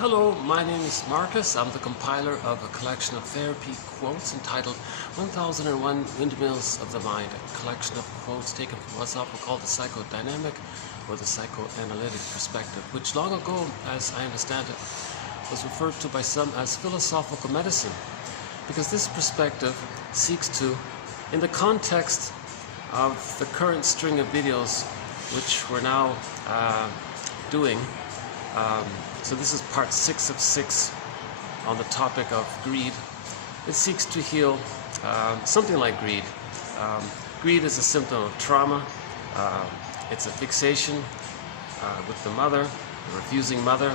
Hello, my name is Marcus. I'm the compiler of a collection of therapy quotes entitled 1001 Windmills of the Mind, a collection of quotes taken from what's often called the psychodynamic or the psychoanalytic perspective, which long ago, as I understand it, was referred to by some as philosophical medicine, because this perspective seeks to, in the context of the current string of videos which we're now doing, so this is part 6 of 6 on the topic of greed. It seeks to heal something like greed. Greed is a symptom of trauma. It's a fixation with the mother, the refusing mother.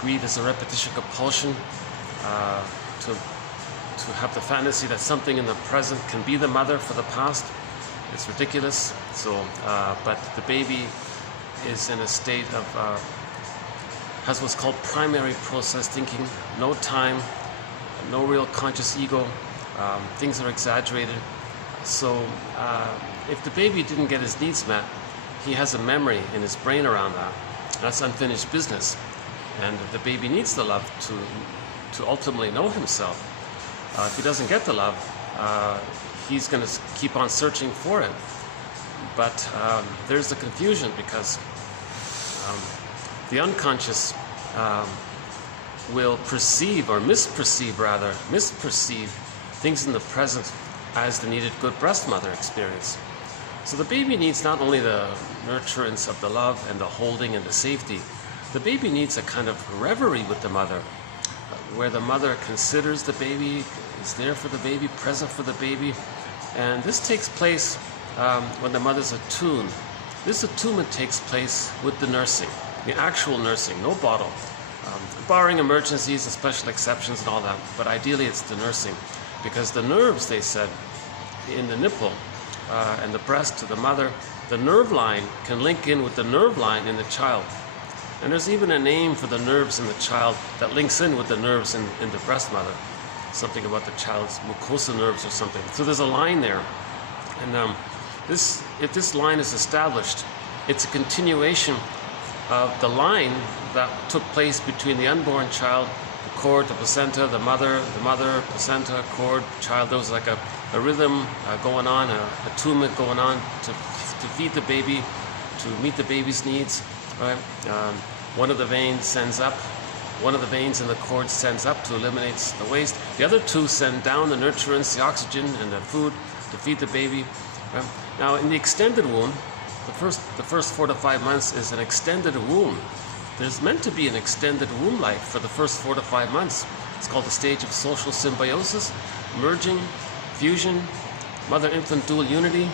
Greed is a repetition compulsion to have the fantasy that something in the present can be the mother for the past. It's ridiculous. So, but the baby is in a state of has what's called primary process thinking, no time, no real conscious ego, things are exaggerated. So if the baby didn't get his needs met, he has a memory in his brain around that. That's unfinished business. And the baby needs the love to ultimately know himself. If he doesn't get the love, he's going to keep on searching for it. But there's the confusion, because the unconscious will perceive, or misperceive things in the present as the needed good breast mother experience. So the baby needs not only the nurturance of the love and the holding and the safety, the baby needs a kind of reverie with the mother, where the mother considers the baby, is there for the baby, present for the baby. And this takes place when the mother's attuned. This attunement takes place with the nursing, the actual nursing, no bottle, barring emergencies and special exceptions and all that, but ideally it's the nursing, because the nerves, they said, in the nipple and the breast to the mother, the nerve line can link in with the nerve line in the child. And there's even a name for the nerves in the child that links in with the nerves in the breast mother, something about the child's mucosa nerves or something. So there's a line there, and if this line is established, it's a continuation of the line that took place between the unborn child, the cord, the placenta, the mother, placenta, cord, child. There was like a rhythm going on, a attunement going on to feed the baby, to meet the baby's needs, right? One of the veins sends up, one of the veins in the cord sends up to eliminate the waste. The other two send down the nutrients, the oxygen, and the food to feed the baby. Right? Now, in the extended womb, the first 4 to 5 months is an extended womb. There's meant to be an extended womb life for the first 4 to 5 months. It's called the stage of social symbiosis, merging, fusion, mother-infant dual unity.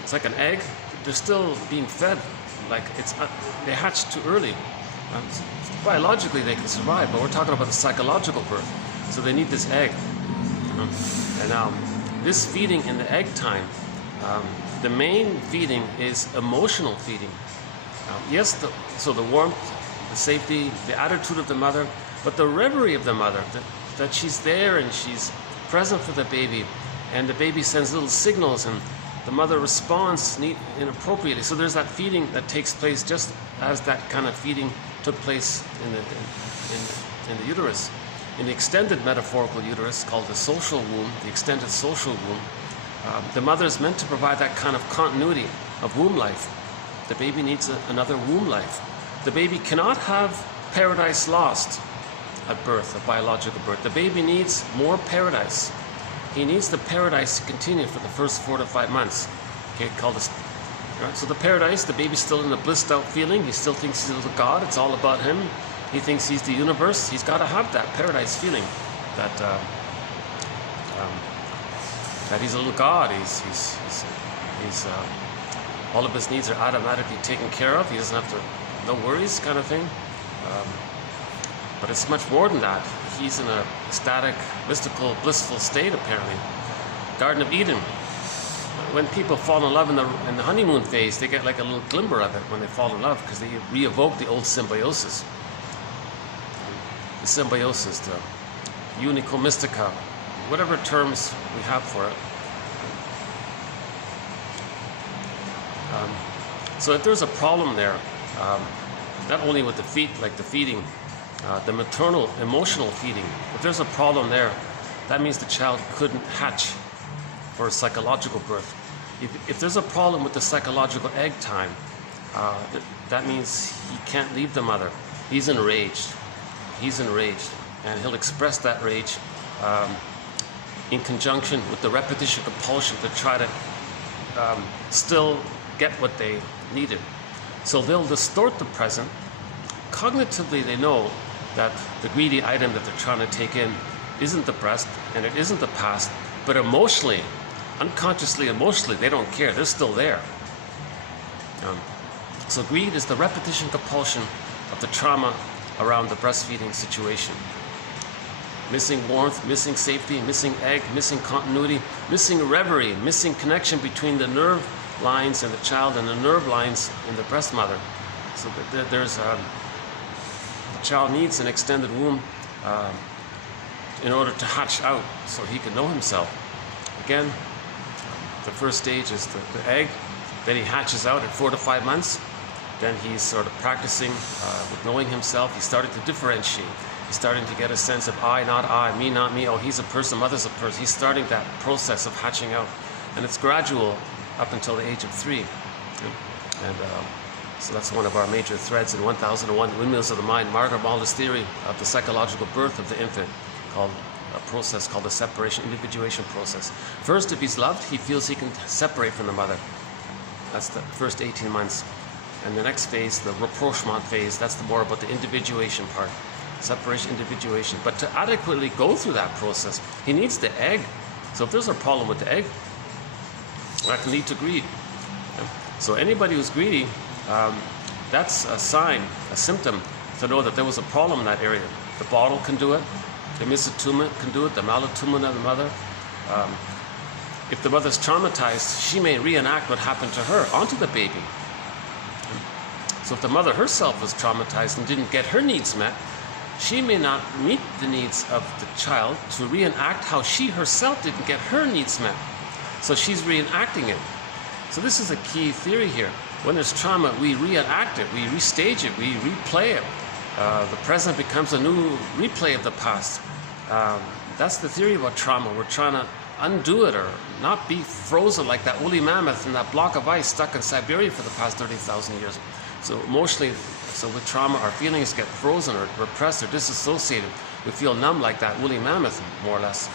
It's like an egg. They're still being fed, like they hatch too early. Biologically they can survive, but we're talking about the psychological birth. So they need this egg. And now, this feeding in the egg time, the main feeding is emotional feeding. Yes, so the warmth, the safety, the attitude of the mother, but the reverie of the mother, that she's there and she's present for the baby, and the baby sends little signals and the mother responds inappropriately. So there's that feeding that takes place just as that kind of feeding took place in the uterus. In the extended metaphorical uterus, called the social womb, the extended social womb, the mother is meant to provide that kind of continuity of womb life. The baby needs another womb life. The baby cannot have paradise lost at birth, at biological birth. The baby needs more paradise. He needs the paradise to continue for the first 4 to 5 months. Okay, called this. Right? So the paradise, the baby's still in a blissed out feeling. He still thinks he's a little God. It's all about him. He thinks he's the universe. He's got to have that paradise feeling, that he's a little God. He's all of his needs are automatically taken care of. He doesn't have to, no worries, kind of thing. But it's much more than that. He's in a ecstatic, mystical, blissful state, apparently. Garden of Eden. When people fall in love in the honeymoon phase, they get like a little glimmer of it when they fall in love, because they re-evoke the old symbiosis. The symbiosis, the unico mystica, whatever terms we have for it. So if there's a problem there, not only with the feet, like the feeding, the maternal emotional feeding. If there's a problem there, that means the child couldn't hatch for a psychological birth. If there's a problem with the psychological egg time, that means he can't leave the mother. He's enraged. He's enraged, and he'll express that rage in conjunction with the repetition compulsion to try to still get what they needed. So they'll distort the present. Cognitively, they know that the greedy item that they're trying to take in isn't the breast and it isn't the past, but emotionally, unconsciously, emotionally, they don't care. They're still there. So greed is the repetition compulsion of the trauma around the breastfeeding situation. Missing warmth, missing safety, missing egg, missing continuity, missing reverie, missing connection between the nerve lines in the child and the nerve lines in the breast mother. So there's the child needs an extended womb in order to hatch out so he can know himself. Again, the first stage is the egg. Then he hatches out at 4 to 5 months. Then he's sort of practicing with knowing himself. He's starting to differentiate. He's starting to get a sense of I, not I, me, not me. Oh, he's a person, mother's a person. He's starting that process of hatching out. And it's gradual up until the age of 3. And so that's one of our major threads in 1001 Windmills of the Mind, Margaret Malda's theory of the psychological birth of the infant, called a process called the separation individuation process. First, if he's loved, he feels he can separate from the mother. That's the first 18 months. And the next phase, the rapprochement phase, that's more about the individuation part. Separation, individuation. But to adequately go through that process, he needs the egg. So if there's a problem with the egg, that can lead to greed. So anybody who's greedy, that's a sign, a symptom to know that there was a problem in that area. The bottle can do it, the misattunement can do it, the malattunement of the mother. If the mother's traumatized, she may reenact what happened to her onto the baby. So if the mother herself was traumatized and didn't get her needs met, she may not meet the needs of the child to reenact how she herself didn't get her needs met. So she's reenacting it. So this is a key theory here. When there's trauma, we reenact it, we restage it, we replay it. The present becomes a new replay of the past. That's the theory about trauma. We're trying to undo it or not be frozen like that woolly mammoth in that block of ice stuck in Siberia for the past 30,000 years. So emotionally, so with trauma, our feelings get frozen or repressed or disassociated. We feel numb like that woolly mammoth, more or less.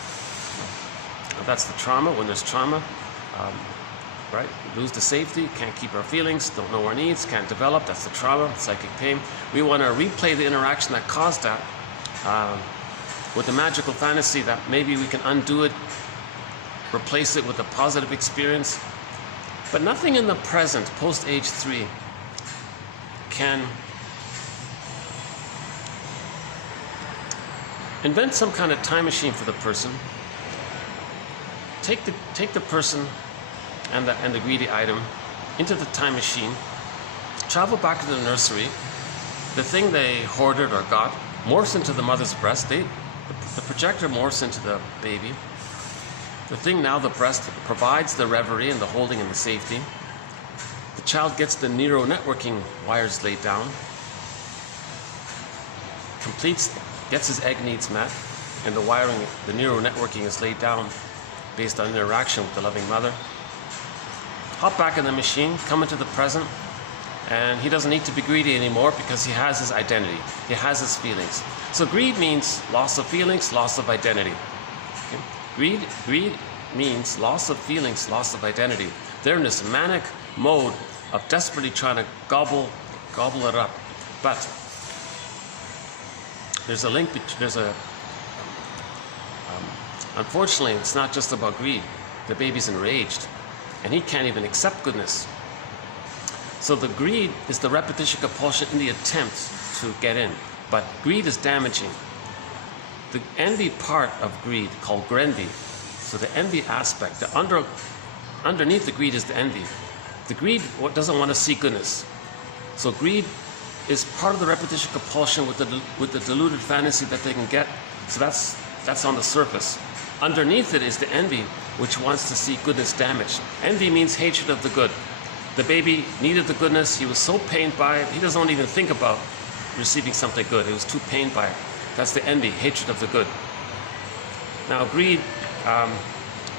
That's the trauma. When there's trauma, right? We lose the safety, can't keep our feelings, don't know our needs, can't develop. That's the trauma, psychic pain. We want to replay the interaction that caused that with the magical fantasy that maybe we can undo it, replace it with a positive experience. But nothing in the present, post age 3, can invent some kind of time machine for the person, take the person and the greedy item into the time machine, travel back to the nursery, the thing they hoarded or got morphs into the mother's breast, the projector morphs into the baby, the thing now, the breast, provides the reverie and the holding and the safety. The child gets the neural networking wires laid down, gets his egg needs met, and the wiring, the neural networking is laid down based on interaction with the loving mother. Hop back in the machine, come into the present, and he doesn't need to be greedy anymore because he has his identity, he has his feelings. So greed means loss of feelings, loss of identity. Okay? Greed means loss of feelings, loss of identity. They're in this manic mode of desperately trying to gobble it up. But there's a link, unfortunately, it's not just about greed. The baby's enraged, and he can't even accept goodness. So the greed is the repetition compulsion in the attempt to get in. But greed is damaging. The envy part of greed, called grendy, so the envy aspect, underneath the greed is the envy. The greed doesn't want to see goodness. So greed is part of the repetition compulsion with the deluded fantasy that they can get. So that's on the surface. Underneath it is the envy, which wants to see goodness damaged. Envy means hatred of the good. The baby needed the goodness. He was so pained by it, he doesn't even think about receiving something good. He was too pained by it. That's the envy, hatred of the good. Now, greed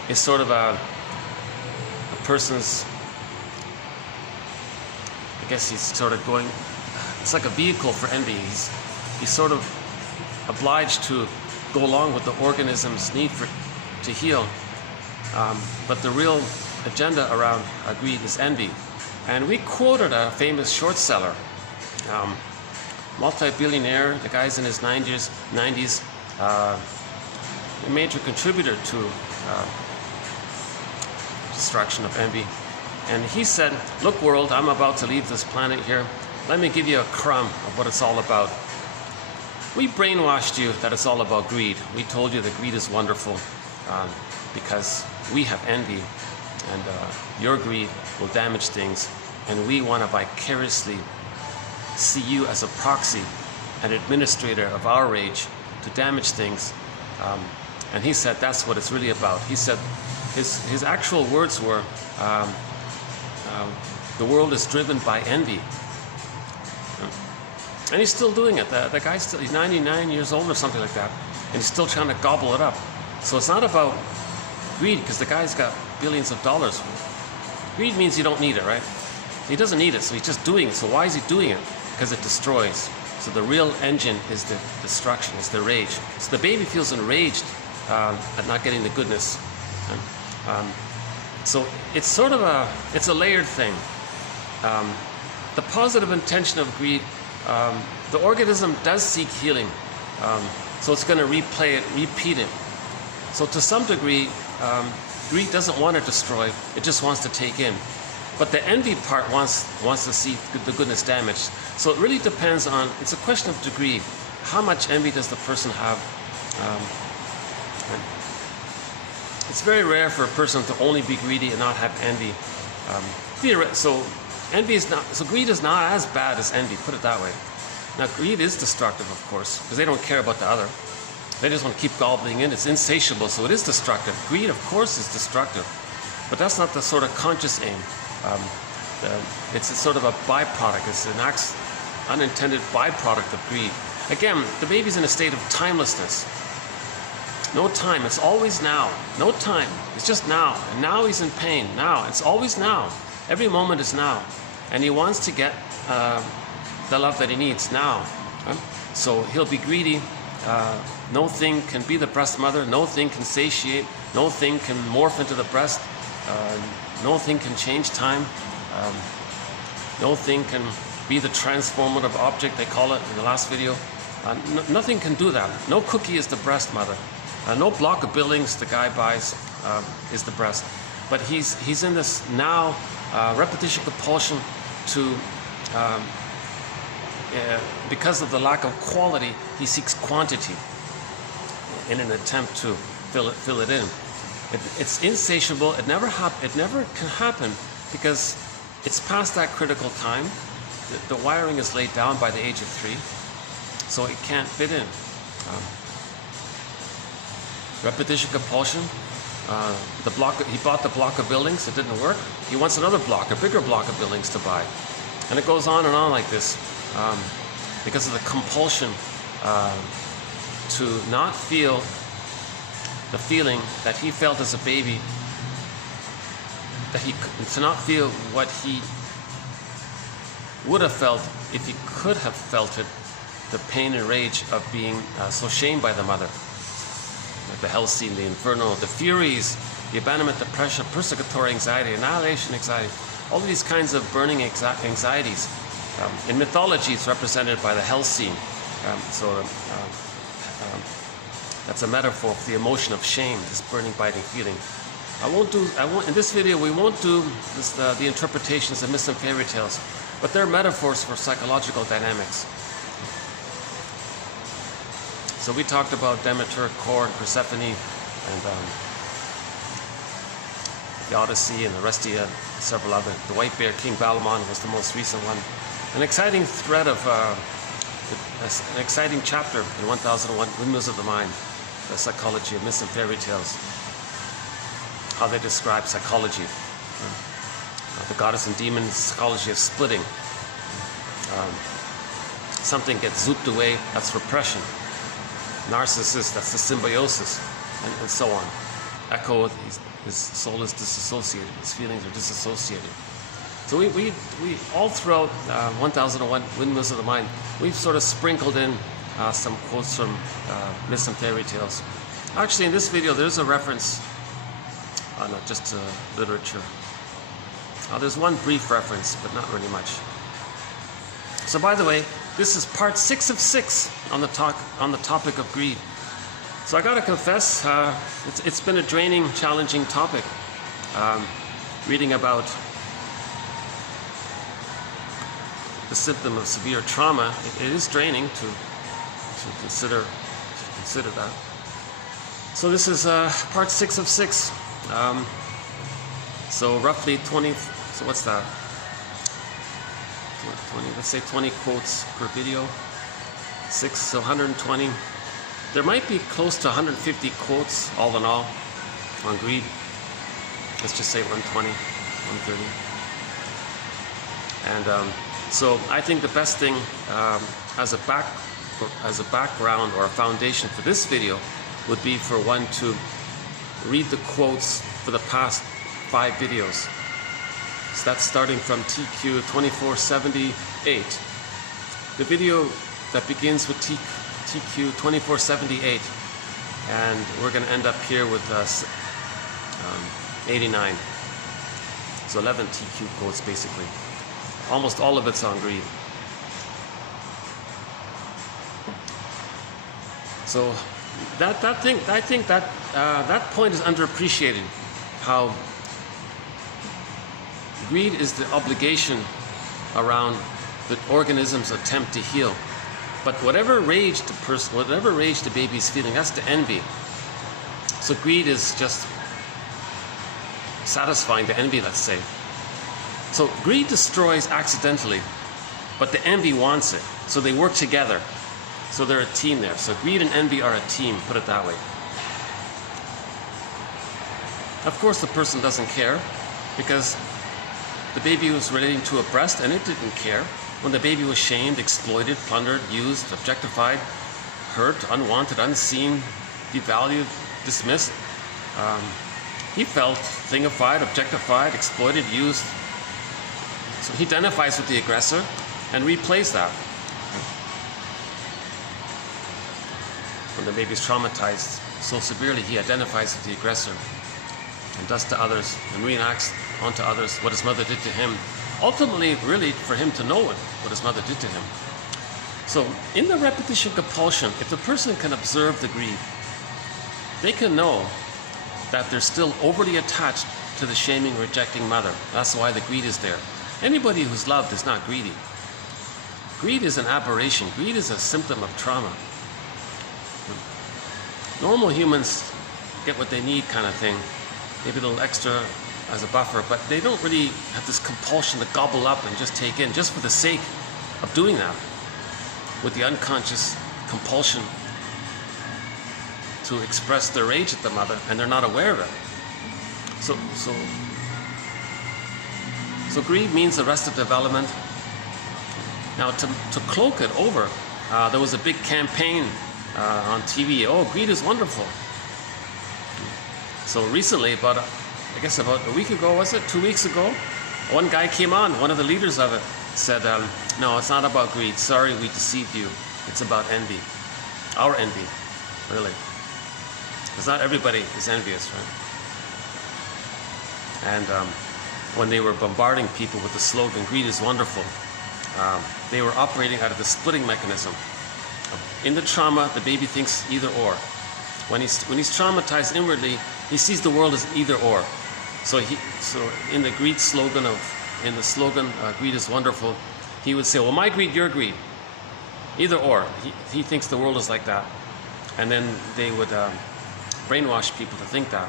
is sort of a person's, I guess he's sort of going, it's like a vehicle for envy. He's sort of obliged to go along with the organism's need to heal. But the real agenda around greed is envy. And we quoted a famous short seller, multi-billionaire, the guy's in his 90s, a major contributor to destruction of envy. And he said, "Look, world, I'm about to leave this planet here. Let me give you a crumb of what it's all about. We brainwashed you that it's all about greed. We told you that greed is wonderful because we have envy, and your greed will damage things, and we want to vicariously see you as a proxy, an administrator of our rage to damage things." And he said that's what it's really about. He said his actual words were, the world is driven by envy. And he's still doing it. The guy's still, he's 99 years old or something like that, and he's still trying to gobble it up. So it's not about greed, because the guy's got billions of dollars. Greed means you don't need it, right? He doesn't need it, so he's just doing it. So why is he doing it? Because it destroys. So the real engine is the destruction, is the rage. So the baby feels enraged at not getting the goodness. So it's sort of it's a layered thing. The positive intention of greed, the organism does seek healing. So it's going to repeat it. So to some degree, greed doesn't want to destroy, it just wants to take in. But the envy part wants to see the goodness damaged. So it really depends on, it's a question of degree. How much envy does the person have? It's very rare for a person to only be greedy and not have envy. So envy is not, so greed is not as bad as envy, put it that way. Now greed is destructive, of course, because they don't care about the other. They just want to keep gobbling in. It's insatiable, so it is destructive. Greed, of course, is destructive. But that's not the sort of conscious aim. It's a sort of a byproduct. It's an unintended byproduct of greed. Again, the baby's in a state of timelessness. No time. It's always now. No time. It's just now. And now he's in pain. Now. It's always now. Every moment is now. And he wants to get the love that he needs now. So he'll be greedy. No thing can be the breast mother. No thing can satiate. No thing can morph into the breast. No thing can change time. No thing can be the transformative object, they call it in the last video. Nothing can do that. No cookie is the breast mother. No block of buildings the guy buys is the breast. But he's in this now repetition compulsion to, because of the lack of quality, he seeks quantity in an attempt to fill it in. It's insatiable. It never can happen because it's past that critical time. The wiring is laid down by the age of 3, so it can't fit in. Repetition compulsion. He bought the block of buildings. It didn't work. He wants another block, a bigger block of buildings to buy, and it goes on and on like this because of the compulsion to not feel the feeling that he felt as a baby, to not feel what he would have felt if he could have felt it, the pain and rage of being so shamed by the mother. The hell scene, the inferno, the furies, the abandonment, depression, persecutory anxiety, annihilation anxiety, all of these kinds of burning anxieties. In mythology, it's represented by the hell scene. That's a metaphor for the emotion of shame, this burning, biting feeling. In this video, we won't do the interpretations of myths and fairy tales, but they're metaphors for psychological dynamics. So we talked about Demeter, Kor, and Persephone, and the Odyssey, and the rest of several other. The White Bear, King Balamon was the most recent one. An exciting thread of, an exciting chapter in 1001 Windmills of the Mind, the psychology of myths and fairy tales, how they describe psychology, the goddess and demon psychology of splitting, something gets zooped away, that's repression. Narcissist, that's the symbiosis, and so on. Echo, his soul is disassociated, his feelings are disassociated. So we all throughout 1001 Windmills of the Mind, we've sort of sprinkled in some quotes from myths and fairy tales. Actually, in this video, there's a reference, not just to literature. There's one brief reference, but not really much. So by the way, this is part 6 of 6 on the topic of greed. So I gotta confess, it's been a draining, challenging topic. Reading about the symptom of severe trauma, it is draining to consider that. So this is part 6 of 6. So roughly 20. So what's that? 20. Let's say 20 quotes per video. 6, so 120. There might be close to 150 quotes all in all on greed. Let's just say 120, 130. And so I think the best thing as a background or a foundation for this video would be for one to read the quotes for the past 5 videos. So that's starting from TQ 2478. The video that begins with TQ 2478, and we're going to end up here with 89. So 11 TQ quotes basically. Almost all of it's on greed. So I think that point is underappreciated. How greed is the obligation around the organism's attempt to heal. But whatever rage the baby is feeling, that's the envy. So greed is just satisfying the envy, let's say. So greed destroys accidentally, but the envy wants it. So they work together. So they're a team there. So greed and envy are a team, put it that way. Of course the person doesn't care, because the baby was relating to a breast and it didn't care. When the baby was shamed, exploited, plundered, used, objectified, hurt, unwanted, unseen, devalued, dismissed, he felt thingified, objectified, exploited, used. So he identifies with the aggressor and replays that. When the baby is traumatized so severely, he identifies with the aggressor and does to others and reenacts onto others what his mother did to him. Ultimately, really, for him to know what his mother did to him. So, in the repetition compulsion, if the person can observe the greed, they can know that they're still overly attached to the shaming, rejecting mother. That's why the greed is there. Anybody who's loved is not greedy. Greed is an aberration. Greed is a symptom of trauma. Normal humans get what they need, kind of thing. Maybe a little extra as a buffer, but they don't really have this compulsion to gobble up and just take in, just for the sake of doing that, with the unconscious compulsion to express their rage at the mother, and they're not aware of it. So greed means arrested development. Now, to cloak it over, there was a big campaign on TV. Oh, greed is wonderful. So recently, about a week ago, was it? 2 weeks ago? One guy came on, one of the leaders of it, said, no, it's not about greed. Sorry, we deceived you. It's about envy. Our envy, really. Because not everybody is envious, right? And when they were bombarding people with the slogan, greed is wonderful, they were operating out of the splitting mechanism. In the trauma, the baby thinks either or. When he's traumatized inwardly, he sees the world as either or. So in the greed slogan greed is wonderful, he would say, well, my greed, your greed. Either or. He thinks the world is like that. And then they would brainwash people to think that.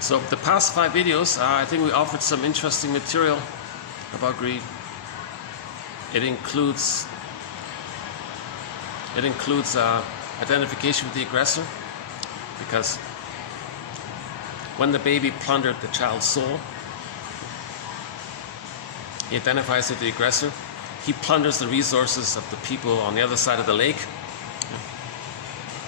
So the past 5 videos, I think we offered some interesting material about greed. It includes identification with the aggressor, because when the baby plundered the child's soul, he identifies with the aggressor. He plunders the resources of the people on the other side of the lake.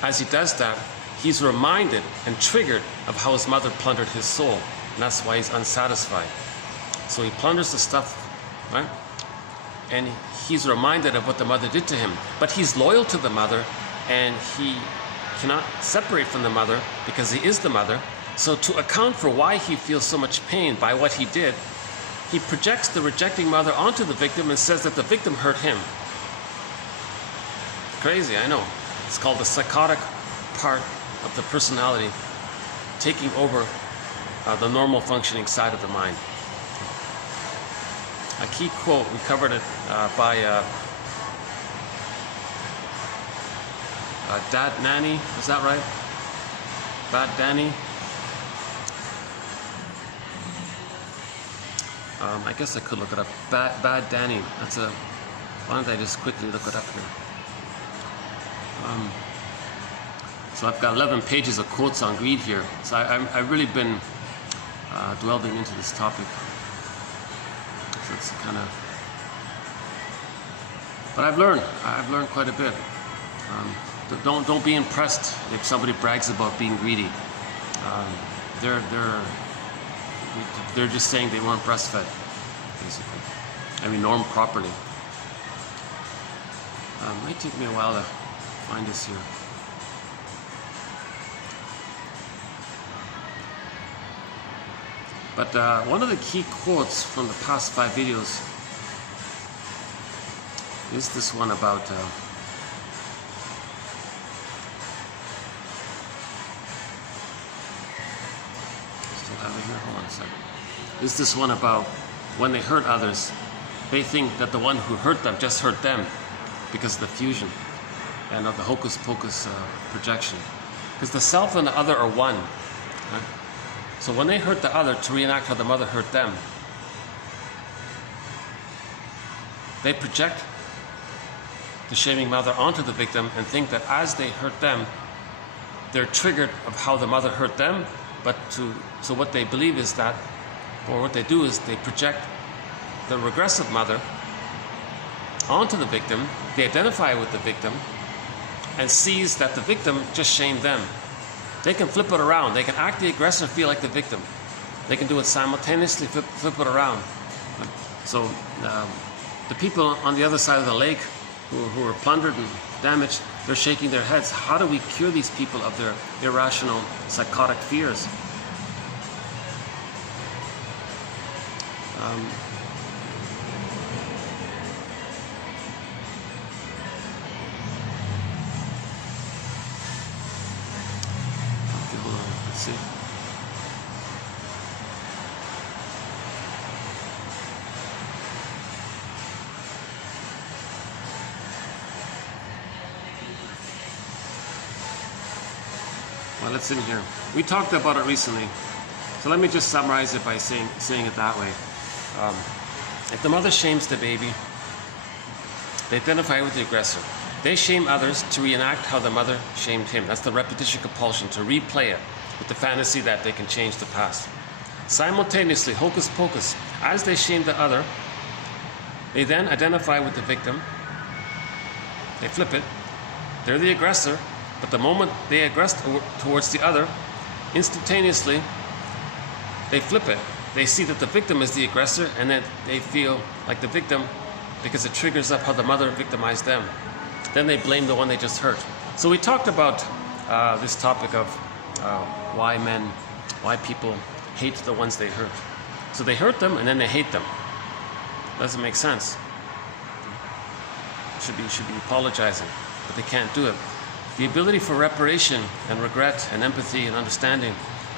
As he does that, he's reminded and triggered of how his mother plundered his soul, and that's why he's unsatisfied. So he plunders the stuff, right? And he's reminded of what the mother did to him. But he's loyal to the mother, and he cannot separate from the mother because he is the mother. So to account for why he feels so much pain by what he did, he projects the rejecting mother onto the victim and says that the victim hurt him. Crazy, I know. It's called the psychotic part of the personality taking over the normal functioning side of the mind. A key quote, we covered it by Dad Nanny, is that right? Bad Danny? I guess I could look it up. Bad Danny. That's a. Why don't I just quickly look it up here? So I've got 11 pages of quotes on greed here. So I've really been delving into this topic. So it's kind of. But I've learned quite a bit. Don't be impressed if somebody brags about being greedy. They're just saying they weren't breastfed, basically. I mean, normed properly. Might take me a while to find this here. But one of the key quotes from the past 5 videos is this one about is this one about when they hurt others, they think that the one who hurt them just hurt them because of the fusion and of the hocus pocus projection. Because the self and the other are one. Right? So when they hurt the other to reenact how the mother hurt them, they project the shaming mother onto the victim and think that as they hurt them, they're triggered of how the mother hurt them. So what they believe is that, or what they do is they project the regressive mother onto the victim. They identify with the victim and sees that the victim just shamed them. They can flip it around. They can act the aggressor, feel like the victim. They can do it simultaneously, flip it around. So the people on the other side of the lake who are plundered and damaged, they're shaking their heads. How do we cure these people of their irrational, psychotic fears? Let's see. Well, it's in here. We talked about it recently, so let me just summarize it by saying it that way. If the mother shames the baby, they identify with the aggressor. They shame others to reenact how the mother shamed him. That's the repetition compulsion, to replay it with the fantasy that they can change the past. Simultaneously, hocus pocus, as they shame the other, they then identify with the victim. They flip it. They're the aggressor, but the moment they aggress towards the other, instantaneously, they flip it. They see that the victim is the aggressor, and then they feel like the victim because it triggers up how the mother victimized them. Then they blame the one they just hurt. So we talked about this topic of why people hate the ones they hurt. So they hurt them and then they hate them. Doesn't make sense. Should be apologizing, but they can't do it. The ability for reparation and regret and empathy and understanding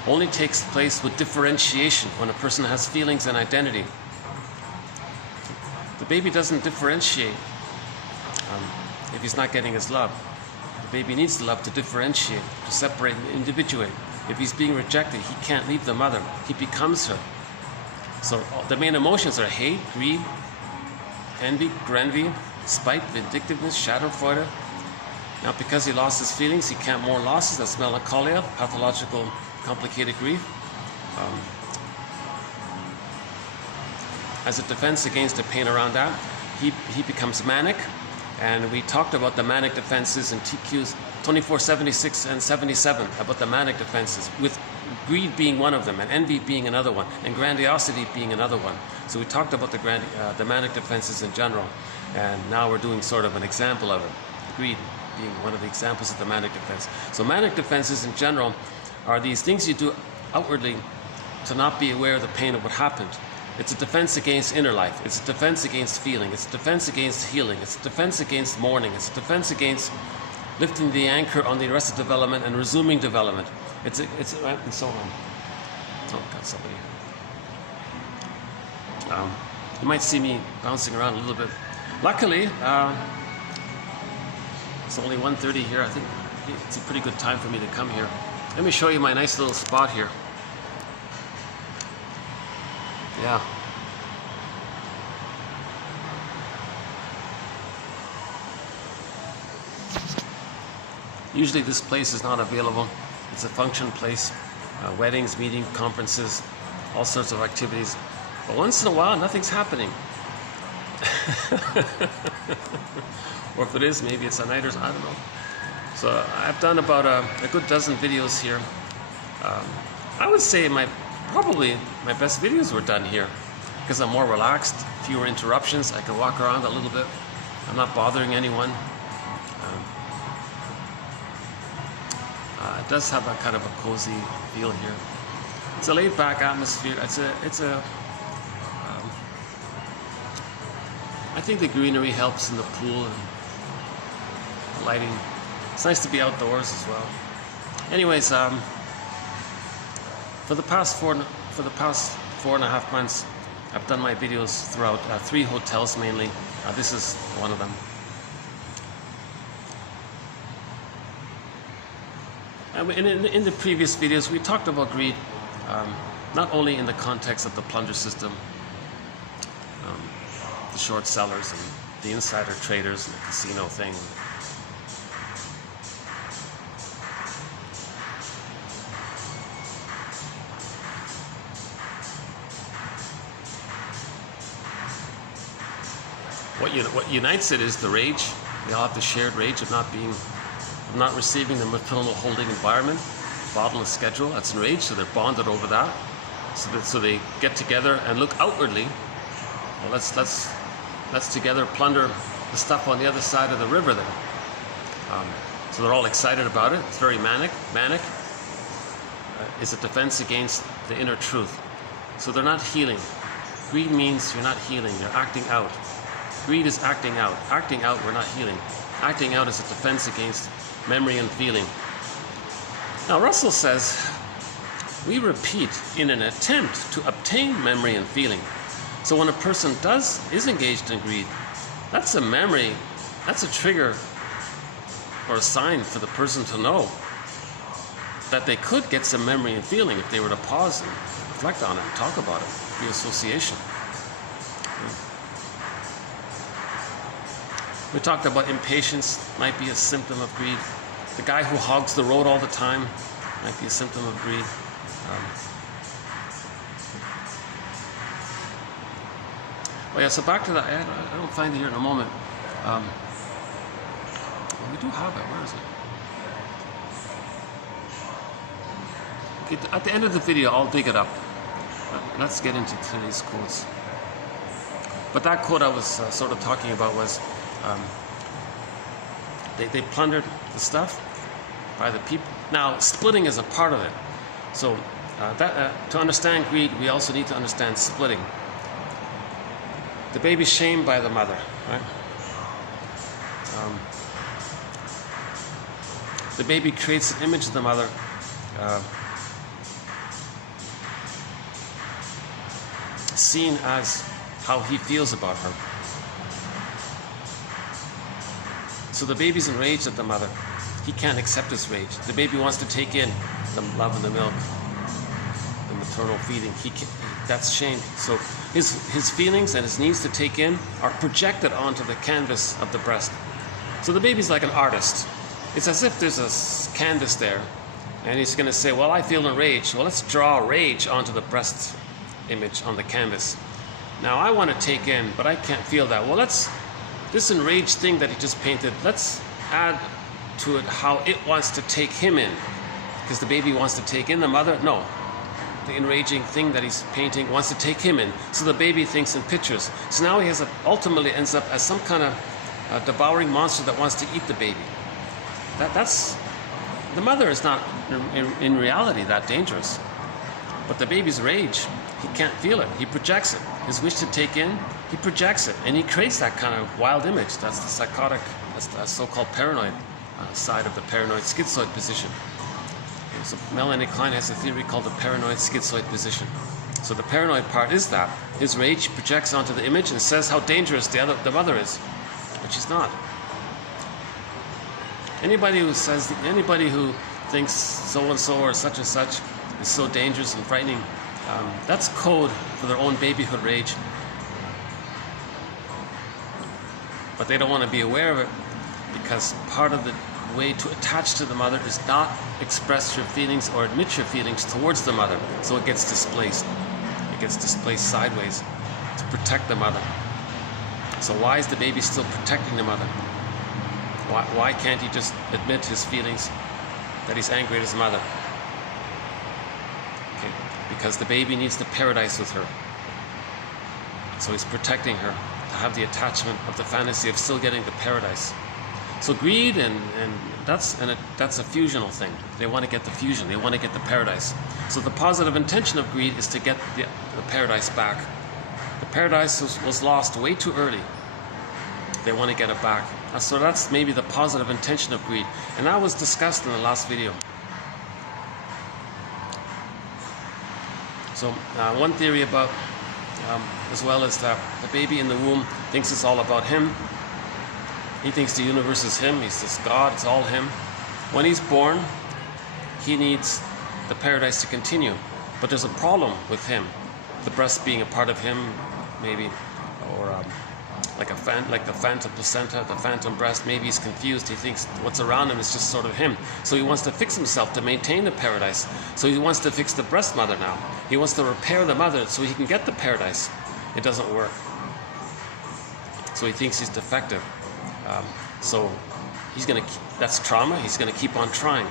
only takes place with differentiation, when a person has feelings and identity. The baby doesn't differentiate if he's not getting his love. The baby needs the love to differentiate, to separate and individuate. If he's being rejected, he can't leave the mother. He becomes her. So the main emotions are hate, greed, envy, grenvy, spite, vindictiveness, schadenfreude. Now, because he lost his feelings, he can't mourn losses. That's melancholia, pathological, complicated grief. as a defense against the pain around that, he becomes manic. And we talked about the manic defenses in TQs 24, 76, and 77, about the manic defenses, with greed being one of them, and envy being another one, and grandiosity being another one. So we talked about the manic defenses in general, and now we're doing sort of an example of it, greed being one of the examples of the manic defense. So manic defenses in general are these things you do outwardly to not be aware of the pain of what happened. It's a defense against inner life. It's a defense against feeling. It's a defense against healing. It's a defense against mourning. It's a defense against lifting the anchor on the arrested development and resuming development. And so on. Oh, got somebody. You might see me bouncing around a little bit. Luckily, it's only 1:30 here. I think it's a pretty good time for me to come here. Let me show you my nice little spot here. Yeah. Usually this place is not available. It's a function place, weddings, meetings, conferences, all sorts of activities. But once in a while, nothing's happening. Or if it is, maybe it's a night or I don't know. So I've done about a good dozen videos here. I would say probably my best videos were done here because I'm more relaxed, fewer interruptions. I can walk around a little bit. I'm not bothering anyone. It does have a kind of a cozy feel here. It's a laid-back atmosphere. I think the greenery helps in the pool and the lighting. It's nice to be outdoors as well. Anyways, for the past 4.5 months, I've done my videos throughout 3 hotels mainly. This is one of them. In the previous videos, we talked about greed, not only in the context of the plunger system, the short sellers and the insider traders and the casino thing. What unites it is the rage. We all have the shared rage of not receiving the maternal holding environment, bottomless schedule. That's enraged, so they're bonded over that. So they get together and look outwardly. Well, let's together plunder the stuff on the other side of the river there. So they're all excited about it. It's very manic. Manic is a defense against the inner truth. So they're not healing. Greed means you're not healing. You're acting out. Greed is acting out. Acting out, we're not healing. Acting out is a defense against memory and feeling. Now, Russell says, we repeat in an attempt to obtain memory and feeling. So when a person is engaged in greed, that's a memory, that's a trigger or a sign for the person to know that they could get some memory and feeling if they were to pause and reflect on it and talk about it, the association. We talked about impatience might be a symptom of greed. The guy who hogs the road all the time might be a symptom of greed. Oh yeah, so back to that. I don't find it here in a moment. We do have it. Where is it? Okay, at the end of the video, I'll dig it up. Let's get into today's quotes. But that quote I was sort of talking about was, they plundered the stuff by the people. Now, splitting is a part of it. So to understand greed, we also need to understand splitting. The baby's shamed by the mother, right? The baby creates an image of the mother. Seen as how he feels about her. So the baby's enraged at the mother. He can't accept his rage. The baby wants to take in the love and the milk, the maternal feeding. That's shame. So his feelings and his needs to take in are projected onto the canvas of the breast. So the baby's like an artist. It's as if there's a canvas there, And he's going to say, well, I feel enraged. Well, let's draw rage onto the breast image on the canvas. Now, I want to take in, but I can't feel that. Well, this enraged thing that he just painted, let's add to it how it wants to take him in. Because the baby wants to take in the mother. No. The enraging thing that he's painting wants to take him in. So the baby thinks in pictures. So now he ultimately ends up as some kind of devouring monster that wants to eat the baby. The mother is not in reality that dangerous. But the baby's rage, he can't feel it. He projects it. His wish to take in, he projects it. And he creates that kind of wild image. That's the psychotic, that's the so-called paranoid side of the paranoid schizoid position. So Melanie Klein has a theory called the paranoid schizoid position. So the paranoid part is that his rage projects onto the image and says how dangerous the mother is, but she's not. Anybody who thinks so and so or such is so dangerous and frightening, that's code for their own babyhood rage. But they don't want to be aware of it, because part of the way to attach to the mother is not express your feelings or admit your feelings towards the mother. So it gets displaced. It gets displaced sideways to protect the mother. So why is the baby still protecting the mother? Why can't he just admit his feelings that he's angry at his mother? Okay. Because the baby needs the paradise with her. So he's protecting her to have the attachment of the fantasy of still getting the paradise. So greed and that's a fusional thing. They want to get the fusion. They want to get the paradise. So the positive intention of greed is to get the paradise back. The paradise was lost way too early. They want to get it back. So that's maybe the positive intention of greed. And that was discussed in the last video. So one theory about as well is that the baby in the womb thinks it's all about him. He thinks the universe is him. He's this God. It's all him. When he's born, he needs the paradise to continue. But there's a problem with him. The breast being a part of him, maybe, or like the phantom placenta, the phantom breast. Maybe he's confused. He thinks what's around him is just sort of him. So he wants to fix himself to maintain the paradise. So he wants to fix the breast mother now. He wants to repair the mother so he can get the paradise. It doesn't work. So he thinks he's defective. So that's trauma. He's gonna keep on trying.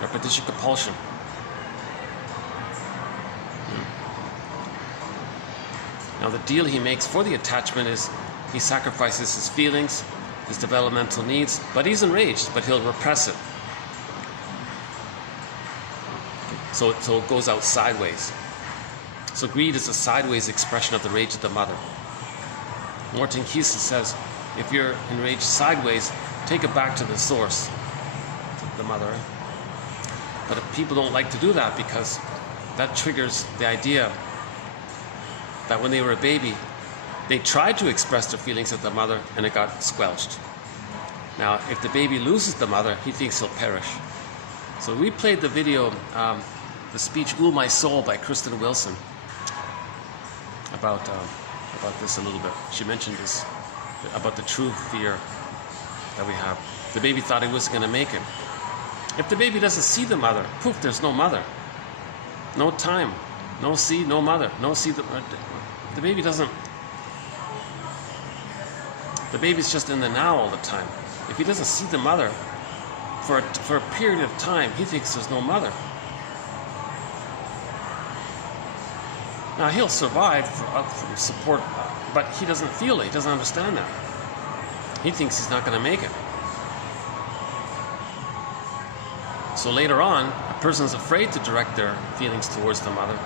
Repetition compulsion. Now the deal he makes for the attachment is he sacrifices his feelings, his developmental needs, but he's enraged, but he'll repress it. So it goes out sideways. So greed is a sideways expression of the rage of the mother. Morton Keese says, if you're enraged sideways, take it back to the source, to the mother. But people don't like to do that because that triggers the idea that when they were a baby, they tried to express their feelings at the mother and it got squelched. Now, if the baby loses the mother, he thinks he'll perish. So we played the video, the speech "Ooh My Soul" by Kristen Wilson, about this a little bit. She mentioned this, about the true fear that we have. The baby thought he wasn't going to make it. If the baby doesn't see the mother, poof, there's no mother. No time. No see, no mother. No see, the baby doesn't. The baby's just in the now all the time. If he doesn't see the mother for a period of time, he thinks there's no mother. Now he'll survive from support, but he doesn't feel it. He doesn't understand that. He thinks he's not going to make it. So later on, a person's afraid to direct their feelings towards the mother,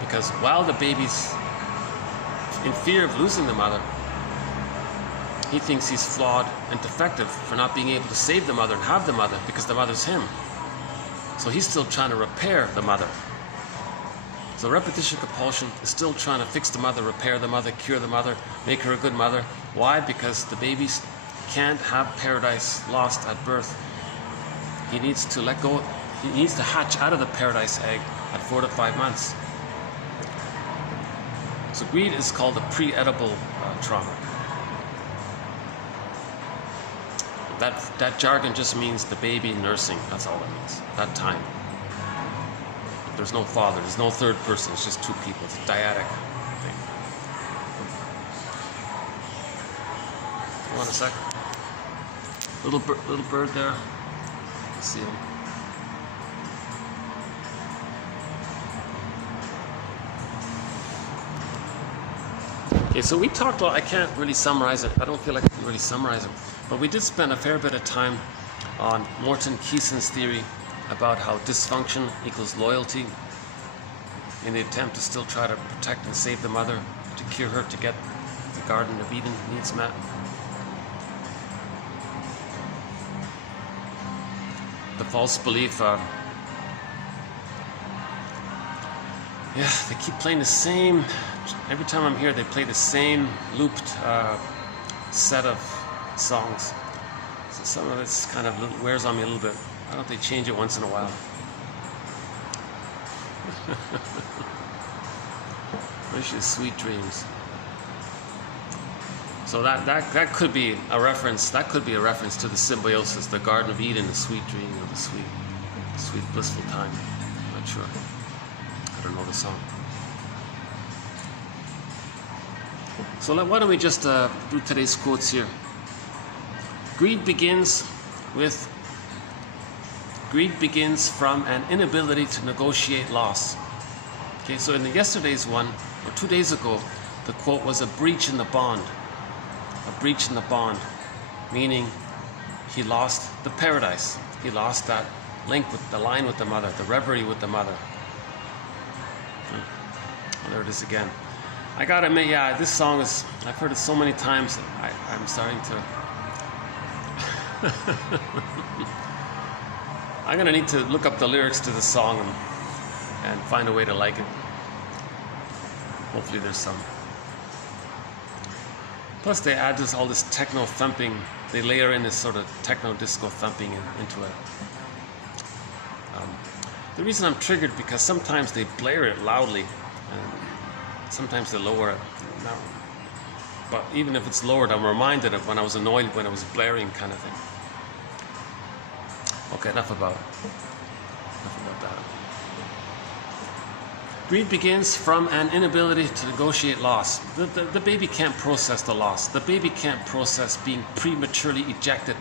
because while the baby's in fear of losing the mother, he thinks he's flawed and defective for not being able to save the mother and have the mother, because the mother's him. So he's still trying to repair the mother. So repetition compulsion is still trying to fix the mother, repair the mother, cure the mother, make her a good mother. Why? Because the baby can't have paradise lost at birth. He needs to let go. He needs to hatch out of the paradise egg at 4 to 5 months. So greed is called a pre-edible trauma. That jargon just means the baby nursing. That's all it means. That time. There's no father. There's no third person. It's just two people. It's a dyadic thing. Hold on a sec. Little bird there. Let's see him. Okay, so we talked a lot. I can't really summarize it. I don't feel like I can really summarize it. But we did spend a fair bit of time on Morton Keeson's theory about how dysfunction equals loyalty in the attempt to still try to protect and save the mother, to cure her, to get the Garden of Eden needs met. The false belief, they keep playing the same, every time I'm here they play the same looped set of songs. So some of it's kind of wears on me a little bit. Why don't they change it once in a while? Wish you sweet dreams. So that could be a reference. That could be a reference to the symbiosis, the Garden of Eden, the sweet dream, or the sweet blissful time. I'm not sure. I don't know the song. So why don't we just do today's quotes here? Greed begins from an inability to negotiate loss. Okay, so in yesterday's one, or 2 days ago, the quote was a breach in the bond. A breach in the bond, meaning he lost the paradise. He lost that link with the line with the mother, the reverie with the mother. Oh, there it is again. I gotta admit, yeah, this song is, I've heard it so many times, I'm starting to I'm gonna need to look up the lyrics to the song and find a way to like it. Hopefully there's some. Plus they add all this techno thumping, they layer in this sort of techno disco thumping into it. The reason I'm triggered because sometimes they blare it loudly and sometimes they lower it. Now, but even if it's lowered, I'm reminded of when I was annoyed when it was blaring kind of thing. Okay, enough about that. Greed begins from an inability to negotiate loss. The baby can't process the loss. The baby can't process being prematurely ejected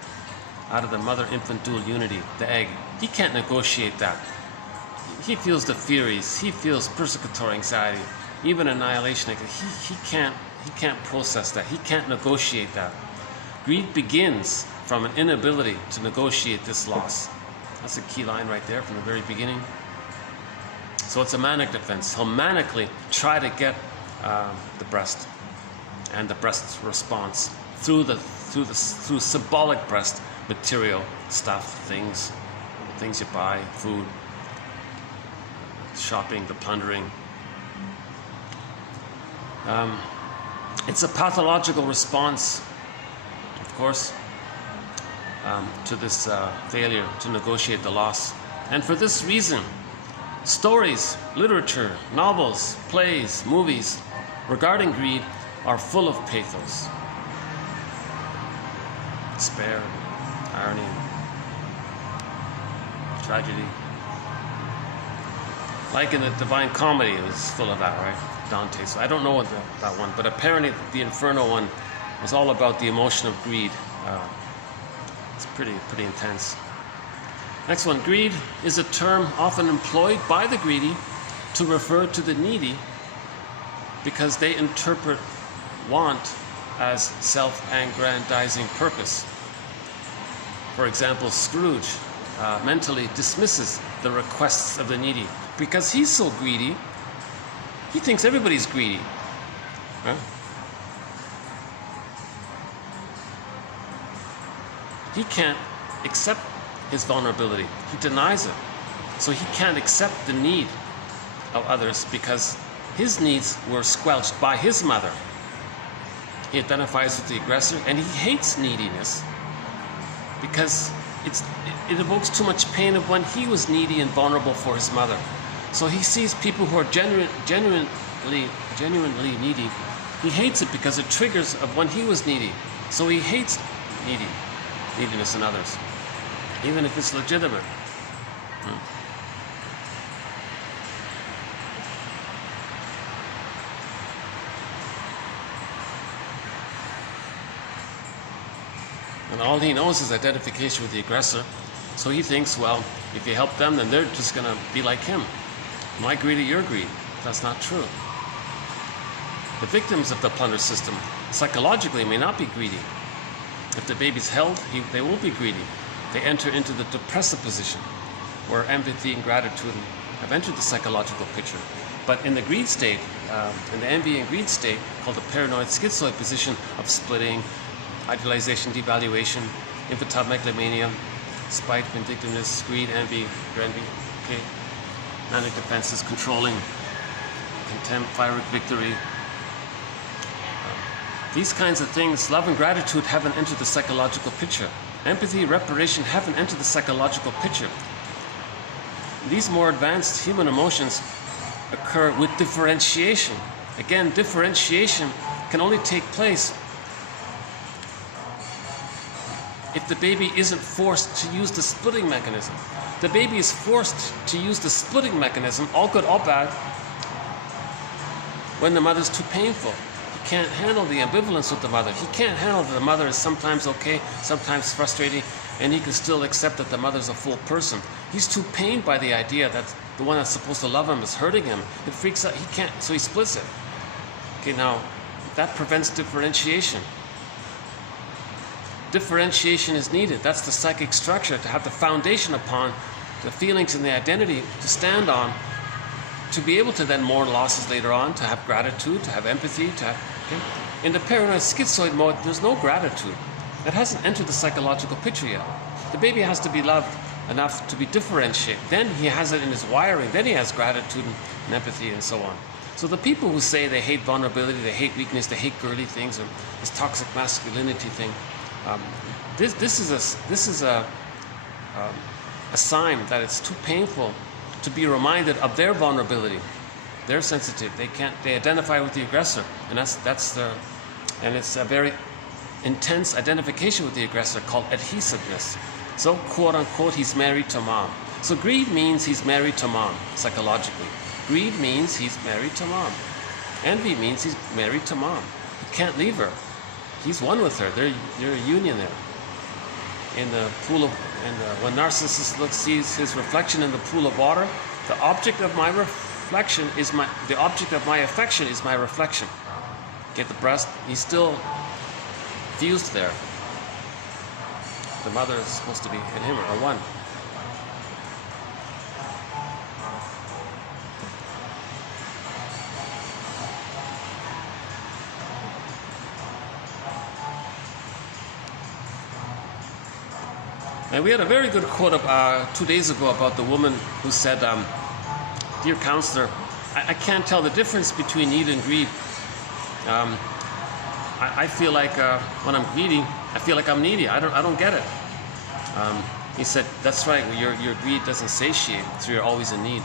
out of the mother-infant dual unity, the egg. He can't negotiate that. He feels the furies. He feels persecutory anxiety, even annihilation. He can't process that. He can't negotiate that. Greed begins from an inability to negotiate this loss. That's a key line right there from the very beginning. So it's a manic defense. He'll manically try to get the breast and the breast's response through symbolic breast material stuff, things you buy, food, shopping, the plundering. It's a pathological response, of course, to this failure to negotiate the loss. And for this reason, stories, literature, novels, plays, movies regarding greed are full of pathos, despair, irony, tragedy. Like in the Divine Comedy, it was full of that, right? Dante. So I don't know that one, but apparently the Inferno one was all about the emotion of greed. It's pretty intense. Next one, greed is a term often employed by the greedy to refer to the needy because they interpret want as self-aggrandizing purpose. For example, Scrooge mentally dismisses the requests of the needy because he's so greedy, he thinks everybody's greedy. Huh? He can't accept his vulnerability. He denies it. So he can't accept the need of others because his needs were squelched by his mother. He identifies with the aggressor and he hates neediness because it evokes too much pain of when he was needy and vulnerable for his mother. So he sees people who are genuinely needy. He hates it because it triggers of when he was needy. So he hates neediness in others, even if it's legitimate. And all he knows is identification with the aggressor. So he thinks, well, if you help them, then they're just going to be like him. My greed or your greed. That's not true. The victims of the plunder system psychologically may not be greedy. If the baby's held, they won't be greedy. They enter into the depressive position, where empathy and gratitude have entered the psychological picture. But in the greed state, in the envy and greed state, called the paranoid schizoid position of splitting, idealization, devaluation, infantile megalomania, spite, vindictiveness, greed, envy, okay, manic defenses, controlling, contempt, pyrrhic victory. These kinds of things, love and gratitude, haven't entered the psychological picture. Empathy, reparation haven't entered the psychological picture. These more advanced human emotions occur with differentiation. Again, differentiation can only take place if the baby isn't forced to use the splitting mechanism. The baby is forced to use the splitting mechanism, all good, all bad, when the mother's too painful. He can't handle the ambivalence with the mother. He can't handle that the mother is sometimes okay, sometimes frustrating, and he can still accept that the mother's a full person. He's too pained by the idea that the one that's supposed to love him is hurting him. It freaks out. He can't, so he splits it. Okay, now, that prevents differentiation. Differentiation is needed. That's the psychic structure, to have the foundation upon the feelings and the identity to stand on, to be able to then mourn losses later on, to have gratitude, to have empathy, to have, okay? In the paranoid schizoid mode, there's no gratitude. That hasn't entered the psychological picture yet. The baby has to be loved enough to be differentiated. Then he has it in his wiring. Then he has gratitude and empathy and so on. So the people who say they hate vulnerability, they hate weakness, they hate girly things, or this toxic masculinity thing, this is a sign that it's too painful to be reminded of their vulnerability. They're sensitive. They identify with the aggressor, and it's a very intense identification with the aggressor called adhesiveness. So, quote unquote, he's married to mom. So greed means he's married to mom, psychologically. Greed means he's married to mom. Envy means he's married to mom. He can't leave her. He's one with her. They're a union there. In the pool of, when narcissist sees his reflection in the pool of water, the object of my reflection is the object of my affection is my reflection. Get the breast? He's still fused there. The mother is supposed to be in him or one. And we had a very good quote 2 days ago about the woman who said, "Dear counselor, I can't tell the difference between need and greed. I feel like when I'm greedy, I feel like I'm needy. I don't get it." He said, "That's right. Your greed doesn't satiate, so you're always in need."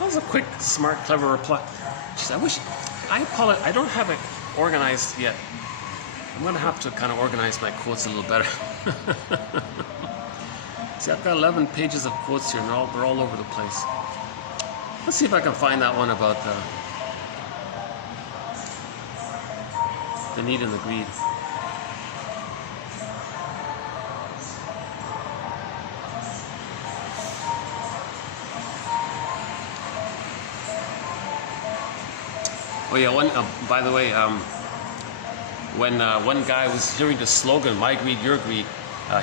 That was a quick, smart, clever reply. Jeez, I apologize. I don't have it organized yet. I'm going to have to kind of organize my quotes a little better. See, I've got 11 pages of quotes here, and they're all over the place. Let's see if I can find that one about the need and the greed. Oh yeah, by the way, when one guy was hearing the slogan, "My greed, your greed,"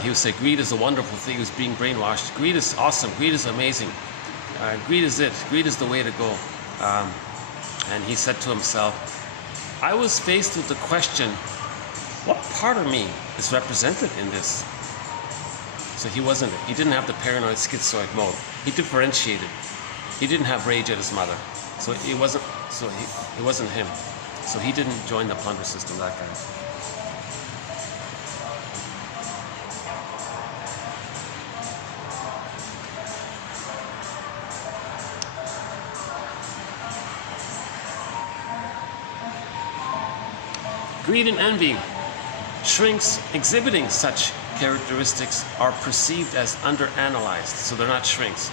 he would say, "Greed is a wonderful thing." He was being brainwashed. Greed is awesome. Greed is amazing. Greed is it. Greed is the way to go. And he said to himself, "I was faced with the question, what part of me is represented in this?" So he didn't have the paranoid schizoid mode. He differentiated. He didn't have rage at his mother. So it wasn't him. So he didn't join the plunder system, that guy. Greed and envy. Shrinks exhibiting such characteristics are perceived as underanalyzed, so they're not shrinks.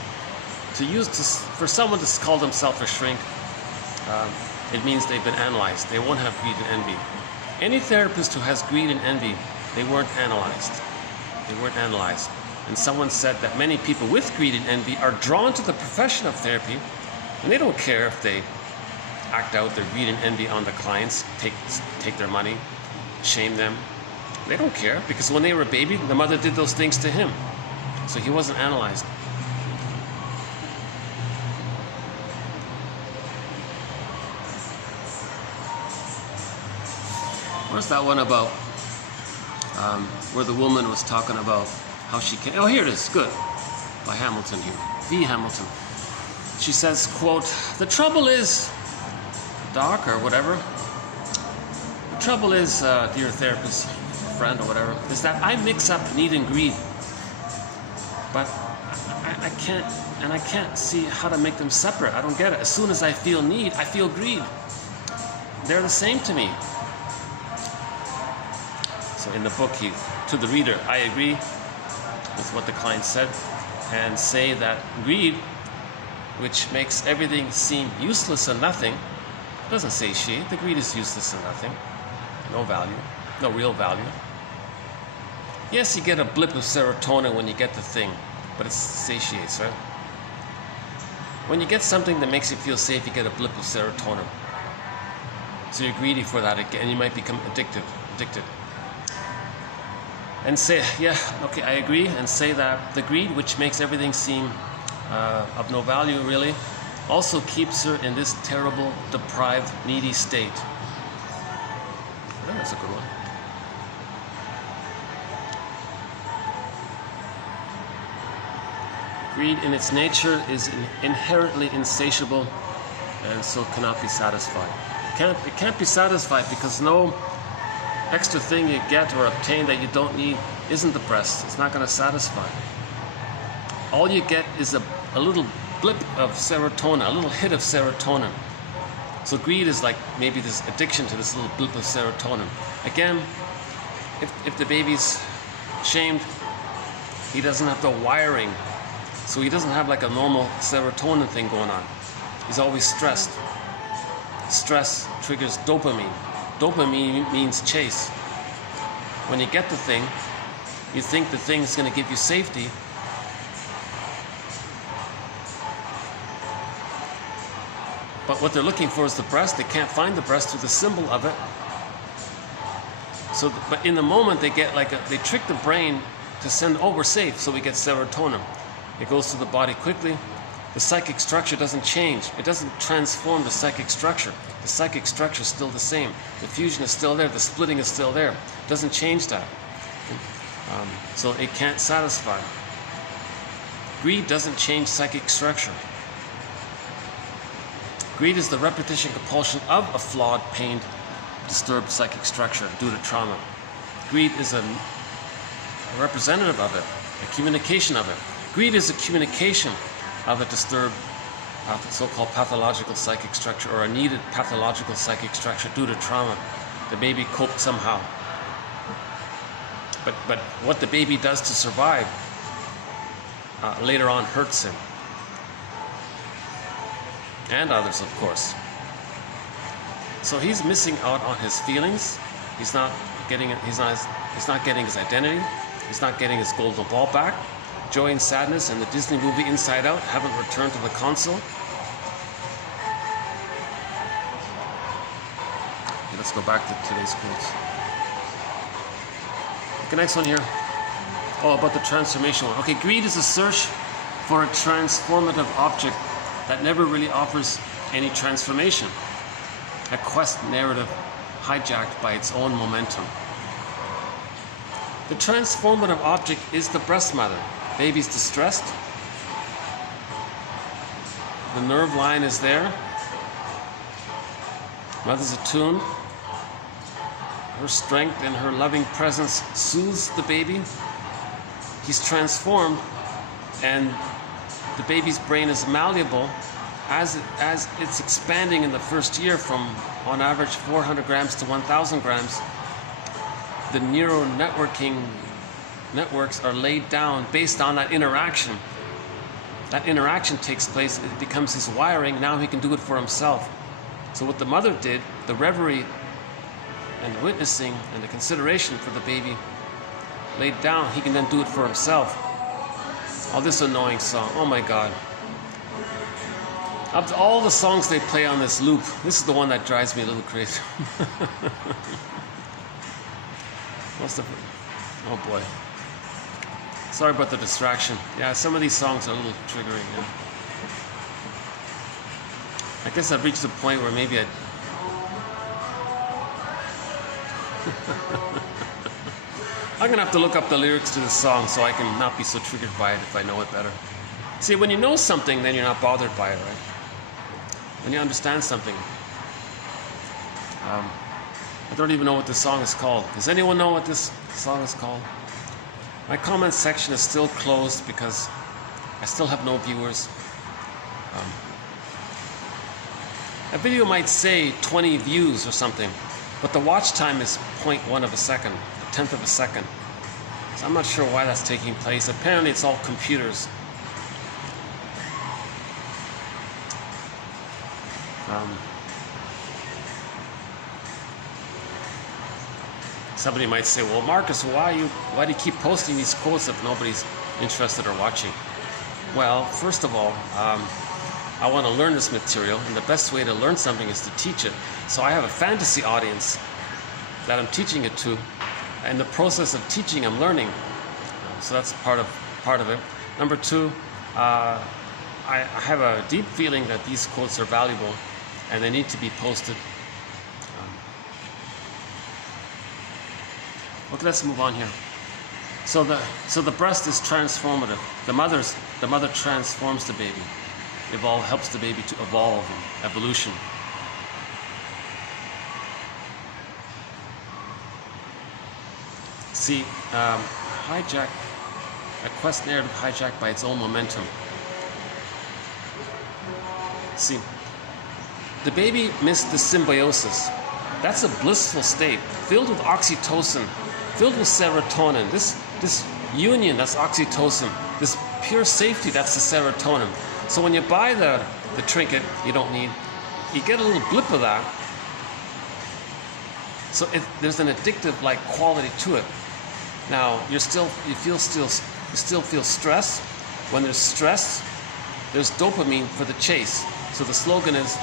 For someone to call themselves a shrink, it means they've been analyzed. They won't have greed and envy. Any therapist who has greed and envy They weren't analyzed. They weren't analyzed. And someone said that many people with greed and envy are drawn to the profession of therapy, and they don't care if they act out their greed and envy on the clients, take their money, shame them. They don't care, because when they were a baby, the mother did those things to him. So he wasn't analyzed. What's that one about? Where the woman was talking about how she can. Oh, here it is. Good. By Hamilton here. V. Hamilton. She says, quote, "The trouble is, doc, or whatever, the trouble is, dear therapist, friend, or whatever, is that I mix up need and greed. But I can't see how to make them separate. I don't get it. As soon as I feel need, I feel greed. They're the same to me." So in the book, to the reader, I agree with what the client said, and say that greed, which makes everything seem useless and nothing, doesn't satiate. The greed is useless and nothing. No value, no real value. Yes, you get a blip of serotonin when you get the thing, but it satiates, right? When you get something that makes you feel safe, you get a blip of serotonin. So you're greedy for that again, and you might become addicted. And say, yeah, okay, I agree, and say that the greed, which makes everything seem of no value really, also keeps her in this terrible, deprived, needy state. Oh, that's a good one. Greed in its nature is inherently insatiable, and so cannot be satisfied. It can't be satisfied because no extra thing you get or obtain that you don't need isn't the breast. It's not going to satisfy. All you get is a little blip of serotonin, a little hit of serotonin. So greed is like maybe this addiction to this little blip of serotonin. Again, if the baby's shamed, he doesn't have the wiring. So he doesn't have like a normal serotonin thing going on. He's always stressed. Stress triggers dopamine. Dopamine means chase. When you get the thing, you think the thing is going to give you safety. But what they're looking for is the breast. They can't find the breast through the symbol of it. So, but in the moment they get they trick the brain to send, oh, we're safe, so we get serotonin. It goes to the body quickly. The psychic structure doesn't change. It doesn't transform the psychic structure. The psychic structure is still the same. The fusion is still there. The splitting is still there. It doesn't change that. So it can't satisfy. Greed doesn't change psychic structure. Greed is the repetition compulsion of a flawed, pained, disturbed psychic structure due to trauma. Greed is a representative of it, a communication of it. Greed is a communication of a disturbed, so-called pathological psychic structure, or a needed pathological psychic structure due to trauma. The baby coped somehow. But what the baby does to survive later on hurts him. And others, of course. So he's missing out on his feelings. He's not getting his identity. He's not getting his golden ball back. Joy and sadness and the Disney movie Inside Out haven't returned to the console. Okay, let's go back to today's quotes. Okay, next one here. Oh, about the transformation one. Okay, greed is a search for a transformative object that never really offers any transformation. A quest narrative hijacked by its own momentum. The transformative object is the breast mother. Baby's distressed. The nerve line is there. Mother's attuned. Her strength and her loving presence soothes the baby. He's transformed, and the baby's brain is malleable as it's expanding in the first year from, on average, 400 grams to 1,000 grams. The neural networks are laid down based on that interaction. That interaction takes place, it becomes his wiring, now he can do it for himself. So what the mother did, the reverie and the witnessing and the consideration for the baby laid down, he can then do it for himself. Oh, this annoying song. Oh my God. Of all the songs they play on this loop, this is the one that drives me a little crazy. Oh boy. Sorry about the distraction. Yeah, some of these songs are a little triggering. Yeah. I guess I've reached a point where maybe I'm gonna have to look up the lyrics to this song so I can not be so triggered by it if I know it better. See, when you know something, then you're not bothered by it, right? When you understand something. I don't even know what this song is called. Does anyone know what this song is called? My comment section is still closed because I still have no viewers. A video might say 20 views or something, but the watch time is 0.1 of a second, a tenth of a second. So I'm not sure why that's taking place. Apparently it's all computers. Somebody might say, well, Marcus, why do you keep posting these quotes if nobody's interested or watching? Well, first of all, I want to learn this material, and the best way to learn something is to teach it. So I have a fantasy audience that I'm teaching it to. In the process of teaching, I'm learning. So that's part of it. Number two, I have a deep feeling that these quotes are valuable and they need to be posted. Okay, let's move on here. So the breast is transformative. The mother transforms the baby. Helps the baby to evolve, evolution. See, a quest narrative hijacked by its own momentum. See, the baby missed the symbiosis. That's a blissful state, filled with oxytocin, filled with serotonin. This union, that's oxytocin. This pure safety, that's the serotonin. So when you buy the trinket you don't need, you get a little blip of that. So there's an addictive-like quality to it. Now you still feel stress. When there's stress, there's dopamine for the chase. So the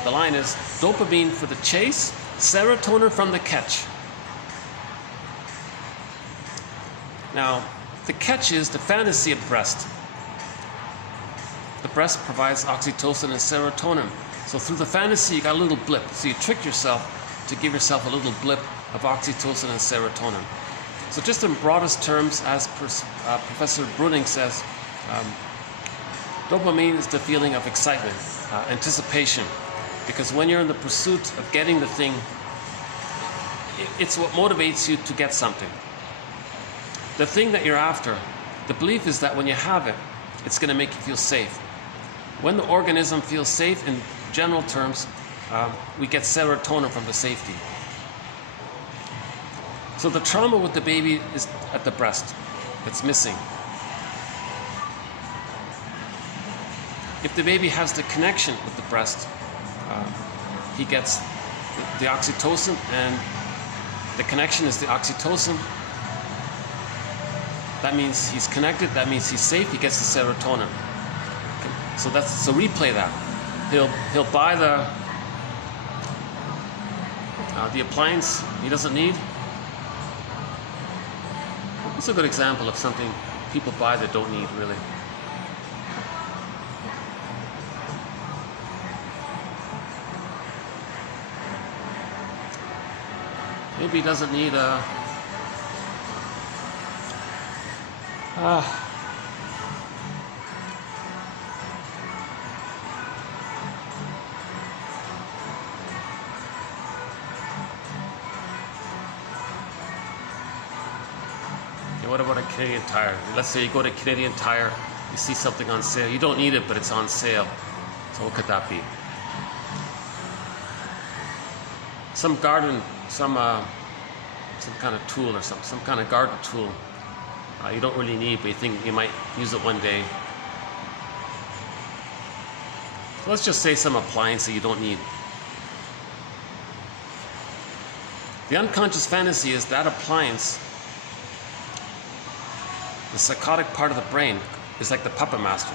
line is dopamine for the chase, serotonin from the catch. Now the catch is the fantasy of breast. The breast provides oxytocin and serotonin. So through the fantasy, you got a little blip. So you trick yourself to give yourself a little blip of oxytocin and serotonin. So just in broadest terms, as Professor Bruning says, dopamine is the feeling of excitement, anticipation. Because when you're in the pursuit of getting the thing, it's what motivates you to get something. The thing that you're after, the belief is that when you have it, it's going to make you feel safe. When the organism feels safe, in general terms, we get serotonin from the safety. So the trauma with the baby is at the breast. It's missing. If the baby has the connection with the breast, he gets the oxytocin, and the connection is the oxytocin. That means he's connected, that means he's safe, he gets the serotonin. Okay. So replay that. He'll buy the appliance he doesn't need. It's a good example of something people buy that don't need, really. Maybe he doesn't need a what about a Canadian Tire? Let's say you go to Canadian Tire, you see something on sale. You don't need it, but it's on sale. So what could that be? Some garden, some kind of tool or some kind of garden tool. You don't really need, but you think you might use it one day. So let's just say some appliance that you don't need. The unconscious fantasy is that appliance the psychotic part of the brain is like the puppet master.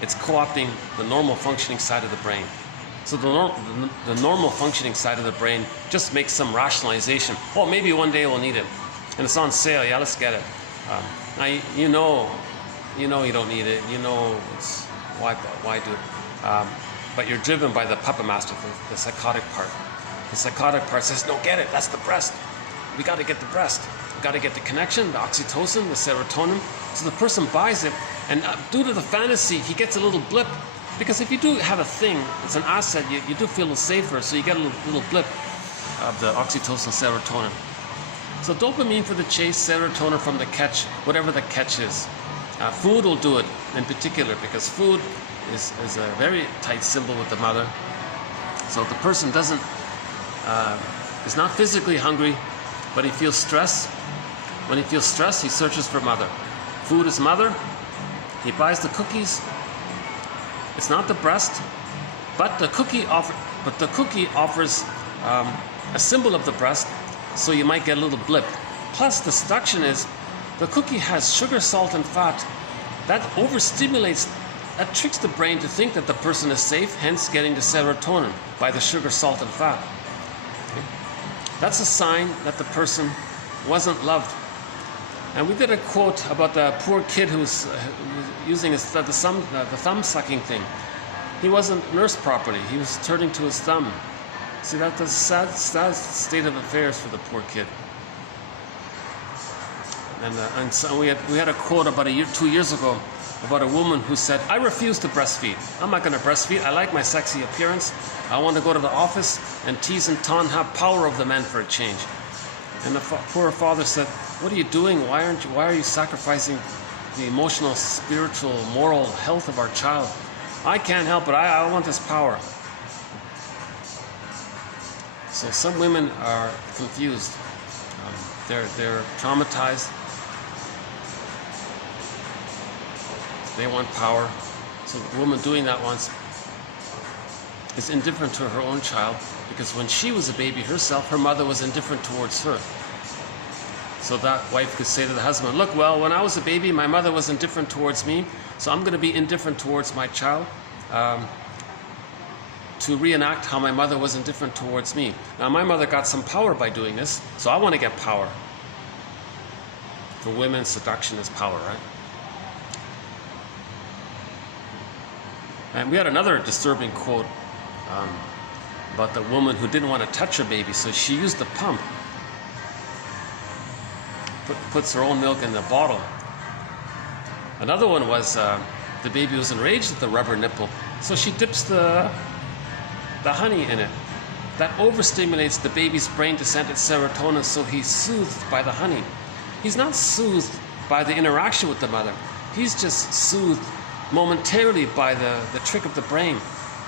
It's co-opting the normal functioning side of the brain. So the normal functioning side of the brain just makes some rationalization. Oh, maybe one day we'll need it, and it's on sale. Yeah, let's get it. Now you know you don't need it. You know it's why do it? But you're driven by the puppet master, the psychotic part. The psychotic part says, no, get it. That's the breast. We got to get the breast. We got to get the connection, the oxytocin, the serotonin. So the person buys it, and due to the fantasy, he gets a little blip. Because if you do have a thing, it's an asset, you do feel a little safer, so you get a little blip of the oxytocin, serotonin. So dopamine for the chase, serotonin from the catch, whatever the catch is. Food will do it in particular, because food is a very tight symbol with the mother. So if the person is not physically hungry, but he feels stress. When he feels stress, he searches for mother. Food is mother. He buys the cookies. It's not the breast, but the cookie offers a symbol of the breast, so you might get a little blip. Plus, the seduction is the cookie has sugar, salt, and fat. That overstimulates, that tricks the brain to think that the person is safe, hence getting the serotonin by the sugar, salt, and fat. Okay. That's a sign that the person wasn't loved. And we did a quote about the poor kid who's using the thumb sucking thing. He wasn't nursed properly. He was turning to his thumb. See, that's a sad state of affairs for the poor kid. And so we had a quote about 2 years ago about a woman who said, I refuse to breastfeed. I'm not going to breastfeed. I like my sexy appearance. I want to go to the office and tease and taunt, have power of the men for a change. And the poor father said, what are you doing? Why are you sacrificing the emotional, spiritual, moral health of our child? I can't help it. I want this power. So some women are confused. They're traumatized. They want power. So the woman doing that is indifferent to her own child, because when she was a baby herself, her mother was indifferent towards her. So that wife could say to the husband, look, well, when I was a baby, my mother was indifferent towards me, so I'm going to be indifferent towards my child to reenact how my mother was indifferent towards me. Now, my mother got some power by doing this, so I want to get power. For women, seduction is power, right? And we had another disturbing quote about the woman who didn't want to touch her baby, so she used the pump. Puts her own milk in the bottle. Another one was the baby was enraged at the rubber nipple, so she dips the honey in it. That overstimulates the baby's brain to send it serotonin, so he's soothed by the honey. He's not soothed by the interaction with the mother. He's just soothed momentarily by the trick of the brain.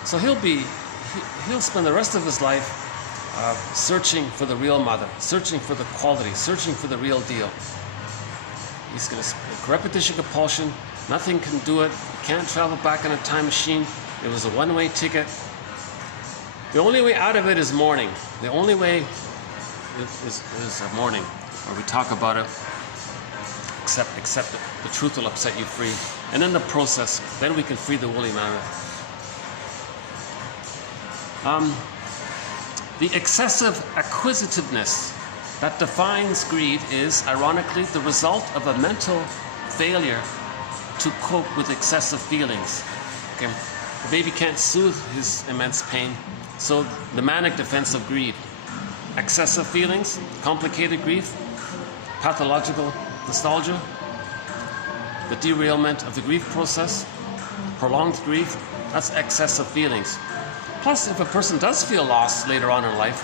So he'll spend the rest of his life searching for the real mother, searching for the quality, searching for the real deal. He's going to repetition compulsion. Nothing can do it. He can't travel back in a time machine. It was a one-way ticket. The only way out of it is mourning. The only way is mourning, where we talk about it. Accept it. The truth will upset you free. And in the process, then we can free the woolly mammoth. The excessive acquisitiveness that defines greed is, ironically, the result of a mental failure to cope with excessive feelings. Okay? The baby can't soothe his immense pain, so the manic defense of greed. Excessive feelings, complicated grief, pathological nostalgia, the derailment of the grief process, prolonged grief, that's excessive feelings. Plus, if a person does feel lost later on in life,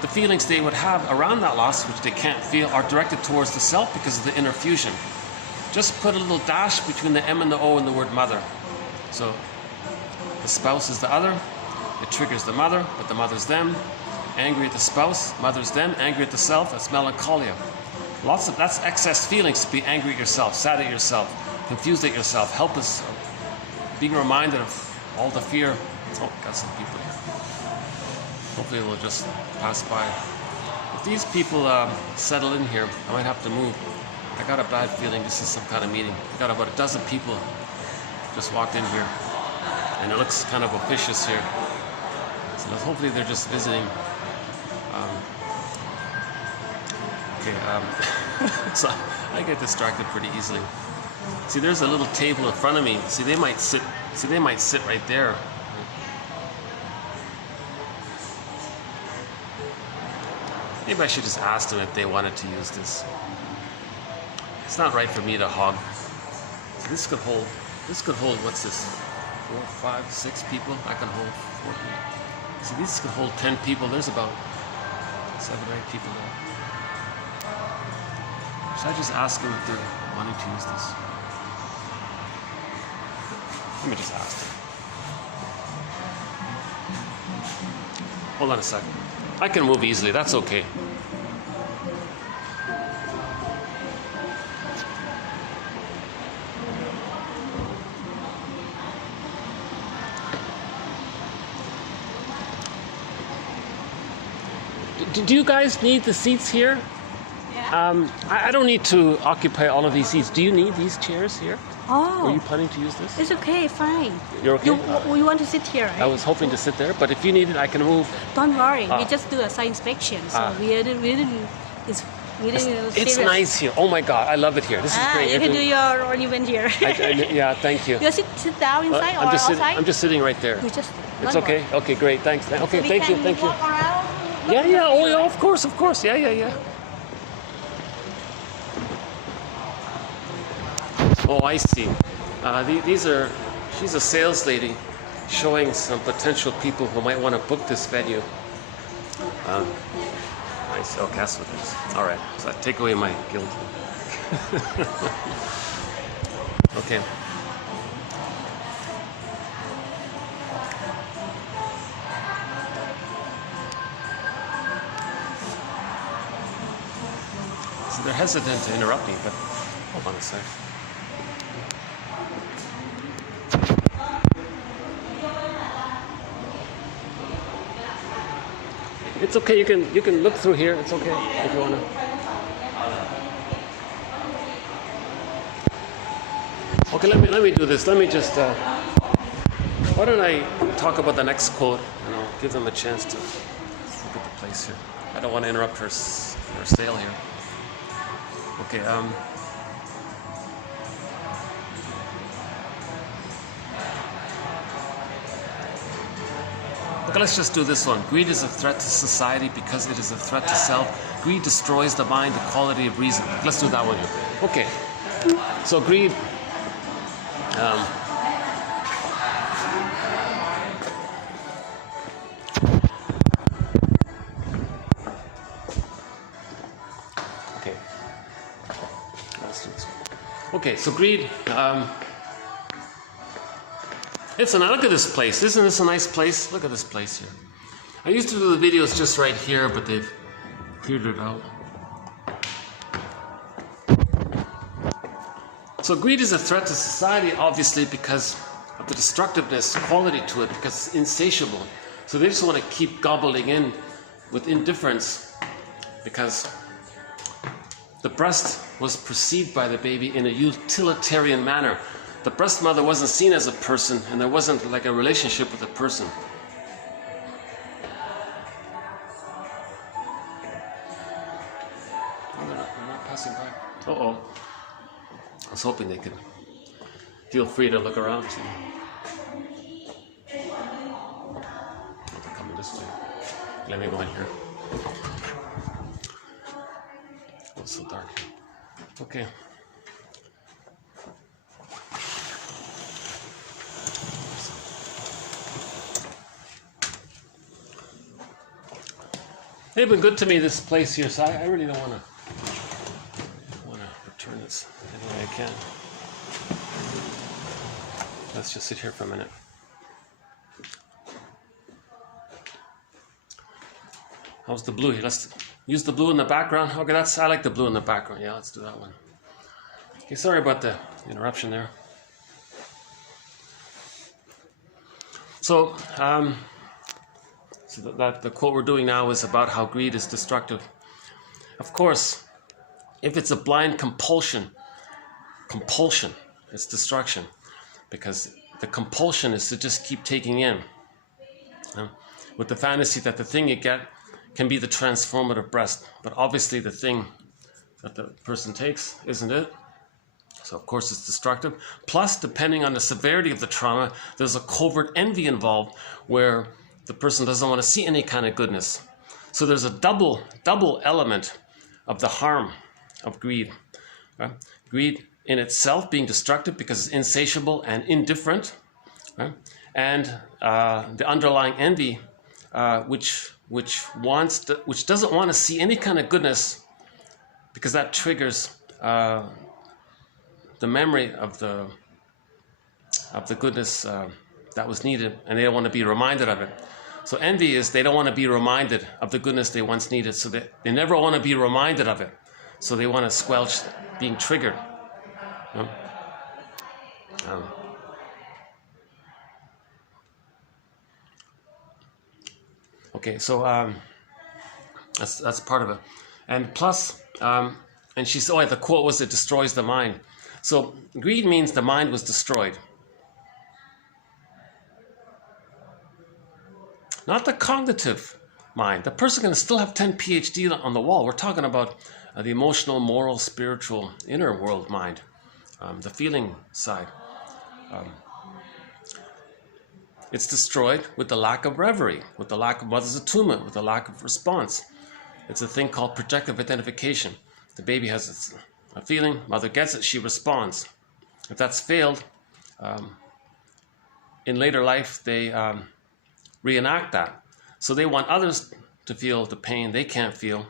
the feelings they would have around that loss, which they can't feel, are directed towards the self because of the inner fusion. Just put a little dash between the M and the O in the word mother. So the spouse is the other, it triggers the mother, but the mother's them. Angry at the spouse, mother's them. Angry at the self, that's melancholia. That's excess feelings, to be angry at yourself, sad at yourself, confused at yourself, helpless, being reminded of all the fear. Oh, got some people here. Hopefully they'll just pass by. If these people settle in here, I might have to move. I got a bad feeling this is some kind of meeting. I got about a dozen people just walked in here, and it looks kind of officious here. So hopefully they're just visiting. So I get distracted pretty easily. See, there's a little table in front of me. See, they might sit right there. Maybe I should just ask them if they wanted to use this. It's not right for me to hog. So this could hold, what's this? 4, 5, 6 people? I can hold 4 people. See, these could hold 10 people. There's about 7 or 8 people there. Should I just ask them if they're wanting to use this? Let me just ask them. Hold on a second. I can move easily, that's okay. Do you guys need the seats here? Yeah. I don't need to occupy all of these seats. Do you need these chairs here? Oh. Were you planning to use this? It's okay, fine. You're okay? You want to sit here, right? I was hoping to sit there, but if you need it, I can move. Don't worry, we just do a site inspection, so we didn't It's nice here. Oh my God, I love it here. This is great. You can do your own event here. Yeah, thank you. You sit down inside or outside? I'm just sitting right there. It's okay. Okay, great. Thanks. Okay, so thank you. Walk around, Yeah. Oh, yeah. Of course. Yeah. Oh, I see. She's a sales lady showing some potential people who might want to book this venue. I sell castle things. All right, so I take away my guilt. Okay. So they're hesitant to interrupt me, but hold on a sec. It's okay. You can look through here. It's okay if you wanna. Okay, let me do this. Let me just. Why don't I talk about the next quote and I'll give them a chance to look at the place here. I don't want to interrupt her sale here. Okay. Okay, let's just do this one. Greed is a threat to society because it is a threat to self. Greed destroys the mind, the quality of reason. Let's do that one here. Okay. So greed. Okay. Let's do this one. Okay, so greed. Look at this place. Isn't this a nice place? Look at this place here. I used to do the videos just right here, but they've cleared it out. So greed is a threat to society, obviously, because of the destructiveness quality to it, because it's insatiable. So they just want to keep gobbling in with indifference, because the breast was perceived by the baby in a utilitarian manner. The breast mother wasn't seen as a person, and there wasn't like a relationship with a person. They're not passing by. Uh-oh. I was hoping they could feel free to look around. They're coming this way. Let me go in here. Oh, it's so dark here. Okay. They've been good to me, this place here, so I really don't want to return this any way I can. Let's just sit here for a minute. How's the blue here? Let's use the blue in the background. Okay, I like the blue in the background. Yeah, let's do that one. Okay, sorry about the interruption there. So, the quote we're doing now is about how greed is destructive. Of course, If it's a blind compulsion, it's destruction, because the compulsion is to just keep taking in, with the fantasy that the thing you get can be the transformative breast, but obviously the thing that the person takes isn't it. So of course it's destructive. Plus, depending on the severity of the trauma, there's a covert envy involved where the person doesn't want to see any kind of goodness. So there's a double element of the harm of greed. Right? Greed in itself being destructive because it's insatiable and indifferent, right? And the underlying envy, which doesn't want to see any kind of goodness, because that triggers the memory of the goodness that was needed, and they don't want to be reminded of it. So envy is they don't want to be reminded of the goodness they once needed, so they never want to be reminded of it. So they want to squelch being triggered. Okay, so that's part of it. And plus, and she said, the quote was, it destroys the mind. So greed means the mind was destroyed. Not the cognitive mind. The person can still have 10 PhD on the wall. We're talking about the emotional, moral, spiritual, inner world mind, the feeling side. It's destroyed with the lack of reverie, with the lack of mother's attunement, with the lack of response. It's a thing called projective identification. The baby has a feeling, mother gets it, she responds. If that's failed, in later life they reenact that. So they want others to feel the pain they can't feel,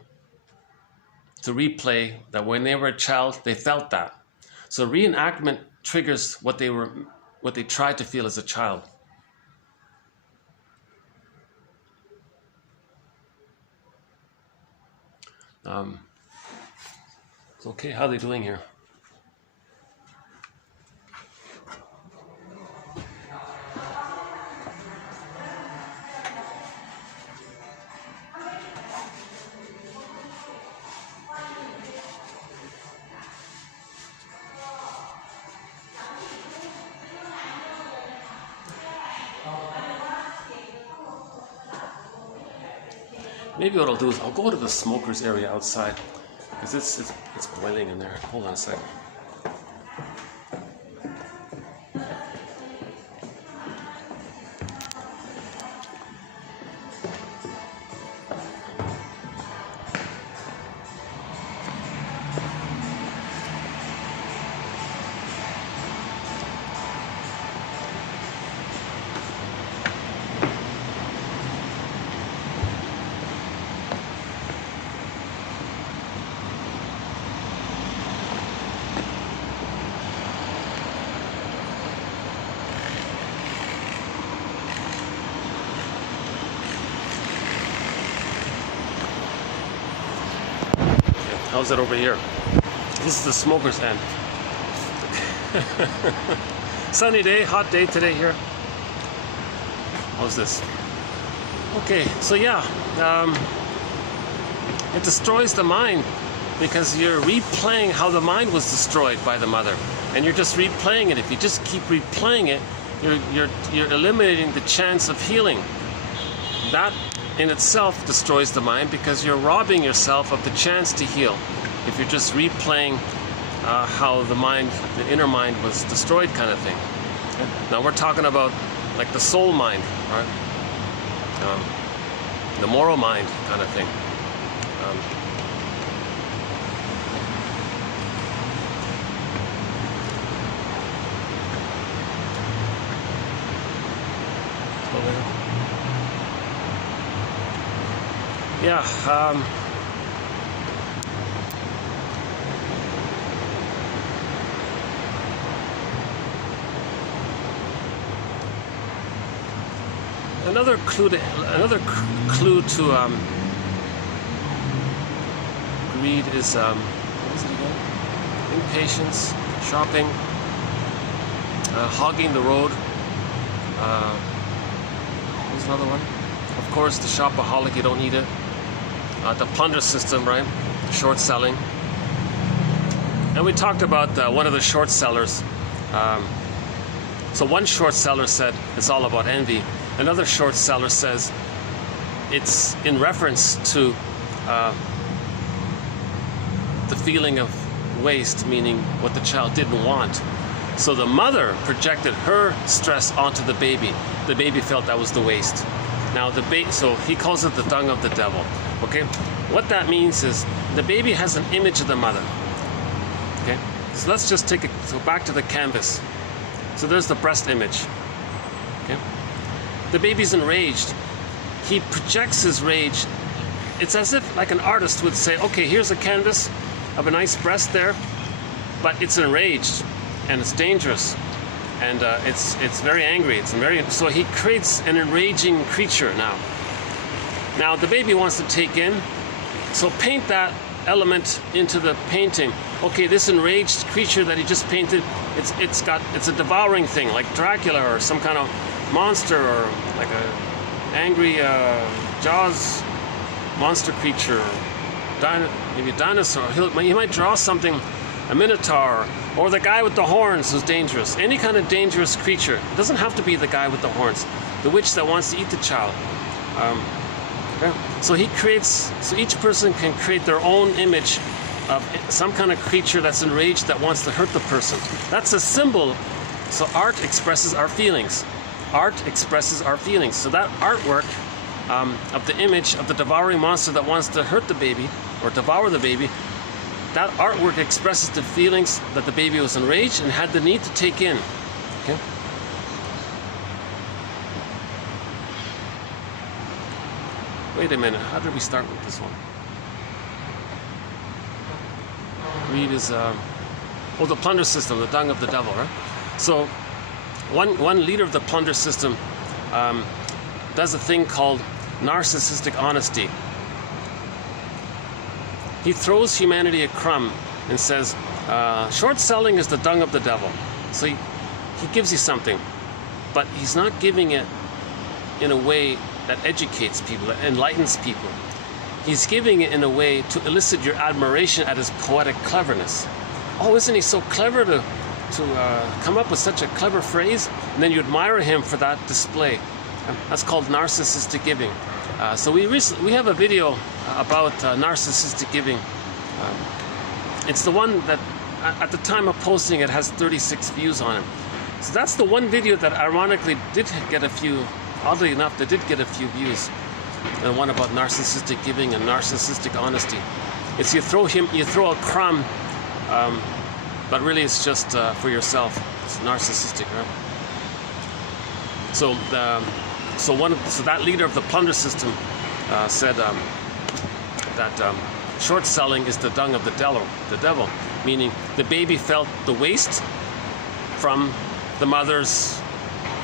to replay that when they were a child, they felt that. So reenactment triggers what they tried to feel as a child. Okay, how are they doing here? Maybe what I'll do is I'll go to the smokers area outside, because it's boiling in there. Hold on a second. How's it over here? This is the smoker's end. Sunny day, hot day today here. How's this? Okay, so yeah, it destroys the mind because you're replaying how the mind was destroyed by the mother, and you're just replaying it. If you just keep replaying it, you're eliminating the chance of healing. That in itself destroys the mind because you're robbing yourself of the chance to heal if you're just replaying how the inner mind was destroyed, kind of thing. Now we're talking about like the soul mind, right? The moral mind kind of thing. Yeah, another clue to greed is what is it again? Impatience, shopping, hogging the road. What's another one? Of course, the shopaholic, you don't need it. The plunder system, right? Short selling. And we talked about one of the short sellers. So one short seller said it's all about envy. Another short seller says it's in reference to the feeling of waste, meaning what the child didn't want. So the mother projected her stress onto the baby. The baby felt that was the waste. Now so he calls it the dung of the devil. Okay, what that means is the baby has an image of the mother. Okay, so let's just so back to the canvas. So there's the breast image. Okay, the baby's enraged. He projects his rage. It's as if like an artist would say, okay, here's a canvas of a nice breast there, but it's enraged and it's dangerous, and it's very angry. So he creates an enraging creature now. Now the baby wants to take in, so paint that element into the painting. Okay, this enraged creature that he just painted, it's a devouring thing, like Dracula or some kind of monster, or like a angry Jaws monster creature, maybe a dinosaur. He might draw something, a minotaur, or the guy with the horns who's dangerous. Any kind of dangerous creature. It doesn't have to be the guy with the horns. The witch that wants to eat the child. Okay. So each person can create their own image of some kind of creature that's enraged that wants to hurt the person. That's a symbol. So art expresses our feelings. Art expresses our feelings. So that artwork of the image of the devouring monster that wants to hurt the baby or devour the baby, that artwork expresses the feelings that the baby was enraged and had the need to take in. Okay? Wait a minute, how did we start with this one? Greed is, the plunder system, the dung of the devil, right? So, one leader of the plunder system does a thing called narcissistic honesty. He throws humanity a crumb and says, short selling is the dung of the devil. So he gives you something, but he's not giving it in a way that educates people, that enlightens people. He's giving it in a way to elicit your admiration at his poetic cleverness. Oh, isn't he so clever to come up with such a clever phrase? And then you admire him for that display. That's called narcissistic giving. So we have a video about narcissistic giving. It's the one that, at the time of posting, it has 36 views on it. So that's the one video that ironically did get a few, oddly enough, that did get a few views. The one about narcissistic giving and narcissistic honesty. It's you throw a crumb, but really it's just for yourself. It's narcissistic, right? So that leader of the plunder system said that short selling is the dung of the devil, meaning the baby felt the waste from the mother's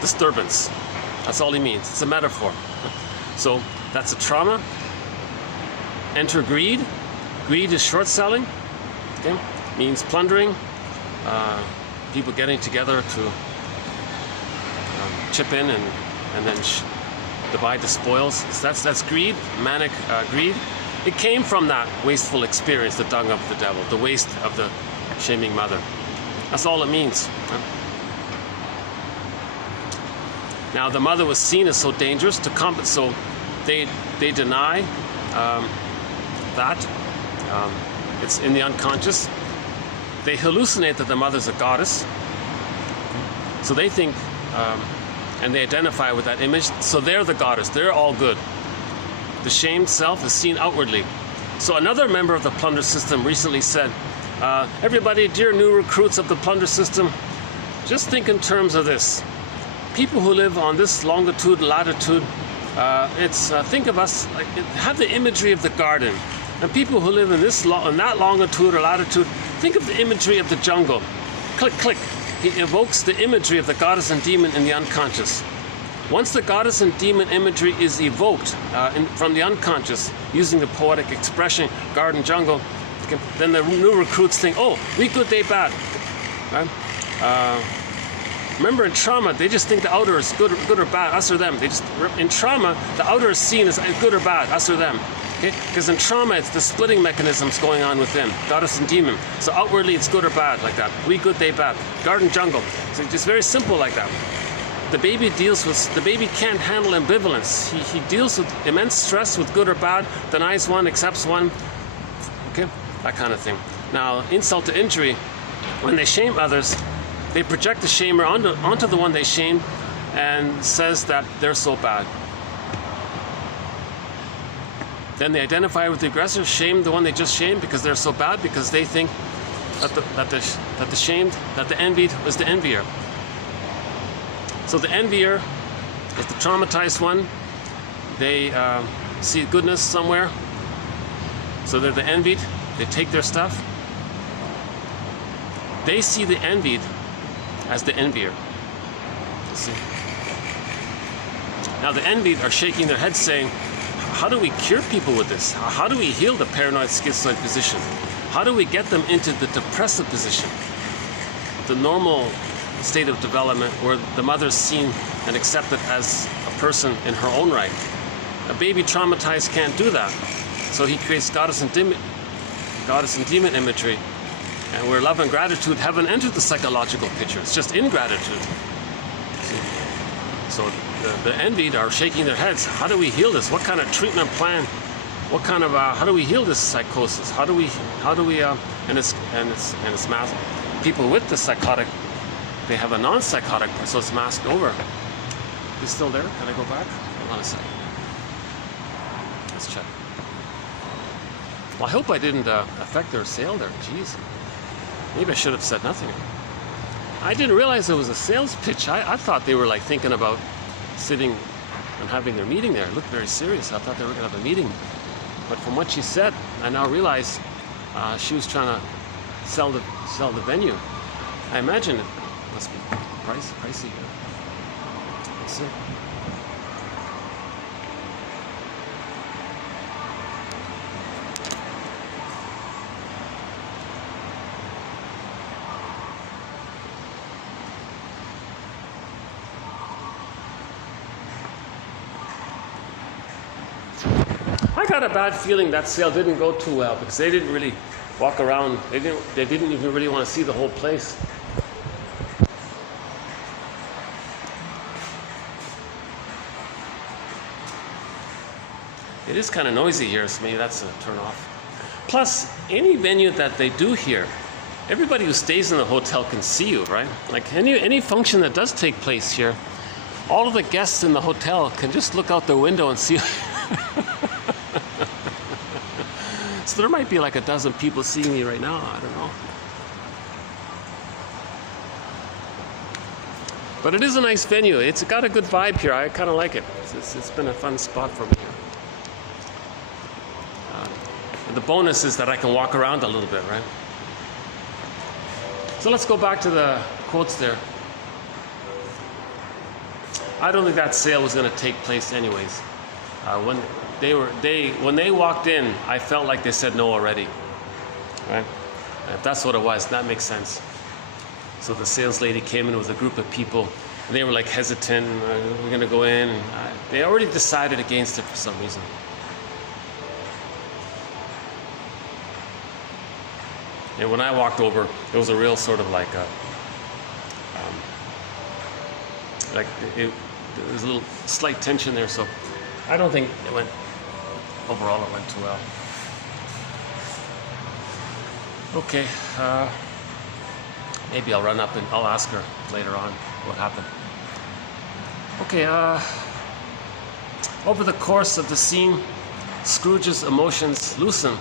disturbance. That's all he means. It's a metaphor. So that's a trauma. Enter greed. Greed is short selling. Okay, means plundering. People getting together to chip in and then divide the spoils. So that's greed, manic greed. It came from that wasteful experience, the dung of the devil, the waste of the shaming mother. That's all it means. Now the mother was seen as so dangerous to compensate, so they deny that. It's in the unconscious. They hallucinate that the mother's a goddess. So they think, and they identify with that image, so they're the goddess, they're all good. The shamed self is seen outwardly. So another member of the plunder system recently said, everybody, dear new recruits of the plunder system, just think in terms of this. People who live on this longitude, latitude, think of us, like, have the imagery of the garden. And people who live in that longitude or latitude, think of the imagery of the jungle. Click, click. He evokes the imagery of the goddess and demon in the unconscious. Once the goddess and demon imagery is evoked from the unconscious, using the poetic expression, garden, jungle, then the new recruits think, oh, we good, they bad. Right? Remember, in trauma, they just think the outer is good or bad, us or them. In trauma, the outer is seen as good or bad, us or them. Okay? Because in trauma, it's the splitting mechanisms going on within, goddess and demon. So outwardly, it's good or bad, like that. We good, they bad. Garden, jungle. So it's just very simple like that. The baby can't handle ambivalence. He deals with immense stress with good or bad, denies one, accepts one. Okay? That kind of thing. Now, insult to injury, when they shame others, they project the shamer onto the one they shamed and says that they're so bad. Then they identify with the aggressor, shame the one they just shamed because they're so bad, because they think that the envied was the envier. So the envier is the traumatized one. They see goodness somewhere, so they're the envied. They take their stuff. They see the envied as the envier. See? Now the envied are shaking their heads saying, how do we cure people with this? How do we heal the paranoid schizoid position? How do we get them into the depressive position? The normal state of development where the mother's seen and accepted as a person in her own right. A baby traumatized can't do that. So he creates goddess and demon imagery. And where love and gratitude haven't entered the psychological picture. It's just ingratitude. See? So the envied are shaking their heads. How do we heal this? What kind of treatment plan? What kind of how do we heal this psychosis? How do we and it's masked. People with the psychotic, they have a non-psychotic, so it's masked over. Is still there? Can I go back? Hold on a second. Let's check. Well, I hope I didn't affect their sale there. Jeez. Maybe I should have said nothing. I didn't realize it was a sales pitch. I thought they were like thinking about sitting and having their meeting there. It looked very serious. I thought they were going to have a meeting. But from what she said, I now realize she was trying to sell the venue. I imagine it must be pricey. Let's see. I got a bad feeling that sale didn't go too well because they didn't really walk around. They didn't even really want to see the whole place. It is kind of noisy here, so maybe that's a turn off. Plus, any venue that they do here, everybody who stays in the hotel can see you, right? Like any function that does take place here, all of the guests in the hotel can just look out the window and see. So there might be like a dozen people seeing me right now. I don't know. But it is a nice venue. It's got a good vibe here. I kind of like it. It's been a fun spot for me. The bonus is that I can walk around a little bit, right? So let's go back to the quotes there. I don't think that sale was going to take place anyways. When they walked in, I felt like they said no already, right? If that's what it was, that makes sense. So the sales lady came in with a group of people, and they were like hesitant. We're going to go in. And they already decided against it for some reason. And when I walked over, it was a real sort of like there was a little slight tension there. So I don't think it went. Overall, it went too well. Okay, maybe I'll run up and I'll ask her later on what happened. Okay, over the course of the scene, Scrooge's emotions loosen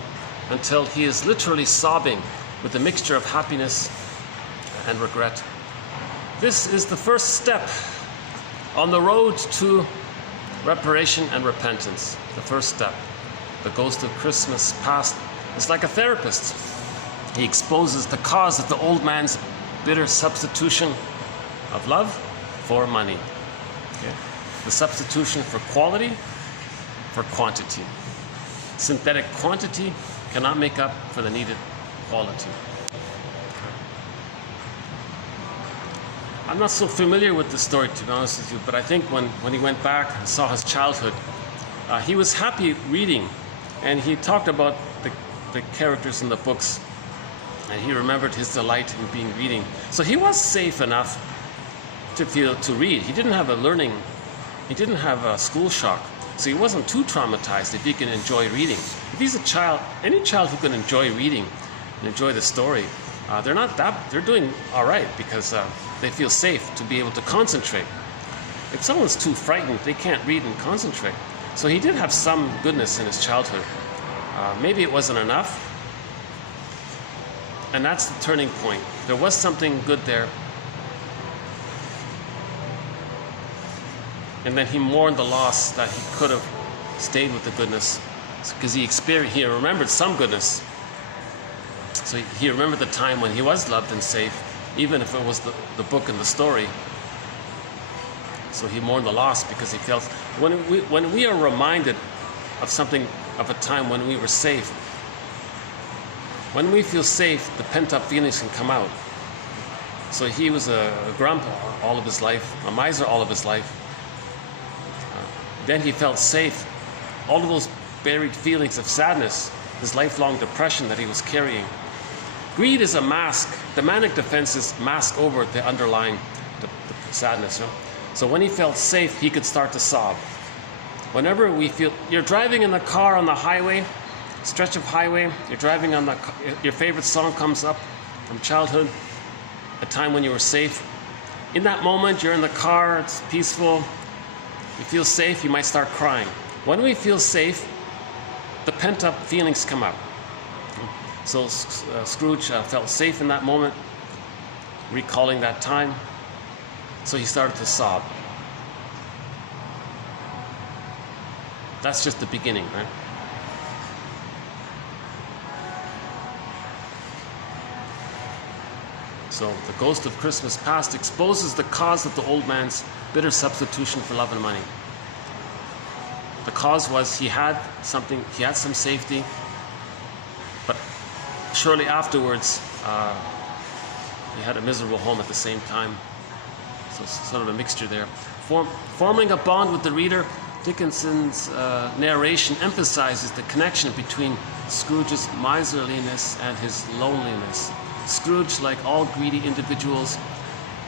until he is literally sobbing with a mixture of happiness and regret. This is the first step on the road to reparation and repentance. The first step. The ghost of Christmas past is like a therapist. He exposes the cause of the old man's bitter substitution of love for money. Okay? The substitution for quality for quantity. Synthetic quantity cannot make up for the needed quality. I'm not so familiar with the story, to be honest with you, but I think when he went back and saw his childhood, he was happy reading, and he talked about the characters in the books, and he remembered his delight in being reading. So he was safe enough to read. He didn't have a school shock, so he wasn't too traumatized if he can enjoy reading. If he's a child, any child who can enjoy reading and enjoy the story, they're doing all right, because they feel safe to be able to concentrate. If someone's too frightened, they can't read and concentrate. So he did have some goodness in his childhood. Maybe it wasn't enough, and that's the turning point. There was something good there, and then he mourned the loss that he could have stayed with the goodness, because he remembered some goodness. So he remembered the time when he was loved and safe, even if it was the book and the story. So he mourned the loss because he felt, when we are reminded of something, of a time when we were safe, when we feel safe, the pent-up feelings can come out. So he was a grump all of his life, a miser all of his life. Then he felt safe. All of those buried feelings of sadness, his lifelong depression that he was carrying. Greed is a mask. The manic defenses mask over the underlying the sadness. So when he felt safe, he could start to sob. Whenever we feel, you're driving in the car on the highway, stretch of highway, you're driving on your favorite song comes up from childhood, a time when you were safe. In that moment, you're in the car, it's peaceful, you feel safe, you might start crying. When we feel safe, the pent-up feelings come up. So Scrooge felt safe in that moment, recalling that time. So he started to sob. That's just the beginning, right? So the ghost of Christmas past exposes the cause of the old man's bitter substitution for love and money. The cause was he had some safety, but shortly afterwards, he had a miserable home at the same time. So sort of a mixture there. Forming a bond with the reader, Dickinson's narration emphasizes the connection between Scrooge's miserliness and his loneliness. Scrooge, like all greedy individuals,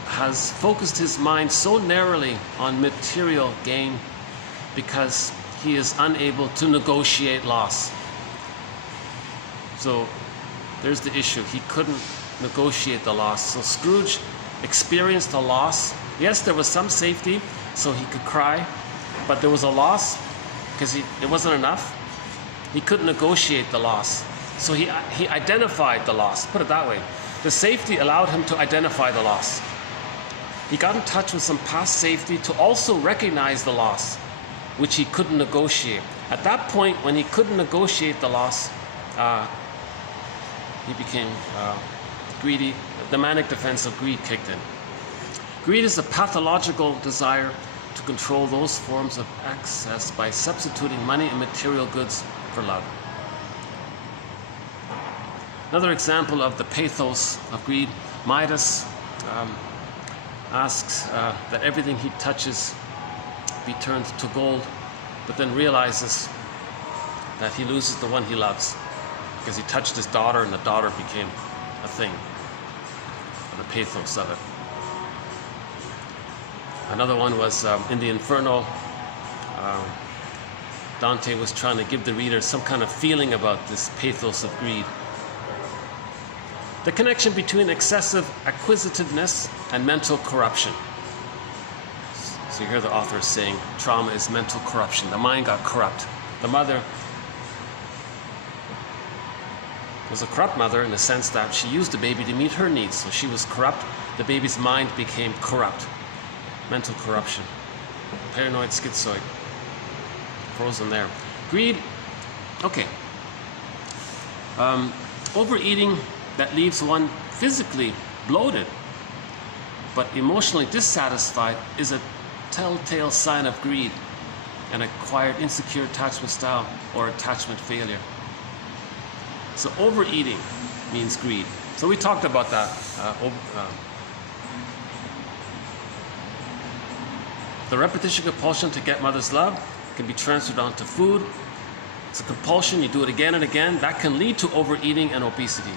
has focused his mind so narrowly on material gain because he is unable to negotiate loss. So there's the issue. He couldn't negotiate the loss. So Scrooge experienced a loss. Yes, there was some safety, so he could cry, but there was a loss because it wasn't enough. He couldn't negotiate the loss. So he identified the loss, put it that way. The safety allowed him to identify the loss. He got in touch with some past safety to also recognize the loss, which he couldn't negotiate. At that point, when he couldn't negotiate the loss, he became greedy. The manic defense of greed kicked in. Greed is a pathological desire to control those forms of excess by substituting money and material goods for love. Another example of the pathos of greed, Midas asks that everything he touches be turned to gold, but then realizes that he loses the one he loves because he touched his daughter and the daughter became a thing. The pathos of it. Another one was in the Inferno. Dante was trying to give the reader some kind of feeling about this pathos of greed. The connection between excessive acquisitiveness and mental corruption. So you hear the author saying trauma is mental corruption. The mind got corrupt. The mother was a corrupt mother in the sense that she used the baby to meet her needs. So she was corrupt. The baby's mind became corrupt. Mental corruption. Paranoid, schizoid. Frozen there. Greed. Okay. Overeating that leaves one physically bloated but emotionally dissatisfied is a telltale sign of greed, an acquired insecure attachment style or attachment failure. So overeating means greed. So we talked about that. The repetition compulsion to get mother's love can be transferred onto food. It's a compulsion, you do it again and again. That can lead to overeating and obesity.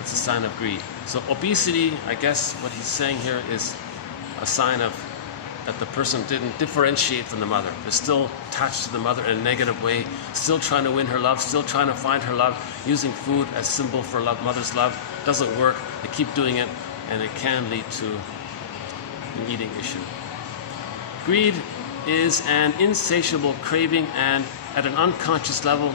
It's a sign of greed. So obesity, I guess what he's saying here is a sign of that the person didn't differentiate from the mother. They're still attached to the mother in a negative way, still trying to win her love, still trying to find her love, using food as symbol for love, mother's love. Doesn't work. They keep doing it, and it can lead to an eating issue. Greed is an insatiable craving, and at an unconscious level,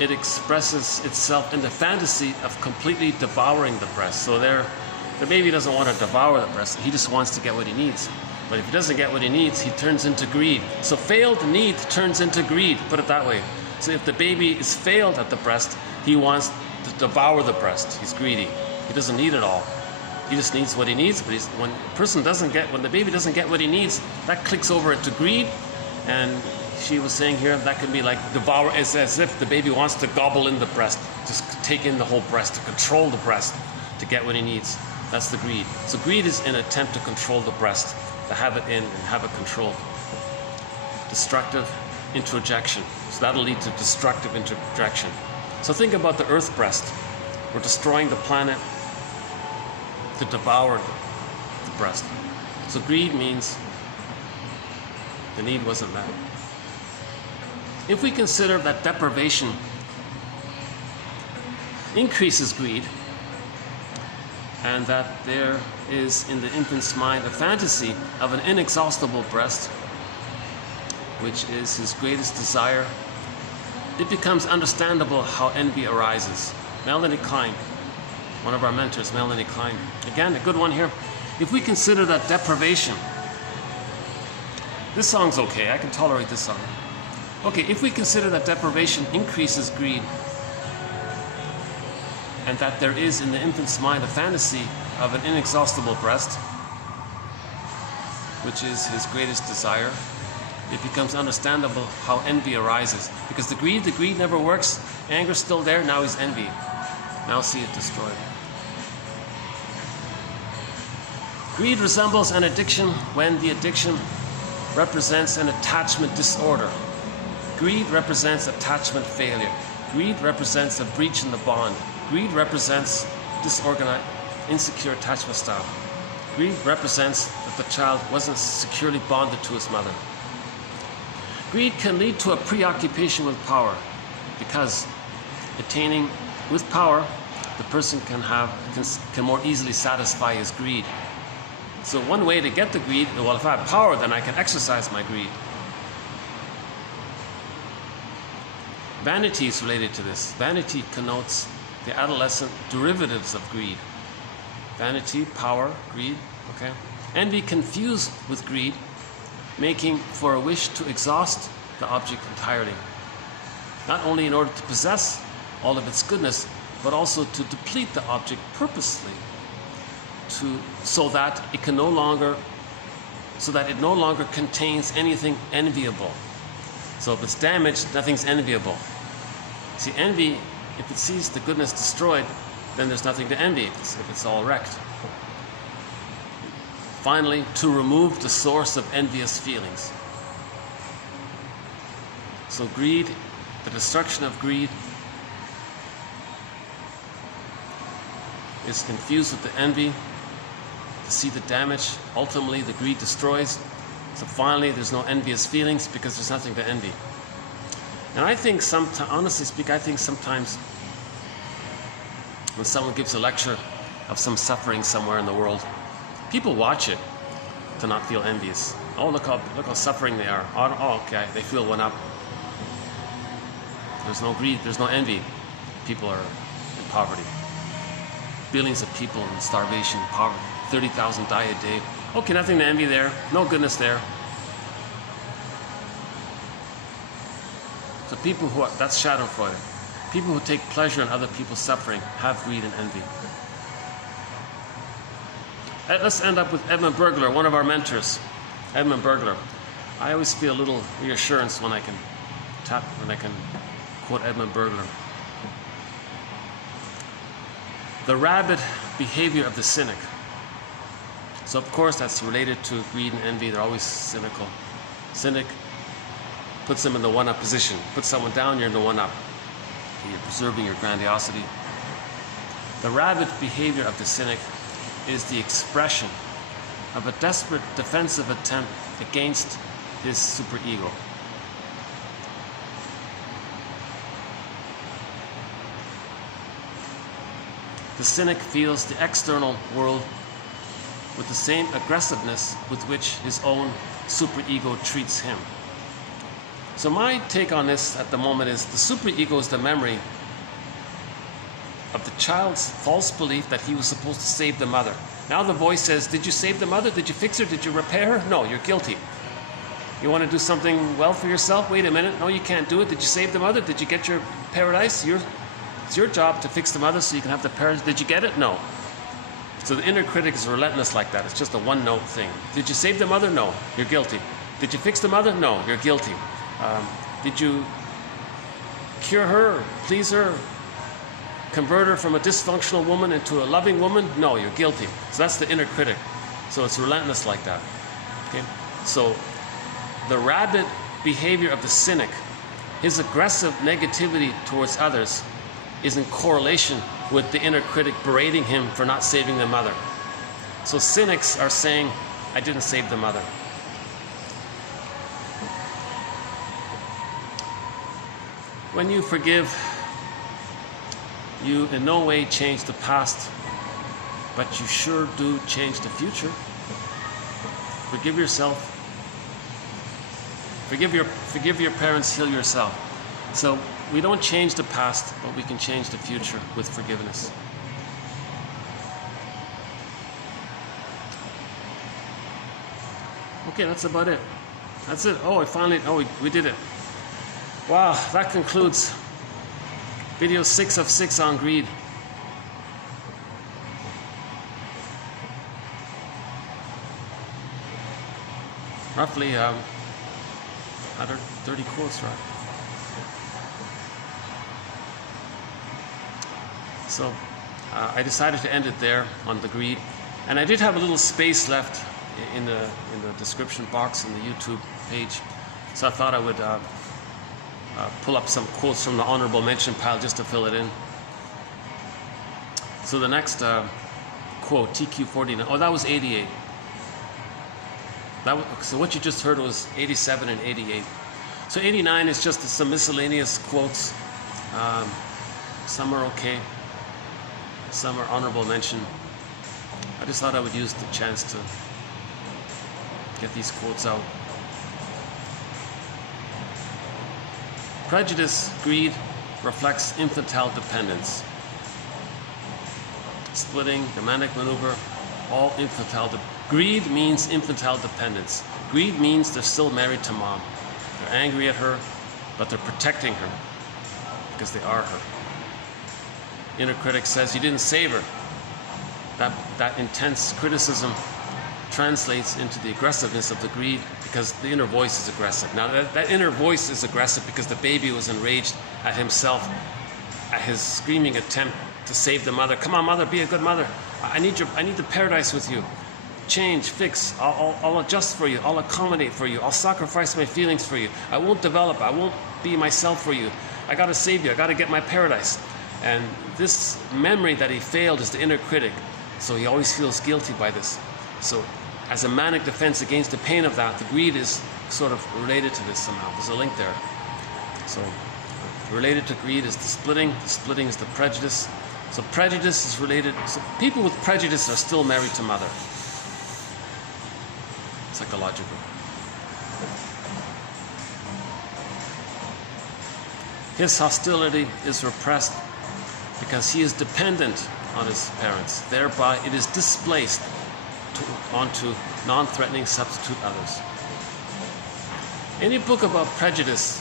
it expresses itself in the fantasy of completely devouring the breast. So the baby doesn't want to devour the breast. He just wants to get what he needs. But if he doesn't get what he needs, he turns into greed. So failed need turns into greed, put it that way. So if the baby is failed at the breast, he wants to devour the breast. He's greedy. He doesn't need it all. He just needs what he needs. But when the baby doesn't get what he needs, that clicks over into greed. And she was saying here, that can be like devour. It's as if the baby wants to gobble in the breast, just take in the whole breast, to control the breast, to get what he needs. That's the greed. So greed is an attempt to control the breast, to have it in and have it controlled. Destructive introjection. So that'll lead to destructive introjection. So think about the earth breast. We're destroying the planet to devour the breast. So greed means the need wasn't met. If we consider that deprivation increases greed, and that there is in the infant's mind a fantasy of an inexhaustible breast, which is his greatest desire, it becomes understandable how envy arises. Melanie Klein, one of our mentors, Melanie Klein. Again, a good one here. If we consider that deprivation, this song's okay, I can tolerate this song. Okay, if we consider that deprivation increases greed, and that there is in the infant's mind a fantasy of an inexhaustible breast, which is his greatest desire, it becomes understandable how envy arises. Because the greed never works, anger's still there, now he's envy. Now see it destroyed. Greed resembles an addiction when the addiction represents an attachment disorder. Greed represents attachment failure. Greed represents a breach in the bond. Greed represents disorganized, insecure attachment style. Greed represents that the child wasn't securely bonded to his mother. Greed can lead to a preoccupation with power, because attaining with power, the person can more easily satisfy his greed. So one way to get the greed, well, if I have power, then I can exercise my greed. Vanity is related to this. Vanity connotes the adolescent derivatives of greed. Vanity, power, greed, okay? Envy confused with greed, making for a wish to exhaust the object entirely. Not only in order to possess all of its goodness, but also to deplete the object purposely, so that it no longer contains anything enviable. So if it's damaged, nothing's enviable. See, envy, if it sees the goodness destroyed, then there's nothing to envy if it's all wrecked. Finally, to remove the source of envious feelings. So greed, the destruction of greed, is confused with the envy. To see the damage, ultimately the greed destroys. So finally, there's no envious feelings because there's nothing to envy. And I think honestly speaking, I think sometimes when someone gives a lecture of some suffering somewhere in the world, people watch it to not feel envious. Oh, look how suffering they are. Oh, okay, they feel one up. There's no greed, there's no envy. People are in poverty. Billions of people in starvation, poverty. 30,000 die a day. Okay, nothing to envy there. No goodness there. So people that's Schadenfreude. People who take pleasure in other people's suffering have greed and envy. Let's end up with Edmund Burglar, one of our mentors. Edmund Burglar. I always feel a little reassurance when I can quote Edmund Burglar. The rabid behavior of the cynic. So of course that's related to greed and envy. They're always cynical. Cynic puts them in the one-up position. Put someone down, you're in the one-up. You're preserving your grandiosity. The rabid behavior of the cynic is the expression of a desperate defensive attempt against his superego. The cynic feels the external world with the same aggressiveness with which his own superego treats him. So my take on this at the moment is the superego is the memory of the child's false belief that he was supposed to save the mother. Now the voice says, did you save the mother? Did you fix her? Did you repair her? No, you're guilty. You want to do something well for yourself? Wait a minute. No, you can't do it. Did you save the mother? Did you get your paradise? It's your job to fix the mother so you can have the paradise. Did you get it? No. So the inner critic is relentless like that. It's just a one-note thing. Did you save the mother? No, you're guilty. Did you fix the mother? No, you're guilty. Did you cure her, please her, convert her from a dysfunctional woman into a loving woman? No, you're guilty. So that's the inner critic. So it's relentless like that. Okay? So the rabid behavior of the cynic, his aggressive negativity towards others, is in correlation with the inner critic berating him for not saving the mother. So cynics are saying, I didn't save the mother. When you forgive, you in no way change the past, but you sure do change the future. Forgive yourself. Forgive your parents, heal yourself. So we don't change the past, but we can change the future with forgiveness. Okay, that's about it. That's it. We did it. Wow, that concludes video 6 of 6 on greed. Roughly 130 quotes, right? So I decided to end it there on the greed, and I did have a little space left in the description box in the YouTube page, so I thought I would pull up some quotes from the honorable mention pile just to fill it in. So the next quote, TQ49. Oh, that was 88. So what you just heard was 87 and 88. So 89 is just some miscellaneous quotes. Some are okay. Some are honorable mention. I just thought I would use the chance to get these quotes out. Prejudice, greed, reflects infantile dependence. Splitting, the manic maneuver, all infantile. Greed means infantile dependence. Greed means they're still married to mom. They're angry at her, but they're protecting her because they are her. Inner critic says, you didn't save her. That intense criticism translates into the aggressiveness of the greed because the inner voice is aggressive. Now that inner voice is aggressive because the baby was enraged at himself, at his screaming attempt to save the mother. Come on, mother, be a good mother. I need the paradise with you. Change, fix, I'll adjust for you, I'll accommodate for you, I'll sacrifice my feelings for you. I won't develop, I won't be myself for you. I gotta save you, I gotta get my paradise. And this memory that he failed is the inner critic. So he always feels guilty by this. So as a manic defense against the pain of that, the greed is sort of related to this somehow. There's a link there. So related to greed is the splitting is the prejudice. So prejudice is related, so people with prejudice are still married to mother. Psychological. His hostility is repressed because he is dependent on his parents. Thereby it is displaced onto non-threatening substitute others. Any book about prejudice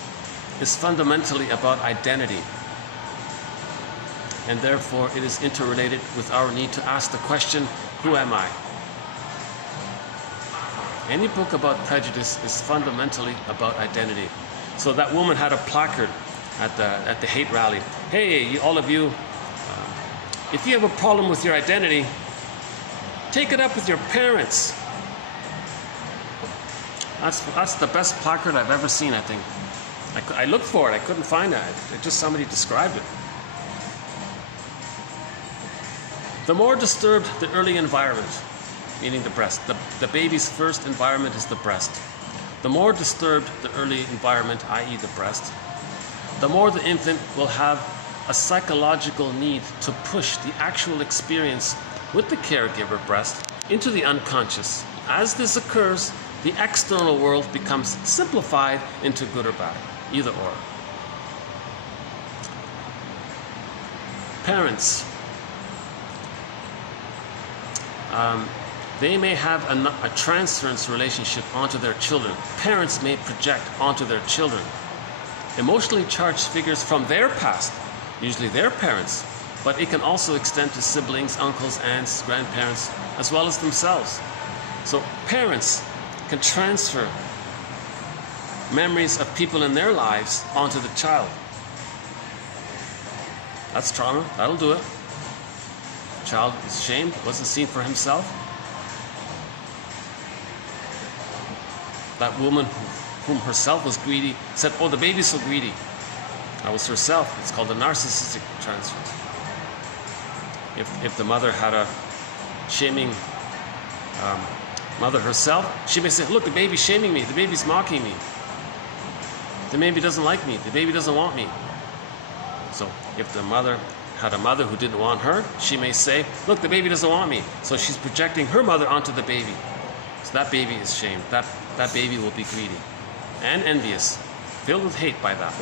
is fundamentally about identity, and therefore it is interrelated with our need to ask the question, who am I? Any book about prejudice is fundamentally about identity. So that woman had a placard at the hate rally. Hey, all of you, if you have a problem with your identity, Take it up with your parents. That's the best placard I've ever seen, I think. I looked for it, I couldn't find it. Just somebody described it. The more disturbed the early environment, meaning the breast. The baby's first environment is the breast. The more disturbed the early environment, i.e. the breast, the more the infant will have a psychological need to push the actual experience with the caregiver breast into the unconscious. As this occurs, the external world becomes simplified into good or bad, either or. Parents. They may have a transference relationship onto their children. Parents may project onto their children emotionally charged figures from their past, usually their parents, but it can also extend to siblings, uncles, aunts, grandparents, as well as themselves. So parents can transfer memories of people in their lives onto the child. That's trauma. That'll do it. The child is shamed, wasn't seen for himself. That woman whom herself was greedy said, "Oh, the baby's so greedy." That was herself. It's called a narcissistic transfer. If the mother had a shaming mother herself, she may say, "Look, the baby's shaming me. The baby's mocking me. The baby doesn't like me. The baby doesn't want me." So if the mother had a mother who didn't want her, she may say, "Look, the baby doesn't want me." So she's projecting her mother onto the baby. So that baby is shamed. That baby will be greedy and envious, filled with hate by that.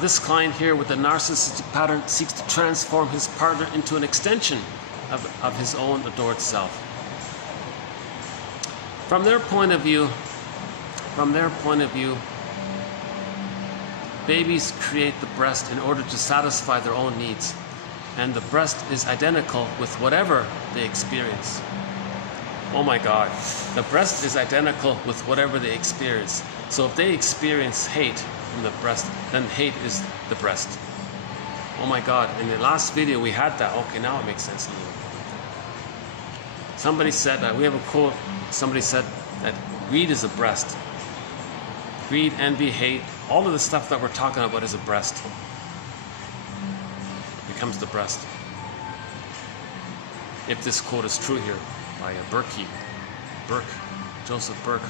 This client here with the narcissistic pattern seeks to transform his partner into an extension of his own adored self. From their point of view, babies create the breast in order to satisfy their own needs, and the breast is identical with whatever they experience. Oh my God, the breast is identical with whatever they experience. So if they experience hate from the breast, then hate is the breast. Oh my God, in the last video we had that. Okay, now it makes sense a little. Somebody said, we have a quote, somebody said that greed is a breast. Greed, envy, hate, all of the stuff that we're talking about is a breast. Becomes the breast. If this quote is true here, by Joseph Burke.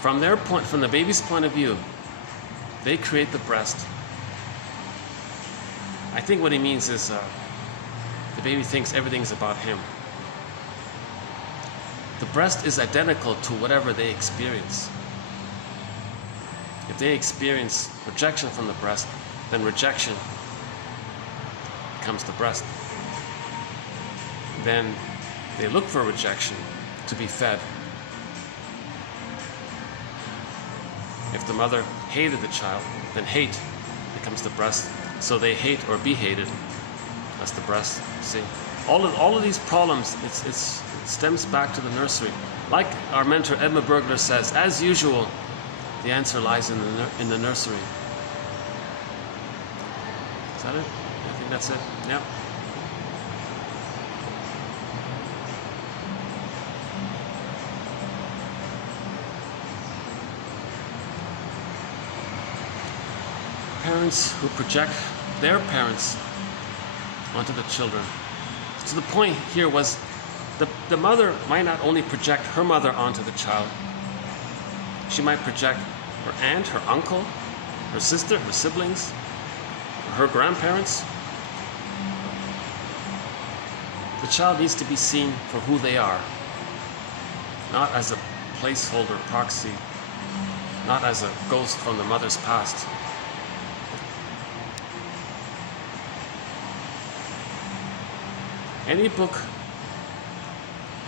From the baby's point of view, they create the breast. I think what he means is the baby thinks everything's about him. The breast is identical to whatever they experience. If they experience rejection from the breast, then rejection becomes the breast. Then they look for rejection to be fed. If the mother hated the child, then hate becomes the breast. So they hate or be hated. That's the breast. See, all of these problems, it stems back to the nursery. Like our mentor Edmund Bergler says, as usual, the answer lies in the nursery. Is that it? I think that's it. Yeah. Parents who project their parents onto the children. So the point here was the mother might not only project her mother onto the child, she might project her aunt, her uncle, her sister, her siblings, her grandparents. The child needs to be seen for who they are, not as a placeholder proxy, not as a ghost from the mother's past. Any book,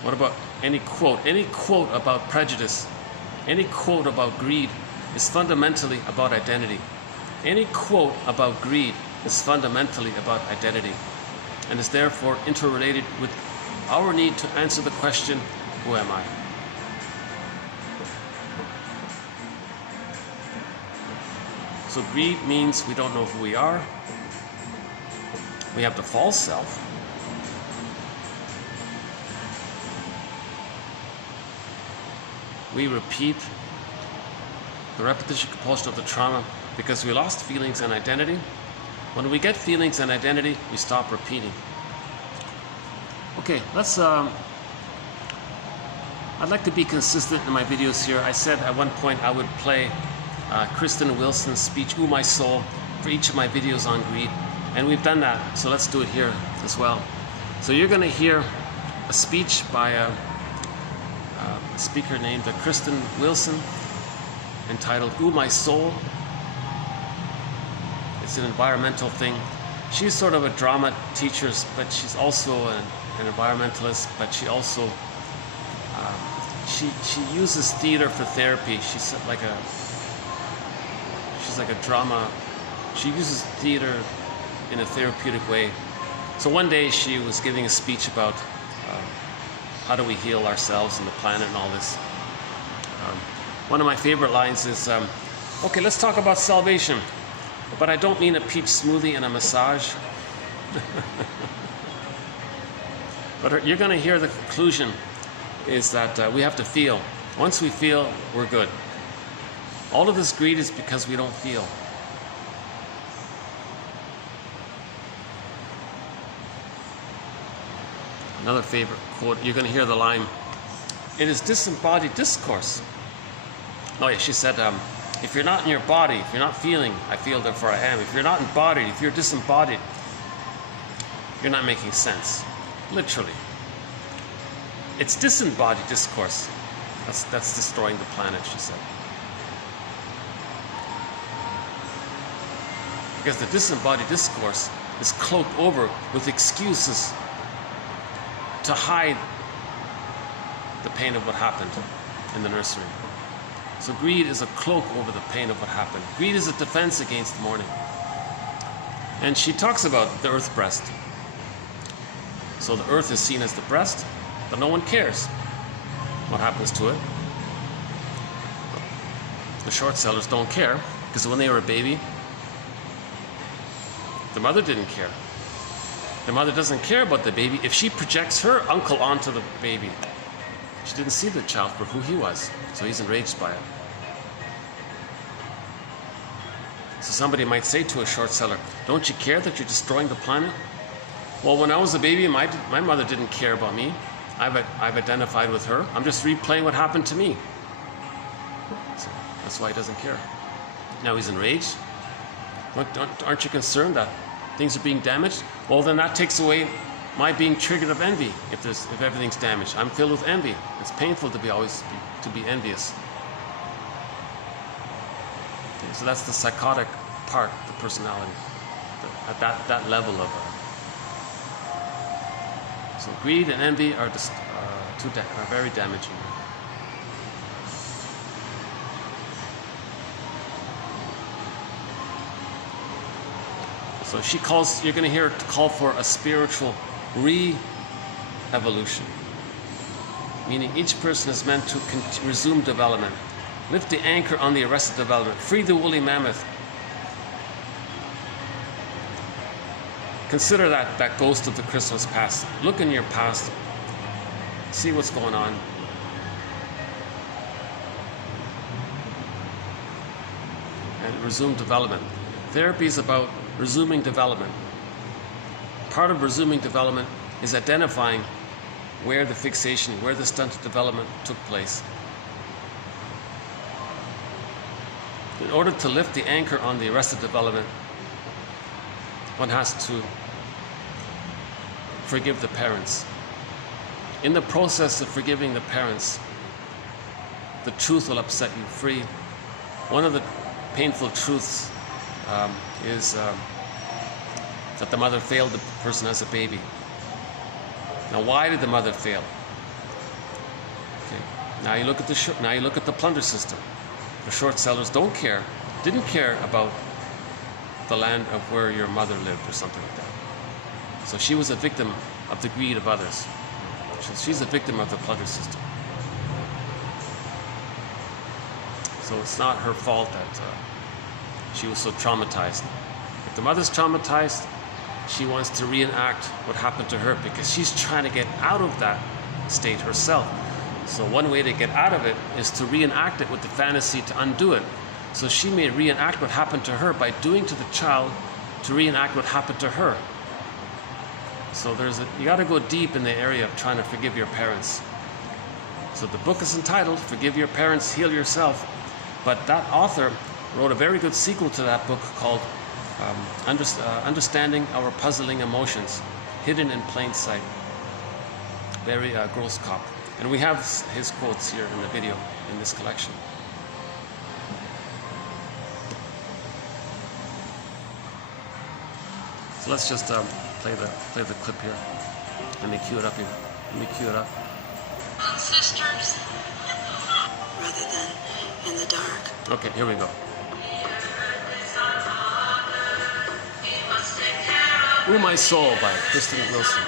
what about any quote? Any quote about prejudice, any quote about greed is fundamentally about identity. Any quote about greed is fundamentally about identity and is therefore interrelated with our need to answer the question, who am I? So greed means we don't know who we are. We have the false self. We repeat the repetition compulsion of the trauma because we lost feelings and identity. When we get feelings and identity, we stop repeating. Okay, let's I'd like to be consistent in my videos here. I said at one point I would play Kristen Wilson's speech, "Ooh, My Soul," for each of my videos on greed. And we've done that, so let's do it here as well. So you're going to hear a speech by a speaker named Kristen Wilson entitled "Ooh, My Soul." It's an environmental thing. She's sort of a drama teacher, but she's also an environmentalist, but she also she uses theater for therapy. She's like a drama. She uses theater in a therapeutic way. So one day she was giving a speech about how do we heal ourselves and the planet and all this. One of my favorite lines is, okay, let's talk about salvation, but I don't mean a peach smoothie and a massage. But you're going to hear the conclusion is that we have to feel. Once we feel, we're good. All of this greed is because we don't feel. Another favorite quote, you're going to hear the line, "It is disembodied discourse." Oh yeah, she said, if you're not in your body, if you're not feeling, I feel, therefore I am. If you're not embodied, if you're disembodied, you're not making sense. Literally. It's disembodied discourse. That's destroying the planet, she said. Because the disembodied discourse is cloaked over with excuses to hide the pain of what happened in the nursery. So greed is a cloak over the pain of what happened. Greed is a defense against mourning. And she talks about the earth breast. So the earth is seen as the breast, but no one cares what happens to it. The short sellers don't care, because when they were a baby, the mother didn't care. The mother doesn't care about the baby if she projects her uncle onto the baby. She didn't see the child for who he was, so he's enraged by it. So somebody might say to a short seller, "Don't you care that you're destroying the planet?" Well, when I was a baby, my mother didn't care about me. I've identified with her. I'm just replaying what happened to me. So that's why he doesn't care. Now he's enraged. Aren't you concerned that things are being damaged? Well, then that takes away my being triggered of envy. If everything's damaged, I'm filled with envy. It's painful to be envious. Okay, so that's the psychotic part of the personality. At that level of it. So greed and envy are very damaging. So you're going to hear her call for a spiritual re-evolution. Meaning each person is meant to resume development. Lift the anchor on the arrested development. Free the woolly mammoth. Consider that ghost of the Christmas past. Look in your past. See what's going on. And resume development. Therapy is about resuming development. Part of resuming development is identifying where the fixation, where the stunted development took place. In order to lift the anchor on the arrested development, one has to forgive the parents. In the process of forgiving the parents, the truth will upset you free. One of the painful truths is that the mother failed the person as a baby. Now, why did the mother fail? Okay. Now you look at the plunder system. The short sellers didn't care about the land of where your mother lived or something like that. So she was a victim of the greed of others. She's a victim of the plunder system. So it's not her fault that she was so traumatized. If the mother's traumatized, She wants to reenact what happened to her because she's trying to get out of that state herself. So one way to get out of it is to reenact it with the fantasy to undo it. So she may reenact what happened to her by doing to the child to reenact what happened to her. So you got to go deep in the area of trying to forgive your parents. So the book is entitled Forgive Your Parents, Heal Yourself. But that author wrote a very good sequel to that book called Understanding Our Puzzling Emotions, Hidden in Plain Sight. Very gross cop. And we have his quotes here in the video in this collection. So let's just play the clip here. Let me cue it up here. Let me cue it up. Sisters, rather than in the dark. Okay, here we go. Ooh, My Soul by Kristen Wilson.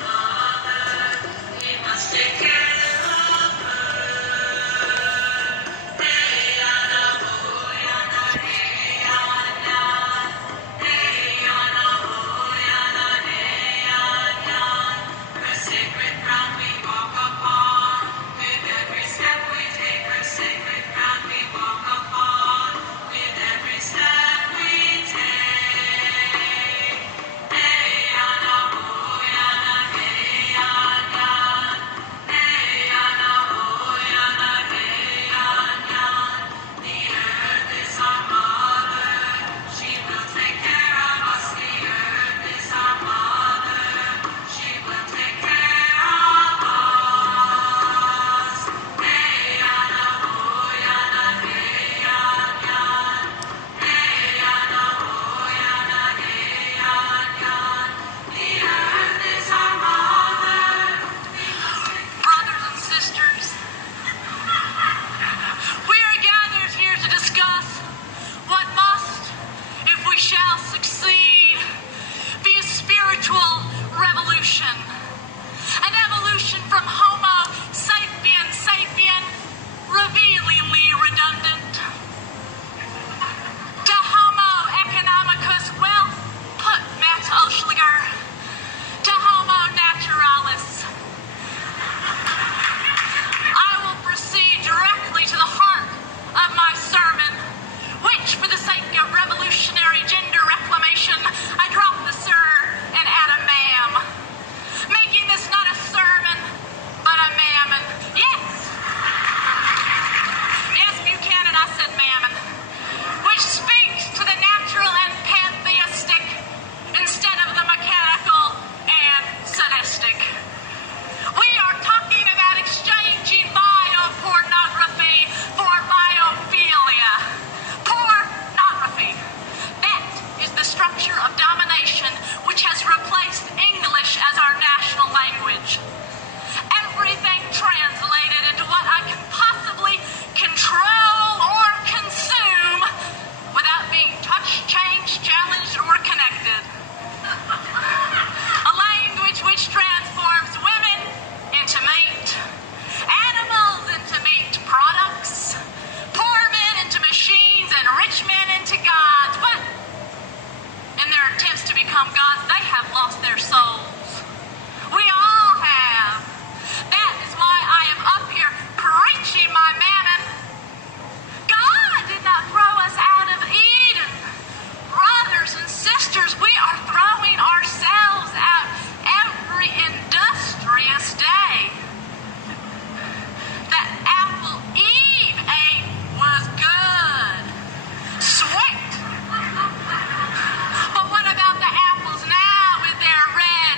But what about the apples now with their red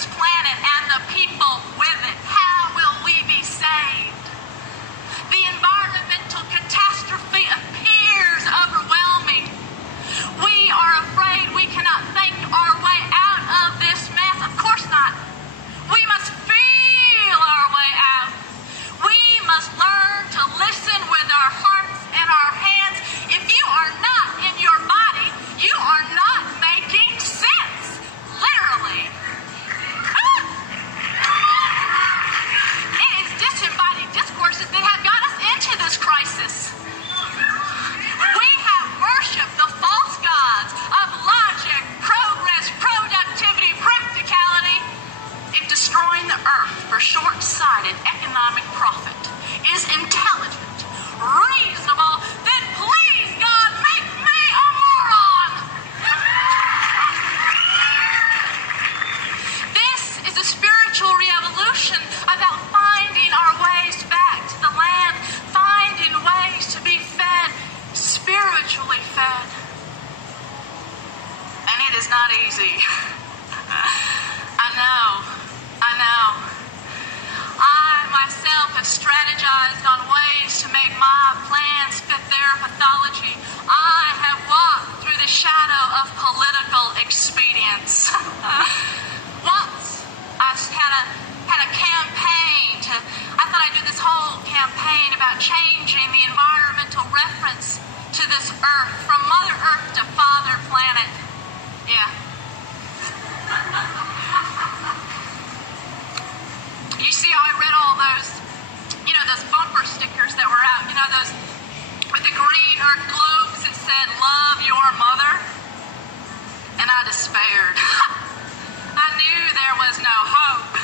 this planet and the people with it. How will we be saved? The environmental catastrophe appears overwhelming. We are afraid we cannot think our way out of this mess. Of course not. We must feel our way out. We must learn to listen with our hearts and our hands. If you are not in your body, you are not making sense. Literally. It is disembodied discourses that have got us into this crisis. We have worshipped the false gods of logic, progress, productivity, practicality. If destroying the earth for short-sighted economic profit is intelligent, reasonable, then please, God, make me a moron! This is a spiritual revolution about finding our ways back to the land, finding ways to be fed, spiritually fed. And it is not easy. I know. I myself have strategized on ways to make my plans fit their pathology. I have walked through the shadow of political expedience. Once I had a campaign I thought I'd do this whole campaign about changing the environmental reference to this earth, from Mother Earth to Father Planet. Yeah. You see, I read all those, those bumper stickers that were out, those with the green earth globes that said, "Love your mother." And I despaired. I knew there was no hope.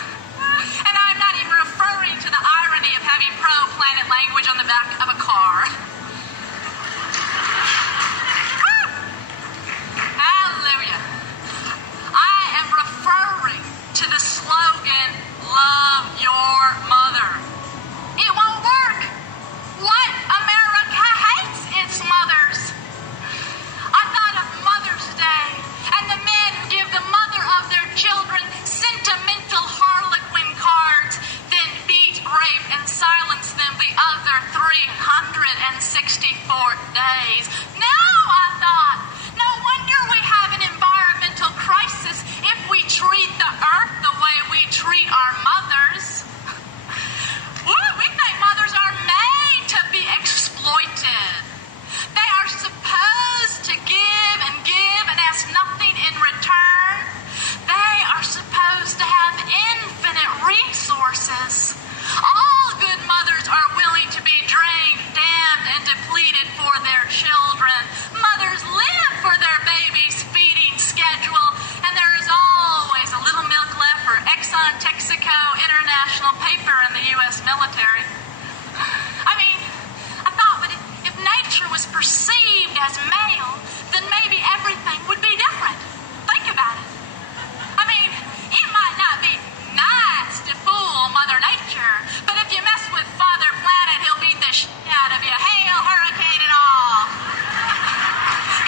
And I'm not even referring to the irony of having pro-planet language on the back of a car. Hallelujah. I am referring to the slogan, "Love your mother." It won't work. What? America hates its mothers. I thought of Mother's Day, and the men give the mother of their children sentimental harlequin cards, then beat, rape, and silence them the other 364 days. Now, I thought, no wonder we have an environmental crisis if we treat the earth the way we treat our mothers. We think mothers are made to be exploited. They are supposed to give and ask nothing in return. They are supposed to have infinite resources. All good mothers are willing to be drained, damned, and depleted for their children. Mothers live for their babies' feeding schedule, and there is always a little milk left for Exxon, Texaco, International Paper, and the U.S. military. I thought, but if nature was perceived as male, then maybe everything would be different. Think about it. It might not be nice to fool Mother Nature, but if you mess with Father Planet, he'll beat the shit out of you. Hail, hurricane, and all.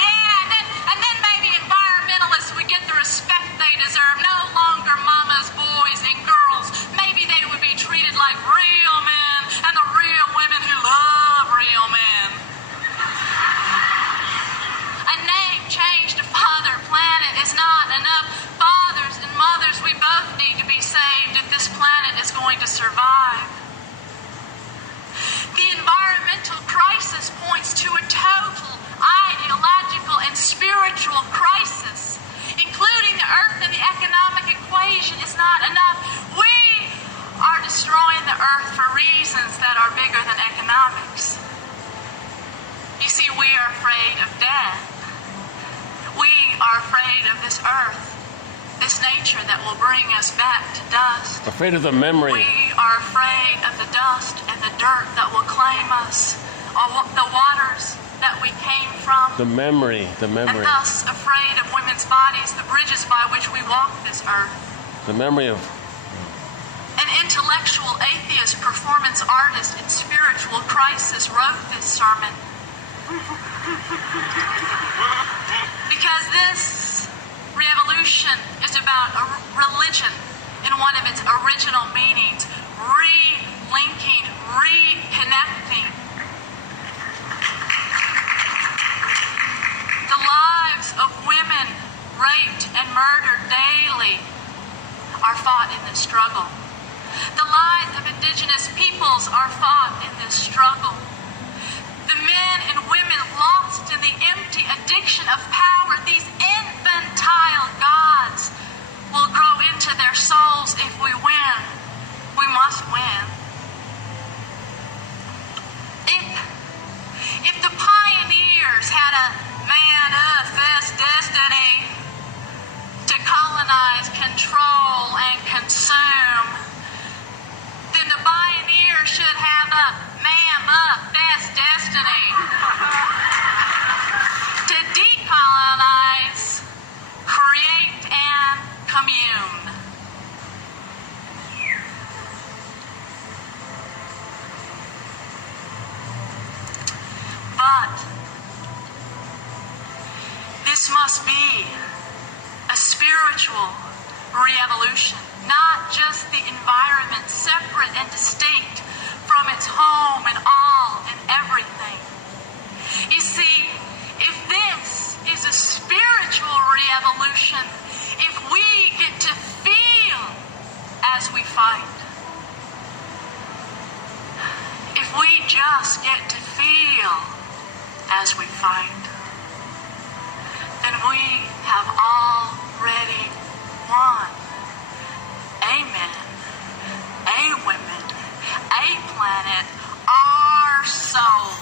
Yeah, and then maybe environmentalists would get the respect they deserve. No longer mamas, boys, and girls. Maybe they would be treated like real men, and the real women who love real men. A name change to Father Planet is not enough. Fathers and mothers, we both need to be saved if this planet is going to survive. The environmental crisis points to a total ideological and spiritual crisis. Including the earth and the economic equation is not enough. We are destroying the earth for reasons that are bigger than economics. You see, we are afraid of death. We are afraid of this earth, this nature that will bring us back to dust. Afraid of the memory. We are afraid of the dust and the dirt that will claim us, or the waters that we came from. The memory. And thus afraid of women's bodies, the bridges by which we walk this earth. The memory of... An intellectual atheist performance artist in spiritual crisis wrote this sermon. Because this revolution is about a religion in one of its original meanings, re-linking, reconnecting. The lives of women raped and murdered daily are fought in this struggle. The lives of indigenous peoples are fought in this struggle. The men and women lost in the empty addiction of power, these infantile gods, will grow into their souls if we win. We must win. If the pioneers had a manifest destiny to colonize, control, and consume, then the pioneers should have a manifest destiny to decolonize, create, and commune. But this must be a spiritual re-evolution, not just the environment separate and distinct from its home and all and everything. You see, if this is a spiritual re-evolution, if we get to feel as we fight, if we just get to feel as we fight, then we have already won. Amen. A women, a planet, our soul.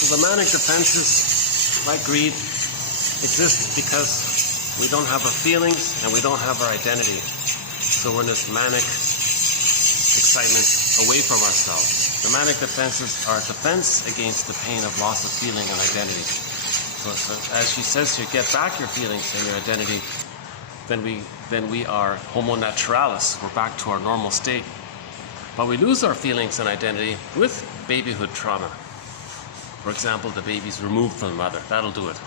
So the manic defenses, like greed, exist because we don't have our feelings and we don't have our identity. So we're in this manic excitement away from ourselves. The manic defenses are a defense against the pain of loss of feeling and identity. So as she says here, get back your feelings and your identity, then we are homo naturalis. We're back to our normal state. But we lose our feelings and identity with babyhood trauma. For example, the baby's removed from the mother. That'll do it.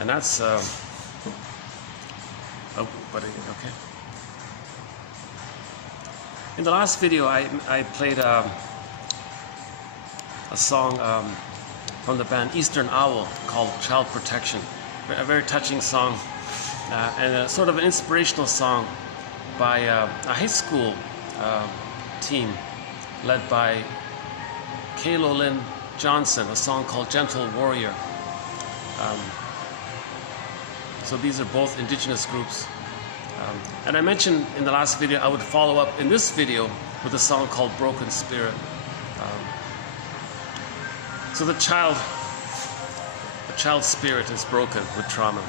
And that's okay. In the last video, I played a song from the band Eastern Owl called Child Protection. A very touching song and a sort of an inspirational song by a high school team led by Kaylo Lynn Johnson, a song called Gentle Warrior. So these are both indigenous groups. And I mentioned in the last video I would follow up in this video with a song called Broken Spirit. So the child's spirit is broken with trauma.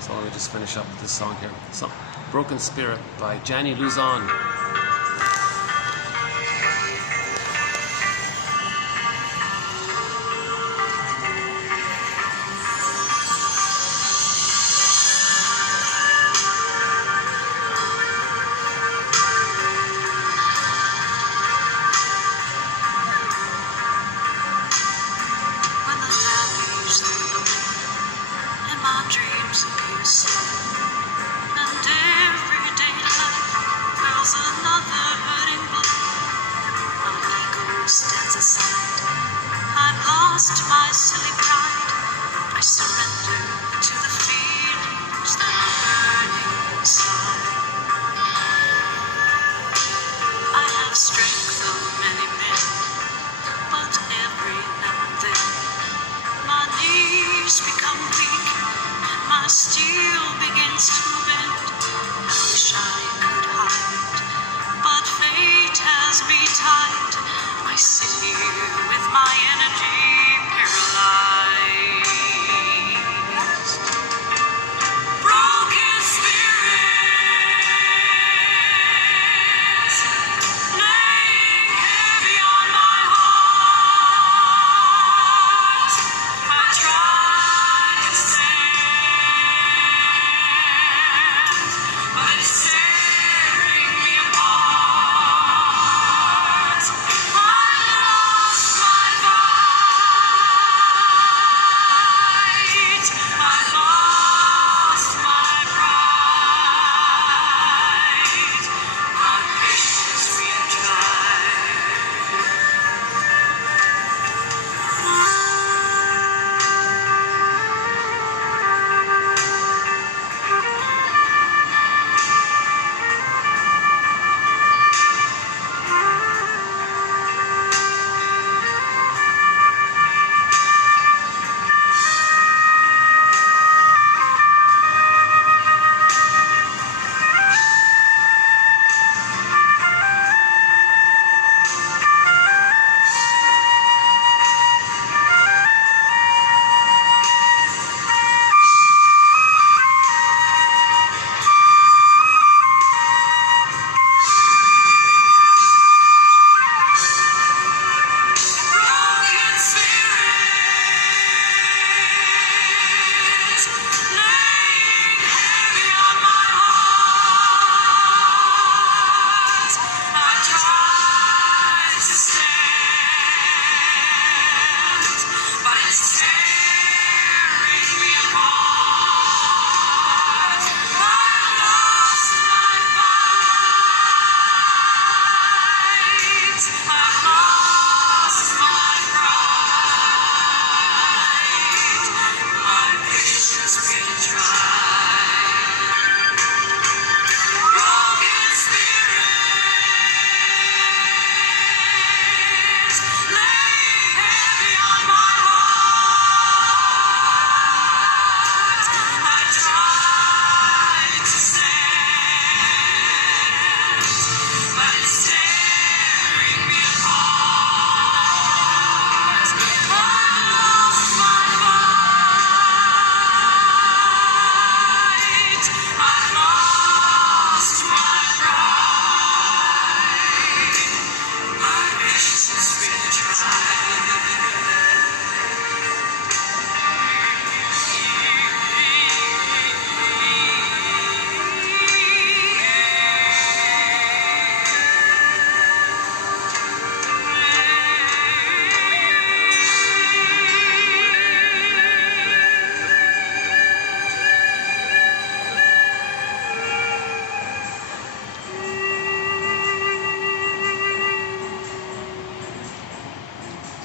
So let me just finish up with this song here. So, Broken Spirit by Jani Luzon. Dreams of you, and everyday life feels alive.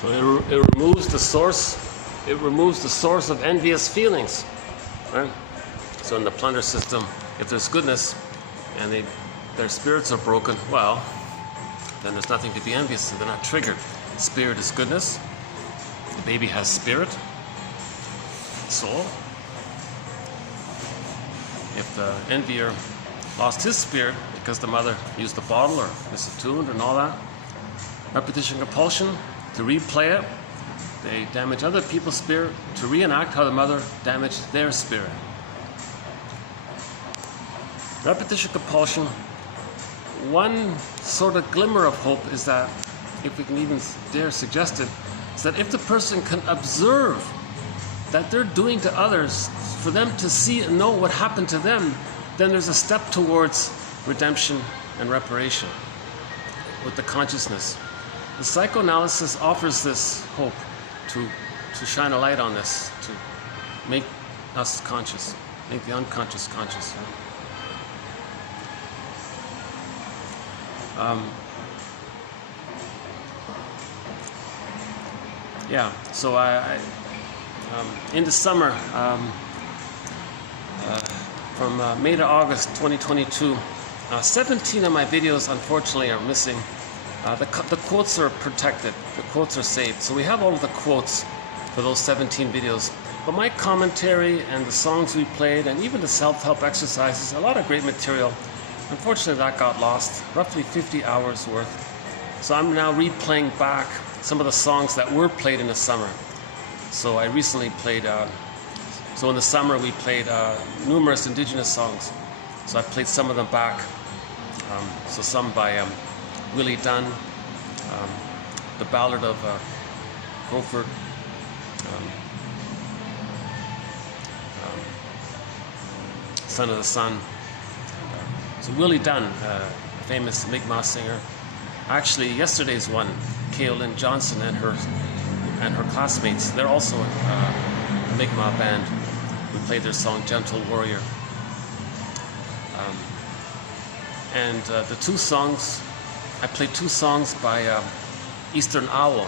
So it removes the source. It removes the source of envious feelings, right? So in the plunder system, if there's goodness and their spirits are broken, well, then there's nothing to be envious of. They're not triggered. Spirit is goodness. The baby has spirit, soul. If the envier lost his spirit because the mother used the bottle or misattuned and all that, repetition compulsion, to replay it, they damage other people's spirit to reenact how the mother damaged their spirit. Repetition compulsion, one sort of glimmer of hope is that, if we can even dare suggest it, is that if the person can observe that they're doing to others for them to see and know what happened to them, then there's a step towards redemption and reparation with the consciousness. The psychoanalysis offers this hope to shine a light on this, to make us conscious, make the unconscious conscious. So I in the summer, from May to August 2022, 17 of my videos unfortunately are missing. The quotes are protected, the quotes are saved. So we have all of the quotes for those 17 videos. But my commentary and the songs we played and even the self-help exercises, a lot of great material. Unfortunately that got lost, roughly 50 hours worth. So I'm now replaying back some of the songs that were played in the summer. So I recently played, so in the summer we played numerous indigenous songs. So I played some of them back. So some by Willie Dunn, the Ballad of Crowford, Son of the Sun. So Willie Dunn, famous Mi'kmaq singer. Actually, yesterday's one, Kaolin Johnson and her classmates, they're also a Mi'kmaq band. We played their song Gentle Warrior. And the two songs, I played two songs by Eastern Owl,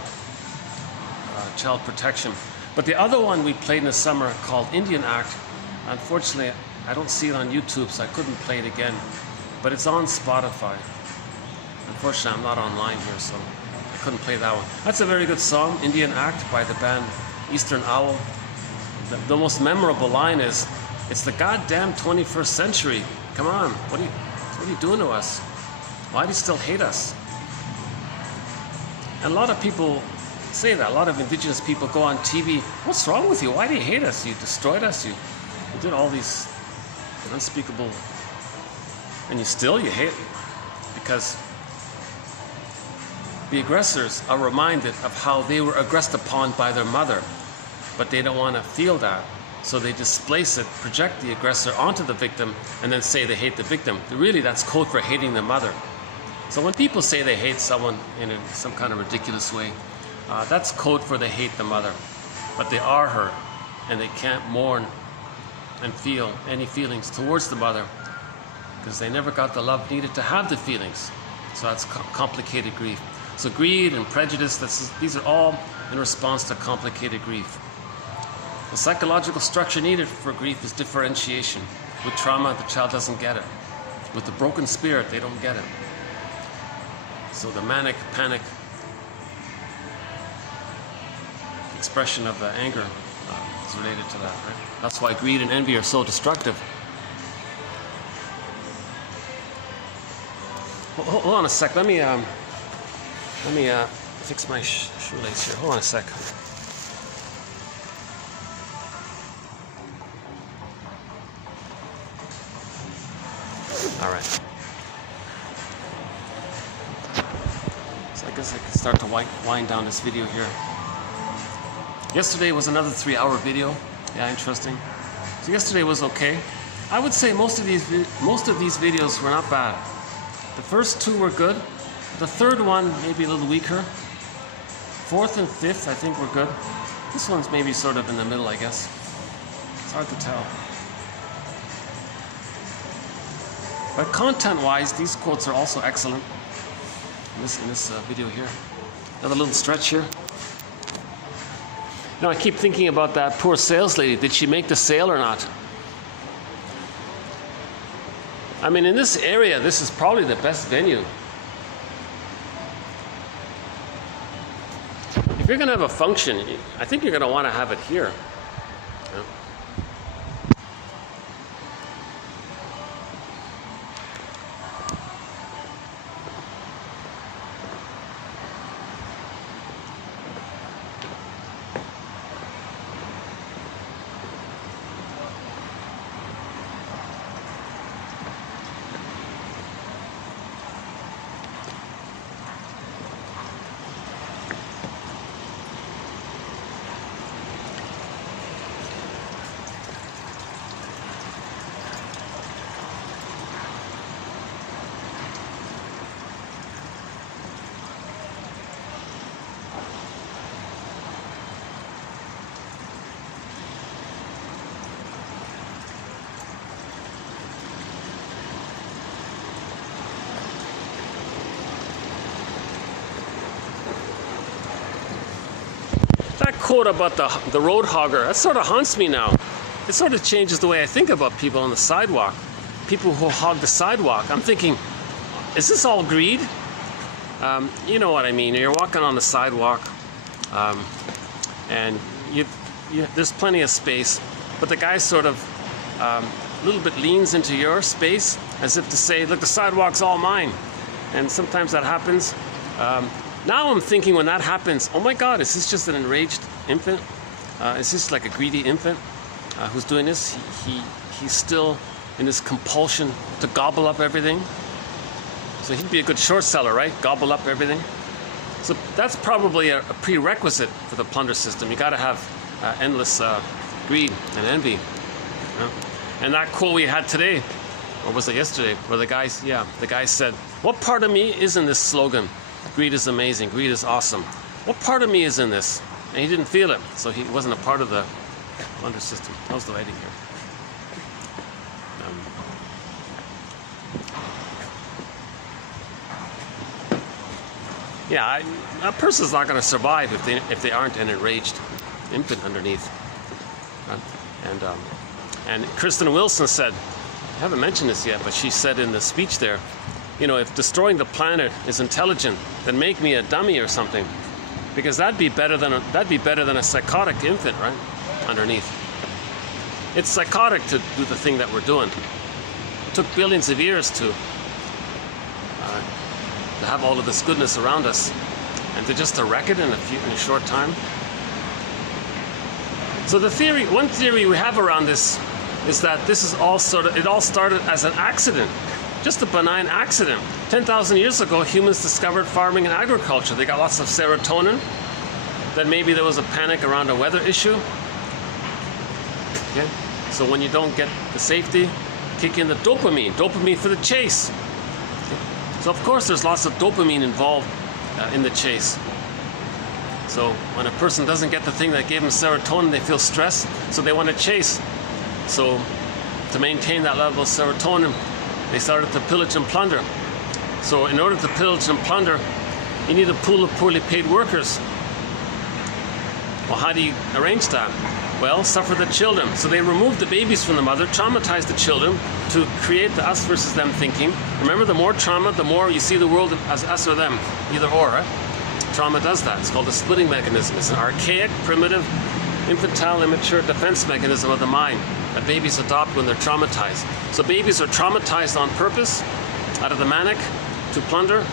Child Protection. But the other one we played in the summer called Indian Act, unfortunately I don't see it on YouTube, so I couldn't play it again. But it's on Spotify. Unfortunately I'm not online here, so I couldn't play that one. That's a very good song, Indian Act by the band Eastern Owl. The most memorable line is, "It's the goddamn 21st century. Come on, what are you doing to us? Why do you still hate us?" And a lot of people say that. A lot of indigenous people go on TV, "What's wrong with you? Why do you hate us? You destroyed us. You did all these unspeakable, and you hate me." Because the aggressors are reminded of how they were aggressed upon by their mother, but they don't want to feel that. So they displace it, project the aggressor onto the victim, and then say they hate the victim. Really, that's code for hating the mother. So when people say they hate someone in some kind of ridiculous way, that's code for they hate the mother. But they are hurt, and they can't mourn and feel any feelings towards the mother because they never got the love needed to have the feelings. So that's complicated grief. So greed and prejudice, these are all in response to complicated grief. The psychological structure needed for grief is differentiation. With trauma, the child doesn't get it. With the broken spirit, they don't get it. So the manic, panic expression of the anger is related to that, right? That's why greed and envy are so destructive. Hold on a sec. Let me fix my shoelace here. Hold on a sec. All right. So I guess I can start to wind down this video here. Yesterday was another 3-hour video. Yeah, interesting. So yesterday was okay. I would say most of these videos were not bad. The first 2 were good. The third one maybe a little weaker. 4th and 5th I think were good. This one's maybe sort of in the middle, I guess. It's hard to tell. But content-wise, these quotes are also excellent. In this video here. Another little stretch here. I keep thinking about that poor sales lady. Did she make the sale or not? I mean, in this area, this is probably the best venue. If you're going to have a function, I think you're going to want to have it here. Yeah. That quote about the road hogger, that sort of haunts me now. It sort of changes the way I think about people on the sidewalk. People who hog the sidewalk. I'm thinking, is this all greed? You know what I mean. You're walking on the sidewalk, and there's plenty of space, but the guy sort of a little bit leans into your space as if to say, look, the sidewalk's all mine. And sometimes that happens. Now I'm thinking when that happens, oh my God, is this just an enraged infant? Is this like a greedy infant who's doing this? He's still in this compulsion to gobble up everything. So he'd be a good short seller, right? Gobble up everything. So that's probably a prerequisite for the plunder system. You got to have endless greed and envy. You know? And that quote we had today, or was it yesterday, where the guy said, what part of me is in this slogan? Greed is amazing. Greed is awesome. What part of me is in this? And he didn't feel it, so he wasn't a part of the plunder system. How's the lighting here? Yeah, a person's not going to survive if they aren't an enraged infant underneath. And Kristen Wilson said, I haven't mentioned this yet, but she said in the speech there, if destroying the planet is intelligent, then make me a dummy or something, because that'd be better than a psychotic infant, right? Underneath, it's psychotic to do the thing that we're doing. It took billions of years to have all of this goodness around us, and to wreck it in a short time. So one theory we have around this is that it all started as an accident. Just a benign accident. 10,000 years ago, humans discovered farming and agriculture. They got lots of serotonin. Then maybe there was a panic around a weather issue. Okay? So when you don't get the safety, kick in the dopamine for the chase. Okay? So of course there's lots of dopamine involved in the chase. So when a person doesn't get the thing that gave them serotonin, they feel stressed, so they want to chase. So to maintain that level of serotonin, they started to pillage and plunder. So in order to pillage and plunder, you need a pool of poorly paid workers. Well, how do you arrange that? Well, suffer the children. So they removed the babies from the mother, traumatized the children to create the us versus them thinking. Remember, the more trauma, the more you see the world as us or them, either or. Right? Trauma does that. It's called a splitting mechanism. It's an archaic, primitive, infantile, immature defense mechanism of the mind that babies adopt when they're traumatized. So babies are traumatized on purpose, out of the manic, to plunder.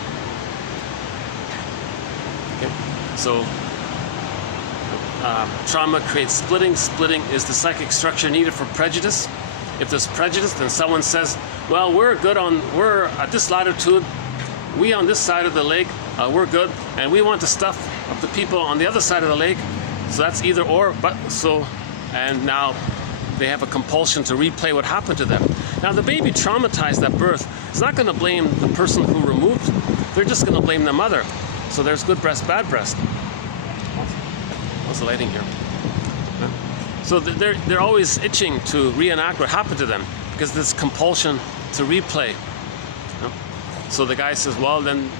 Okay. So trauma creates splitting. Splitting is the psychic structure needed for prejudice. if there's prejudice, then someone says, well, we're at this latitude, we on this side of the lake, we're good, and we want the stuff of the people on the other side of the lake. So that's either or, and now they have a compulsion to replay what happened to them. Now the baby traumatized at birth is not going to blame the person who removed, they're just going to blame the mother. So there's good breast, bad breast. What's the lighting here? So they're always itching to reenact what happened to them because this compulsion to replay. So the guy says, well, then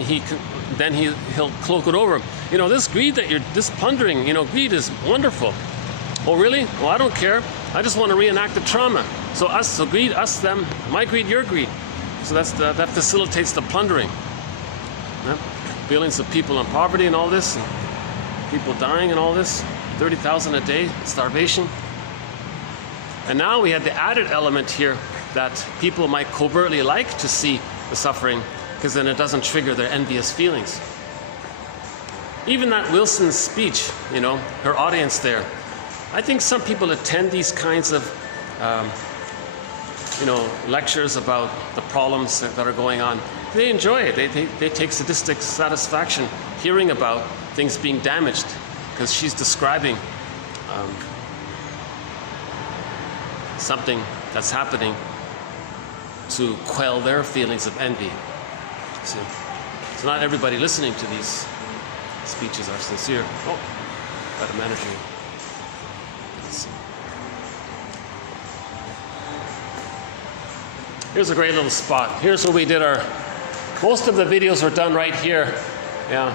he'll cloak it over. This greed this plundering, greed is wonderful. Oh, really? Well, I don't care. I just want to reenact the trauma. So greed, us, them, my greed, your greed. So that facilitates the plundering. Yeah? Feelings of people in poverty and all this, and people dying and all this, 30,000 a day, starvation. And now we had the added element here that people might covertly like to see the suffering because then it doesn't trigger their envious feelings. Even that Wilson's speech, her audience there, I think some people attend these kinds of, lectures about the problems that are going on. They enjoy it. They take sadistic satisfaction hearing about things being damaged because she's describing something that's happening to quell their feelings of envy. See? So not everybody listening to these speeches are sincere. Oh, got a manager. Here's a great little spot. Here's where we did most of the videos were done right here. Yeah.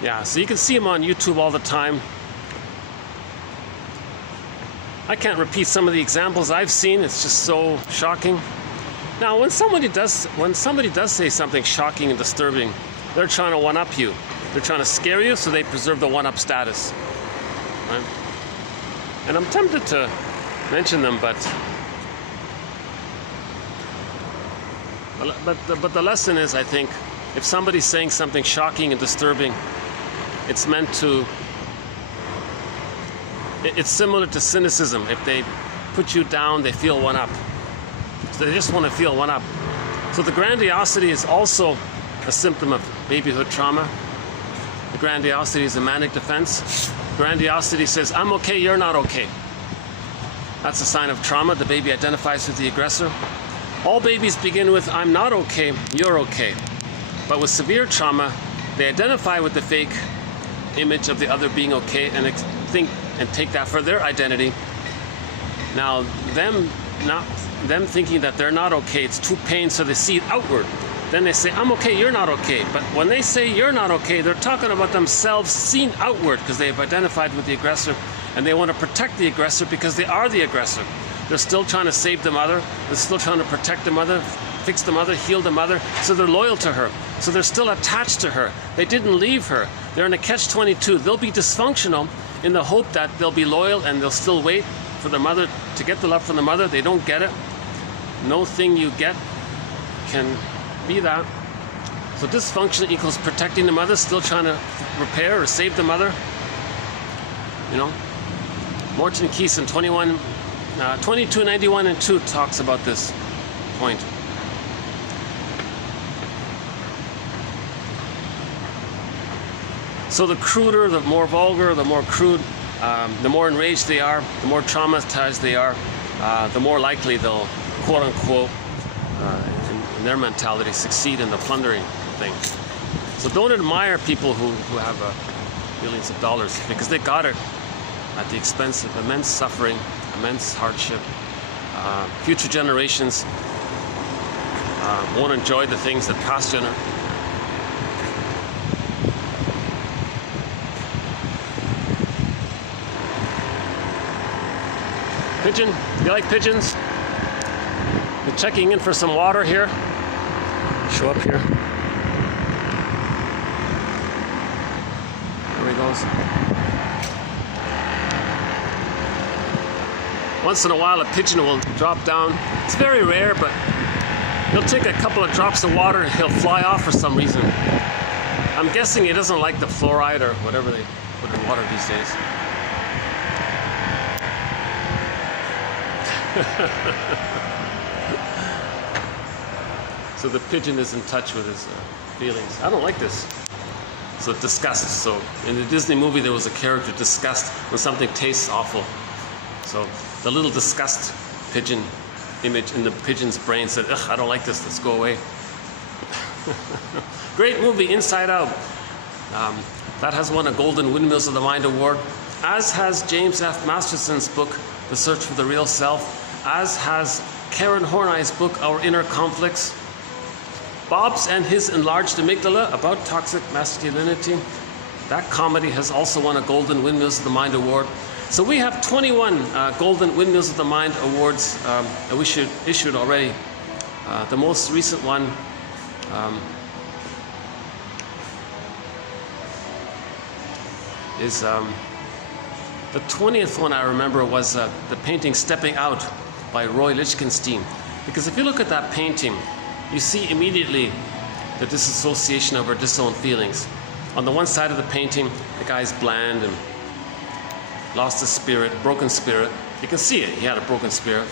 Yeah, so you can see them on YouTube all the time. I can't repeat some of the examples I've seen. It's just so shocking. Now, when somebody does say something shocking and disturbing, they're trying to one-up you. They're trying to scare you so they preserve the one-up status. Right? And I'm tempted to mention them, but the lesson is, I think, if somebody's saying something shocking and disturbing, it's meant to, it's similar to cynicism. If they put you down, they feel one up. So they just want to feel one up. So the grandiosity is also a symptom of babyhood trauma. The grandiosity is a manic defense. Grandiosity says, I'm okay, you're not okay. That's a sign of trauma. The baby identifies with the aggressor. All babies begin with, I'm not okay, you're okay. But with severe trauma, they identify with the fake image of the other being okay and take that for their identity. Now, them thinking that they're not okay, it's too pain, so they see it outward. Then they say, I'm okay, you're not okay. But when they say you're not okay, they're talking about themselves seen outward because they've identified with the aggressor and they want to protect the aggressor because they are the aggressor. They're still trying to save the mother. They're still trying to protect the mother, fix the mother, heal the mother. So they're loyal to her. So they're still attached to her. They didn't leave her. They're in a catch-22. They'll be dysfunctional in the hope that they'll be loyal and they'll still wait for the mother to get the love from the mother. They don't get it. No thing you get can be that. So dysfunction equals protecting the mother, still trying to repair or save the mother. Morton Keeson, 2291 and 2 talks about this point. So the cruder, the more vulgar, the more crude, the more enraged they are, the more traumatized they are, the more likely they'll, quote unquote, in their mentality, succeed in the plundering thing. So don't admire people who have millions of dollars because they got it at the expense of immense suffering, immense hardship. Future generations won't enjoy the things that past generations. Pigeon, you like pigeons? You're checking in for some water here. Show up here. goes. Once in a while a pigeon will drop down. It's very rare, but he'll take a couple of drops of water and he'll fly off for some reason. I'm guessing he doesn't like the fluoride or whatever they put in water these days. So the pigeon is in touch with his feelings. I don't like this. So disgust. So in the Disney movie there was a character, disgust, when something tastes awful. So the little disgust pigeon image in the pigeon's brain said, ugh, I don't like this, let's go away. Great movie, Inside Out. That has won a Golden Windmills of the Mind Award, as has James F. Masterson's book, The Search for the Real Self, as has Karen Horney's book, Our Inner Conflicts, Bob's and His Enlarged Amygdala, about toxic masculinity. That comedy has also won a Golden Windmills of the Mind Award. So we have 21 Golden Windmills of the Mind Awards that we issued already. The most recent one is the 20th one I remember was the painting Stepping Out by Roy Lichtenstein. Because if you look at that painting, you see immediately the disassociation of our disowned feelings. On the one side of the painting, the guy's bland and lost his spirit, broken spirit. You can see it, he had a broken spirit.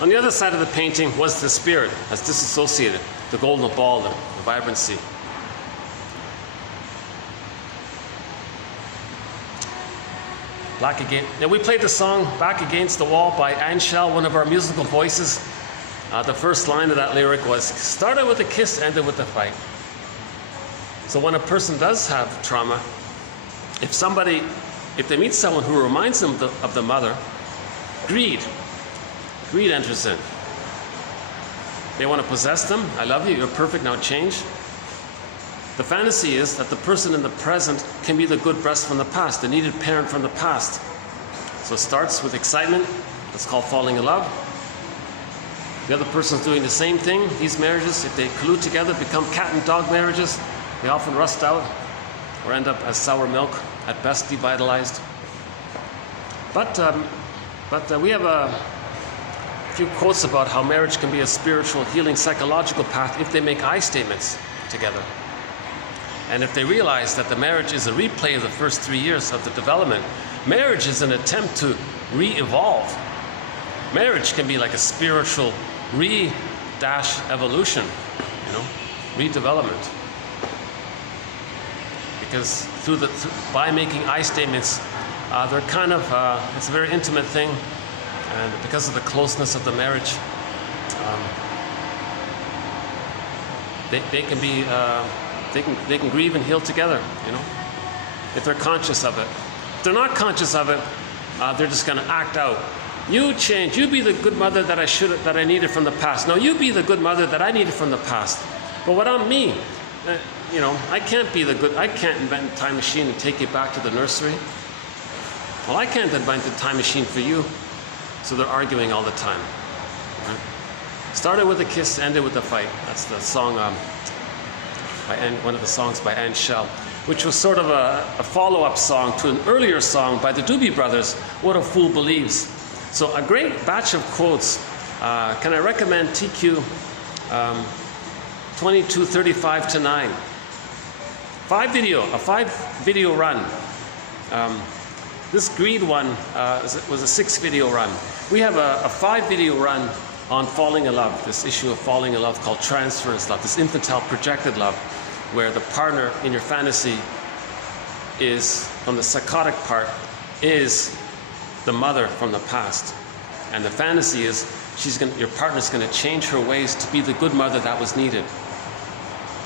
On the other side of the painting was the spirit as disassociated, the golden ball, the vibrancy. Black Again. Now we played the song Back Against the Wall by Anne Shell, one of our musical voices. The first line of that lyric was, started with a kiss, ended with a fight. So when a person does have trauma, if they meet someone who reminds them of the mother, greed enters in. They want to possess them. I love you, you're perfect, now change. The fantasy is that the person in the present can be the good breast from the past, the needed parent from the past. So it starts with excitement, that's called falling in love. The other person's doing the same thing. These marriages, if they collude together, become cat and dog marriages. They often rust out or end up as sour milk, at best devitalized. But we have a few quotes about how marriage can be a spiritual, healing, psychological path if they make I statements together. And if they realize that the marriage is a replay of the first 3 years of the development, marriage is an attempt to re-evolve. Marriage can be like a spiritual re-evolution, redevelopment. Because by making I statements, they're kind of, it's a very intimate thing, and because of the closeness of the marriage, they can be, they can grieve and heal together, if they're conscious of it. If they're not conscious of it, they're just going to act out. You change. You be the good mother that I needed from the past. No, you be the good mother that I needed from the past. But what about me? I can't invent a time machine and take you back to the nursery. Well, I can't invent a time machine for you. So they're arguing all the time. Right? Started with a kiss, ended with a fight. That's the song, one of the songs by Anne Shell, which was sort of a follow-up song to an earlier song by the Doobie Brothers, What a Fool Believes. So a great batch of quotes. Can I recommend TQ 2235 to 9? A 5 video run. This greed one was a 6 video run. We have a 5 video run on falling in love, this issue of falling in love called transference love, this infantile projected love, where the partner in your fantasy is, from the psychotic part, is the mother from the past. And the fantasy is your partner's going to change her ways to be the good mother that was needed.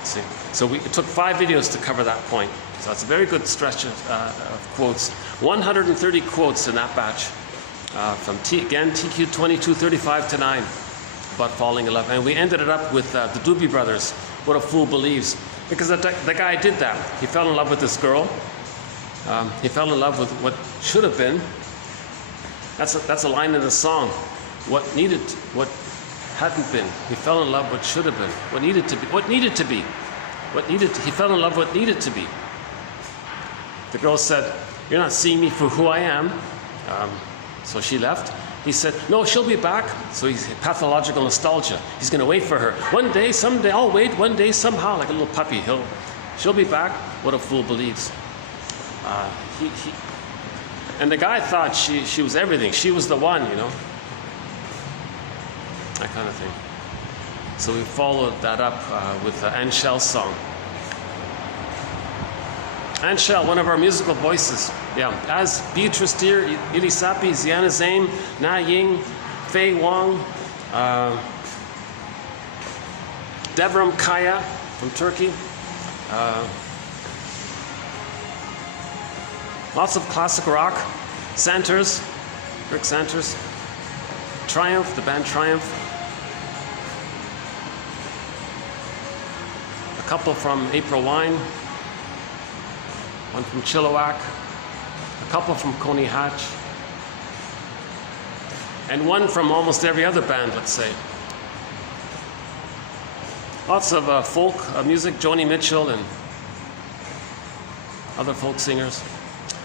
See? So it took 5 videos to cover that point. So that's a very good stretch of quotes. 130 quotes in that batch from TQ 2235 to 9 about falling in love. And we ended it up with the Doobie Brothers, What a Fool Believes. Because the guy did that. He fell in love with this girl. He fell in love with what should have been. That's a line in the song. What hadn't been. He fell in love what should have been. What needed to be. He fell in love what needed to be. The girl said, "You're not seeing me for who I am." So she left. He said, "No, she'll be back." So he's pathological nostalgia. He's going to wait for her. One day, someday, I'll wait. One day, somehow, like a little puppy, she'll be back. What a fool believes. And the guy thought she was everything. She was the one, you know. That kind of thing. So we followed that up with Anne Shell's song. Anne Shell, one of our musical voices. Yeah, as Beatrice Deer, Ili Sapi, Ziana Zain, Na Ying, Fei Wong, Devram Kaya from Turkey. Lots of classic rock. Santers, Rick Santers. Triumph, the band Triumph. A couple from April Wine. One from Chilliwack. A couple from Coney Hatch. And one from almost every other band, let's say. Lots of folk music, Joni Mitchell and other folk singers.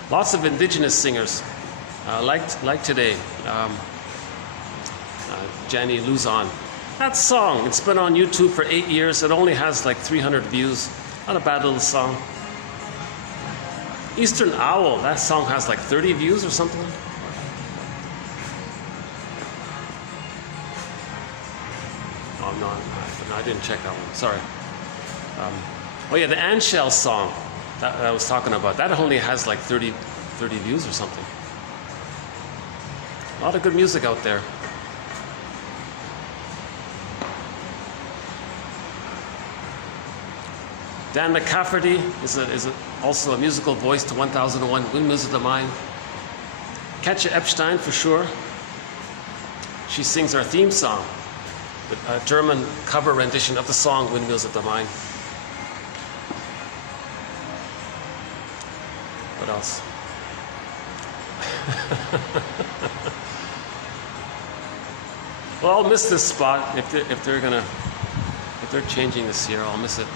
Lots of indigenous singers, like today, Jenny Luzon. That song, it's been on YouTube for 8 years. It only has like 300 views. Not a bad little song. Eastern Owl, that song has like 30 views or something. Oh no, I didn't check that one. Sorry. Oh yeah, the Anne Shell song that I was talking about. That only has like 30 views or something. A lot of good music out there. Dan McCafferty is also a musical voice to 1001 Windmills of the Mind. Katja Epstein for sure. She sings our theme song, a German cover rendition of the song Windmills of the Mind. What else? Well, I'll miss this spot if they're changing this year. I'll miss it.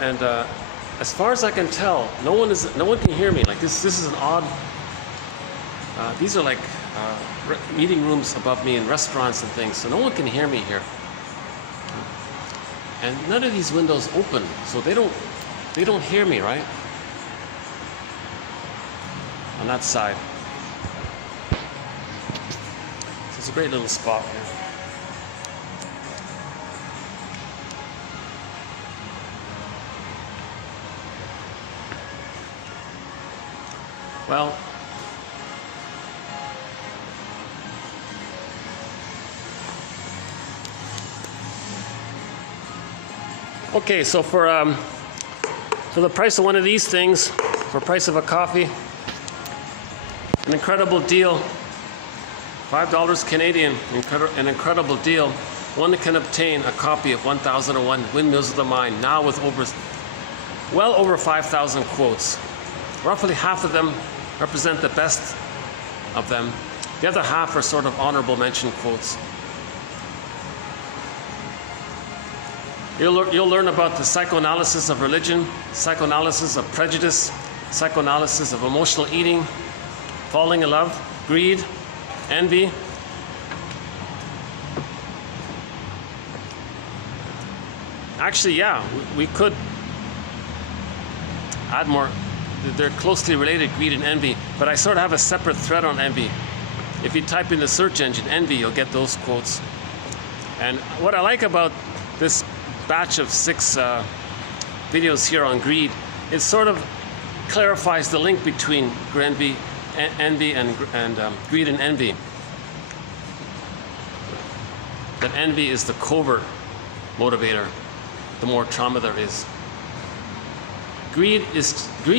And as far as I can tell, no one can hear me. Like this is an odd. These are like meeting rooms above me in restaurants and things, so no one can hear me here. And none of these windows open, so they don't hear me, right? On that side. So it's a great little spot here. Well, okay, so for the price of one of these things, for the price of a coffee, an incredible deal, $5 Canadian, an incredible deal. One can obtain a copy of 1001 Windmills of the Mind, now with well over 5,000 quotes. Roughly half of them represent the best of them. The other half are sort of honorable mention quotes. You'll learn about the psychoanalysis of religion, psychoanalysis of prejudice, psychoanalysis of emotional eating, falling in love, greed, envy. Actually, yeah, we could add more. They're closely related, greed and envy, but I sort of have a separate thread on envy. If you type in the search engine envy, you'll get those quotes. And what I like about this batch of 6 videos here on greed, it sort of clarifies the link between envy and greed and envy. That envy is the covert motivator, the more trauma there is. Greed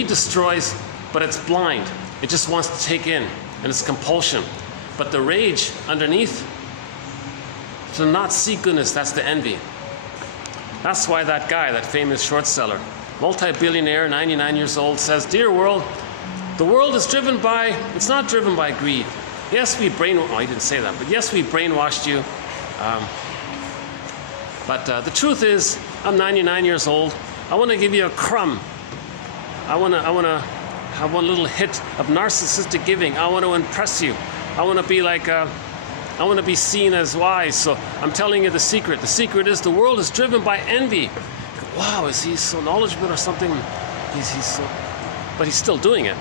destroys, but it's blind. It just wants to take in, and it's compulsion. But the rage underneath, to not see goodness, that's the envy. That's why that guy, that famous short seller, multi-billionaire, 99 years old, says, "Dear world, the world is it's not driven by greed. Yes, he didn't say that, but yes, we brainwashed you. But the truth is, I'm 99 years old. I want to give you a crumb. I want to have one little hit of narcissistic giving. I want to impress you. I want to be I want to be seen as wise. So I'm telling you the secret. The secret is the world is driven by envy." Wow, is he so knowledgeable or something? But he's still doing it.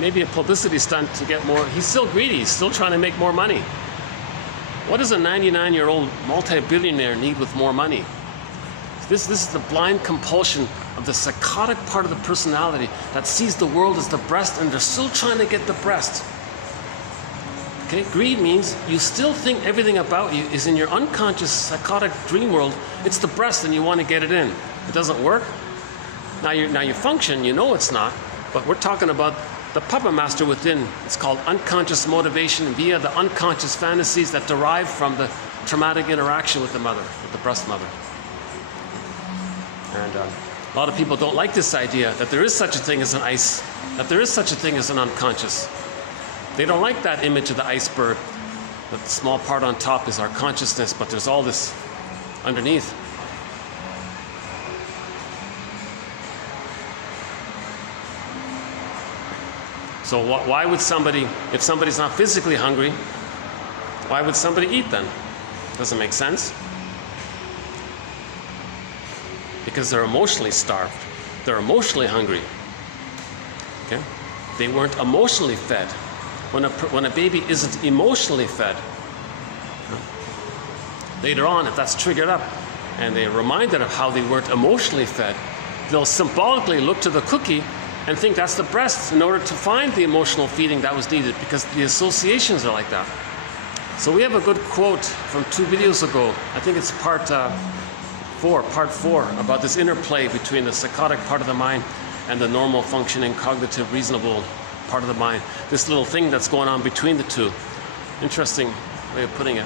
Maybe a publicity stunt to get more. He's still greedy. He's still trying to make more money. What does a 99-year-old multi-billionaire need with more money? This is the blind compulsion of the psychotic part of the personality that sees the world as the breast, and they're still trying to get the breast. Okay, greed means you still think everything about you is in your unconscious psychotic dream world. It's the breast and you want to get it in. It doesn't work. Now you function, you know it's not, but we're talking about the puppet master within. It's called unconscious motivation via the unconscious fantasies that derive from the traumatic interaction with the mother, with the breast mother. And a lot of people don't like this idea that there is such a thing as that there is such a thing as an unconscious. They don't like that image of the iceberg, that the small part on top is our consciousness, but there's all this underneath. So why would somebody, if somebody's not physically hungry, why would somebody eat then? Doesn't make sense. Because they're emotionally starved. They're emotionally hungry. Okay? They weren't emotionally fed. When a baby isn't emotionally fed, later on, if that's triggered up and they're reminded of how they weren't emotionally fed, they'll symbolically look to the cookie and think that's the breast in order to find the emotional feeding that was needed, because the associations are like that. So we have a good quote from 2 videos ago. I think it's part 4, about this interplay between the psychotic part of the mind and the normal functioning, cognitive, reasonable part of the mind. This little thing that's going on between the two. Interesting way of putting it.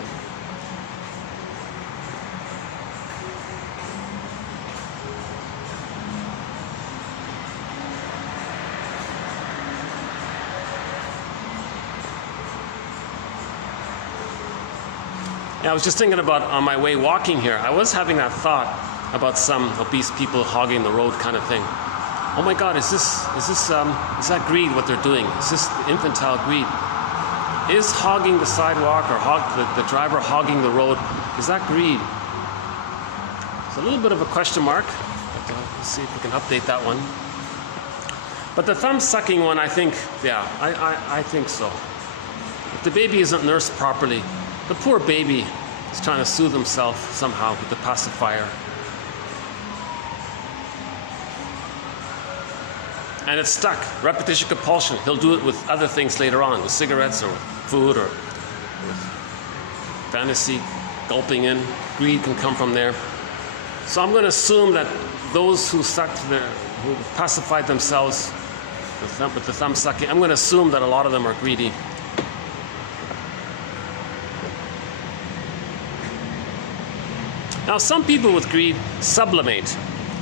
I was just thinking about, on my way walking here, I was having that thought about some obese people hogging the road kind of thing. Oh my God, is that greed what they're doing? Is this infantile greed? Is hogging the sidewalk or the driver hogging the road, is that greed? It's a little bit of a question mark, but let's see if we can update that one. But the thumb sucking one, I think, yeah, I think so. If the baby isn't nursed properly, the poor baby is trying to soothe himself somehow with the pacifier. And it's stuck. Repetition compulsion. He'll do it with other things later on, with cigarettes or with food or with fantasy, gulping in. Greed can come from there. So I'm going to assume that those who who pacified themselves with the thumb sucking, I'm going to assume that a lot of them are greedy. Now, some people with greed sublimate.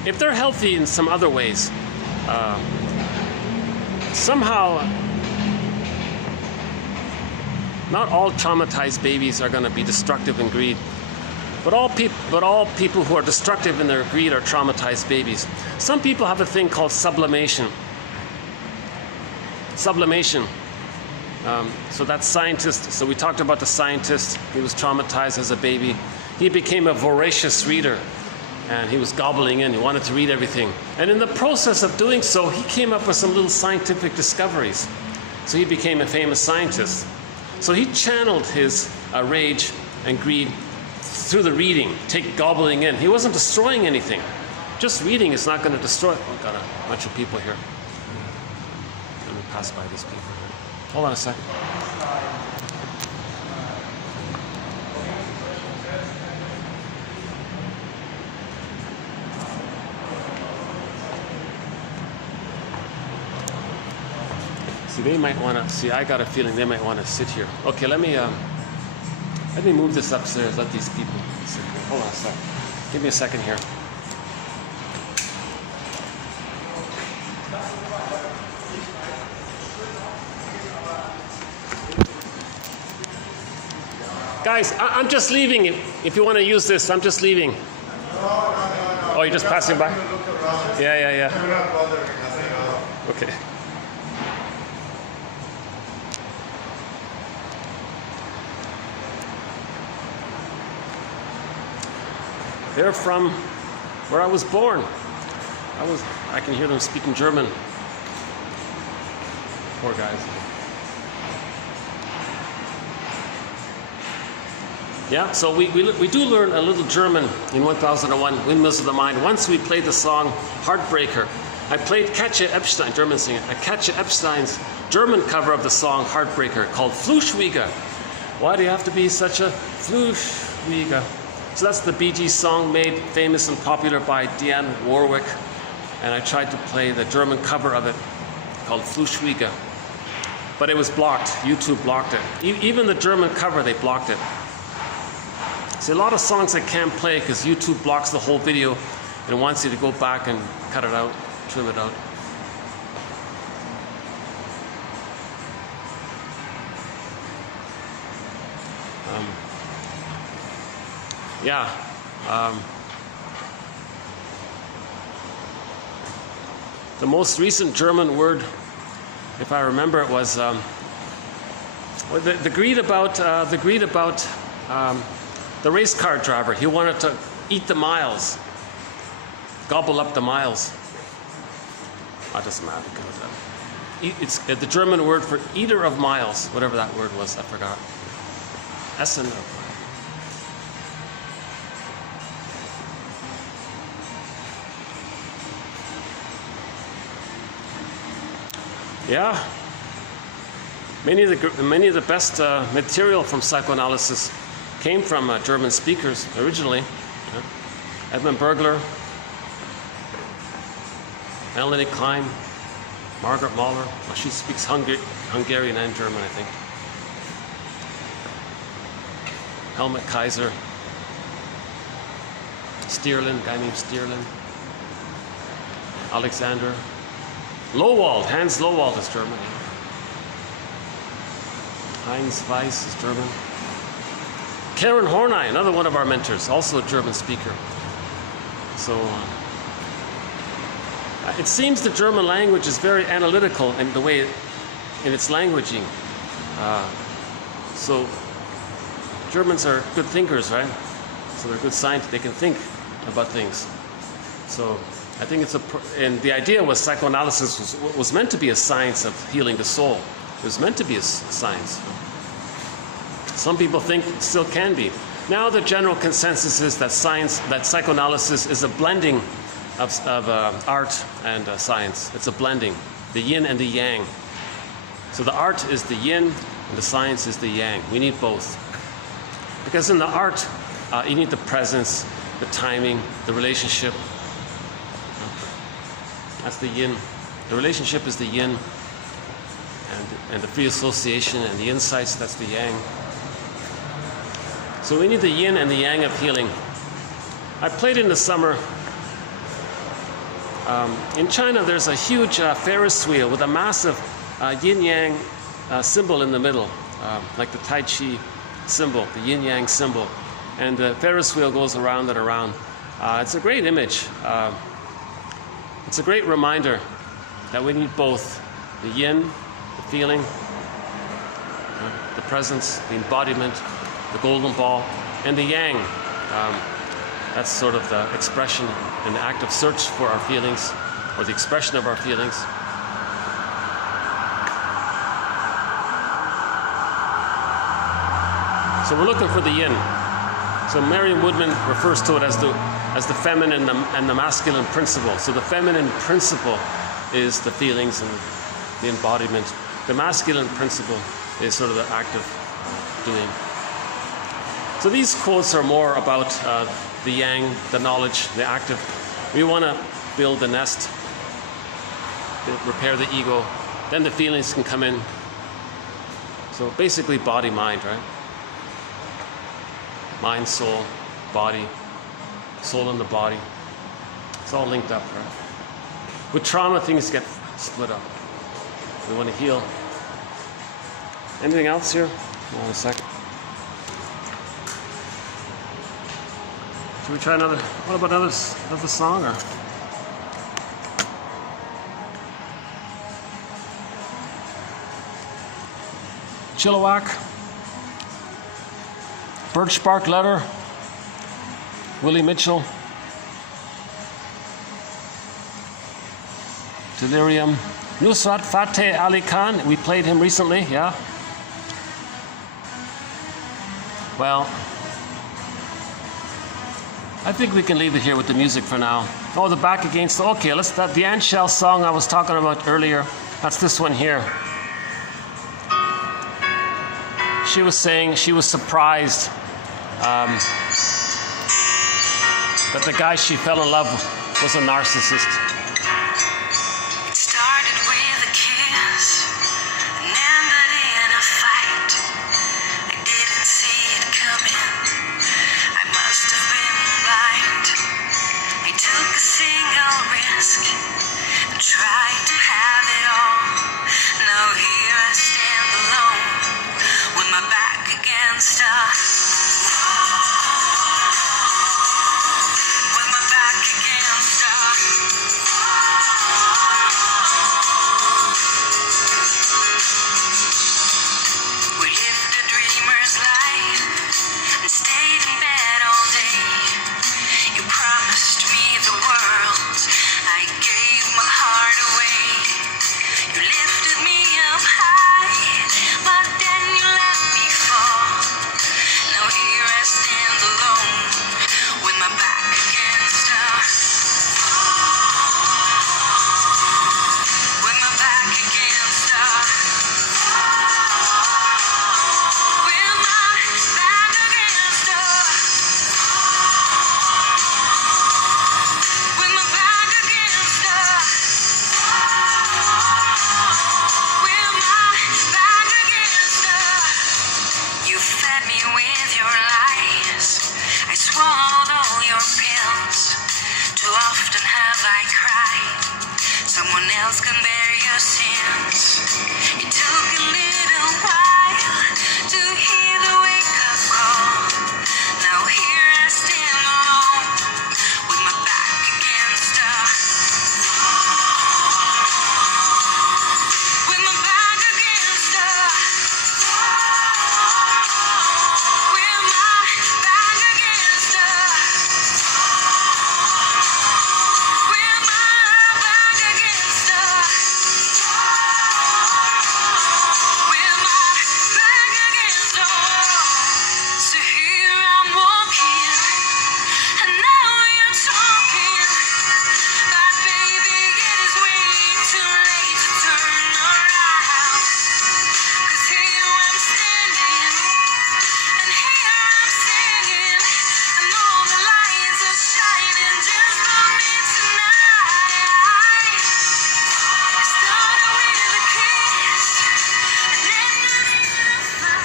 If they're healthy in some other ways, somehow, not all traumatized babies are going to be destructive in greed, but all people who are destructive in their greed are traumatized babies. Some people have a thing called sublimation. Sublimation. So that scientist. So we talked about the scientist. He was traumatized as a baby. He became a voracious reader, and he was gobbling in. He wanted to read everything. And in the process of doing so, he came up with some little scientific discoveries. So he became a famous scientist. So he channeled his rage and greed through the reading, gobbling in. He wasn't destroying anything. Just reading is not going to destroy. Oh, we've got a bunch of people here. Let me pass by these people here. Hold on a second. See, they might want to, I got a feeling they might want to sit here. Okay, let me Let me move this upstairs, let these people sit here. Hold on a sec. Give me a second here. Guys, I'm just leaving. If you want to use this, I'm just leaving. No. Oh, you're just passing by? Look around. Yeah. You're not bothering nothing at all. Okay. They're from where I was born. I can hear them speaking German. Poor guys. Yeah, so we do learn a little German in 1001, Windmills of the Mind. Once we played the song Heartbreaker. I played Katja Epstein, German singer, Katja Epstein's German cover of the song Heartbreaker called Fluschwieger. Why do you have to be such a Fluschwieger? So that's the Bee Gees song made famous and popular by Dionne Warwick. And I tried to play the German cover of it called Fluschwieger. But it was blocked. YouTube blocked it. Even the German cover, they blocked it. See, a lot of songs I can't play because YouTube blocks the whole video and wants you to go back and cut it out, trim it out. The most recent German word, if I remember, it was the greed about the race car driver. He wanted to eat the miles, gobble up the miles. That doesn't matter. It's the German word for eater of miles, whatever that word was. I forgot. Essen. Yeah, many of the best material from psychoanalysis came from German speakers originally. Edmund Bergler, Melanie Klein, Margaret Mahler. Well, she speaks Hungarian and German, I think. Helmut Kaiser, Stierlin, guy named Stierlin, Alexander. Lowald, Hans Lowald is German. Heinz Weiss is German. Karen Horney, another one of our mentors, also a German speaker. So it seems the German language is very analytical in the way in its languaging. So Germans are good thinkers, right? So they're good scientists. They can think about things. So I think and the idea was psychoanalysis was meant to be a science of healing the soul. It was meant to be a science. Some people think it still can be. Now the general consensus is that psychoanalysis is a blending of art and science. It's a blending, the yin and the yang. So the art is the yin and the science is the yang. We need both. Because in the art, you need the presence, the timing, the relationship. That's the yin. The relationship is the yin, and the free association and the insights, that's the yang. So we need the yin and the yang of healing. I played in the summer. In China, there's a huge Ferris wheel with a massive yin-yang symbol in the middle, like the Tai Chi symbol, the yin-yang symbol. And the Ferris wheel goes around and around. It's a great image. It's a great reminder that we need both the yin, the feeling, the presence, the embodiment, the golden ball, and the yang. That's sort of the expression and the active search for our feelings, or the expression of our feelings. So we're looking for the yin. So Marion Woodman refers to it as the feminine and the masculine principle. So the feminine principle is the feelings and the embodiment. The masculine principle is sort of the active doing. So these quotes are more about the yang, the knowledge, the active. We want to build the nest, repair the ego, then the feelings can come in. So basically body-mind, right? Mind, soul, body, soul and the body. It's all linked up, right? With trauma, things get split up. We want to heal. Anything else here? Hold on a second. Should we try another? What about another song? Or? Chilliwack. Birch Bark Letter. Willie Mitchell. Delirium. Nusrat Fateh Ali Khan. We played him recently, yeah? Well, I think we can leave it here with the music for now. Oh, the Back Against. Okay, the Ant Shell song I was talking about earlier. That's this one here. She was saying she was surprised that the guy she fell in love with was a narcissist. It started with a kiss and ended in a fight. I didn't see it coming. I must have been blind. I took a single risk and tried to have it all. Now here I stand alone with my back against a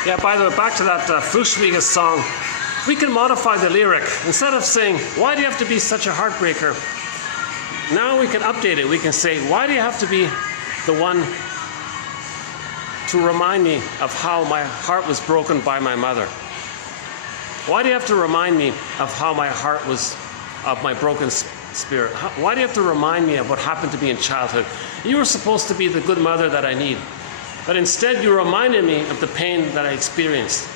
Yeah, by the way, back to that Fruitless song, we can modify the lyric. Instead of saying, why do you have to be such a heartbreaker? Now we can update it. We can say, why do you have to be the one to remind me of how my heart was broken by my mother? Why do you have to remind me of how my heart was, of my broken spirit? Why do you have to remind me of what happened to me in childhood? You were supposed to be the good mother that I need. But instead, you reminded me of the pain that I experienced.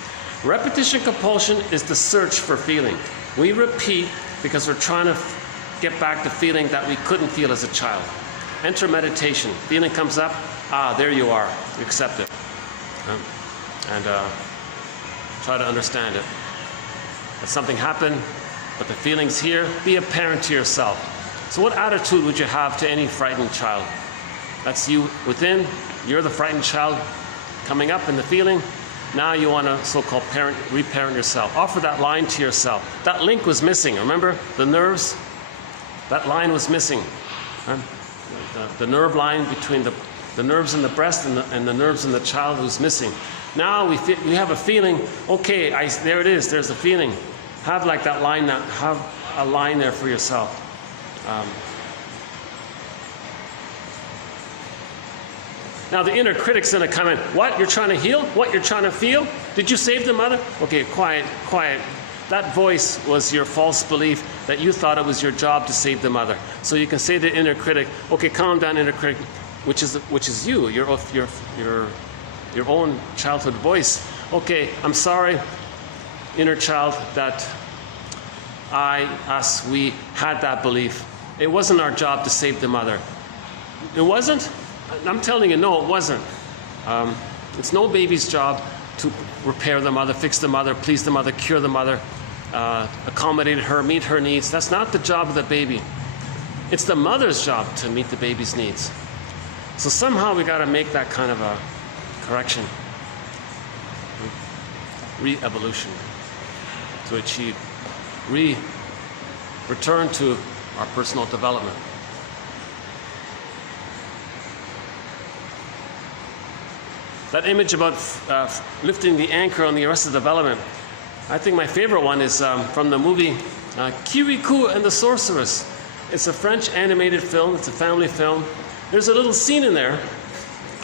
Repetition compulsion is the search for feeling. We repeat because we're trying to get back the feeling that we couldn't feel as a child. Enter meditation. Feeling comes up. There you are. You accept it. And try to understand it. That something happened, but the feeling's here. Be a parent to yourself. So what attitude would you have to any frightened child? That's you within. You're the frightened child coming up in the feeling. Now you want to so-called reparent yourself. Offer that line to yourself. That link was missing. Remember the nerves? That line was missing. The nerve line between the the nerves in the breast and the nerves in the child who's missing. Now we have a feeling, okay, there it is, there's the feeling. Have like that line, have a line there for yourself. Now the inner critic's gonna come in. What, you're trying to heal? What, you're trying to feel? Did you save the mother? Okay, quiet, quiet. That voice was your false belief that you thought it was your job to save the mother. So you can say to the inner critic, okay, calm down, inner critic, which is you, your own childhood voice. Okay, I'm sorry, inner child, that we had that belief. It wasn't our job to save the mother. It wasn't? I'm telling you, no, it wasn't. It's no baby's job to repair the mother, fix the mother, please the mother, cure the mother, accommodate her, meet her needs. That's not the job of the baby. It's the mother's job to meet the baby's needs. So somehow we got to make that kind of a correction, re-evolution, to achieve return to our personal development. That image about lifting the anchor on the arrested development, I think my favorite one is from the movie Kirikou and the Sorceress. It's a French animated film, it's a family film. There's a little scene in there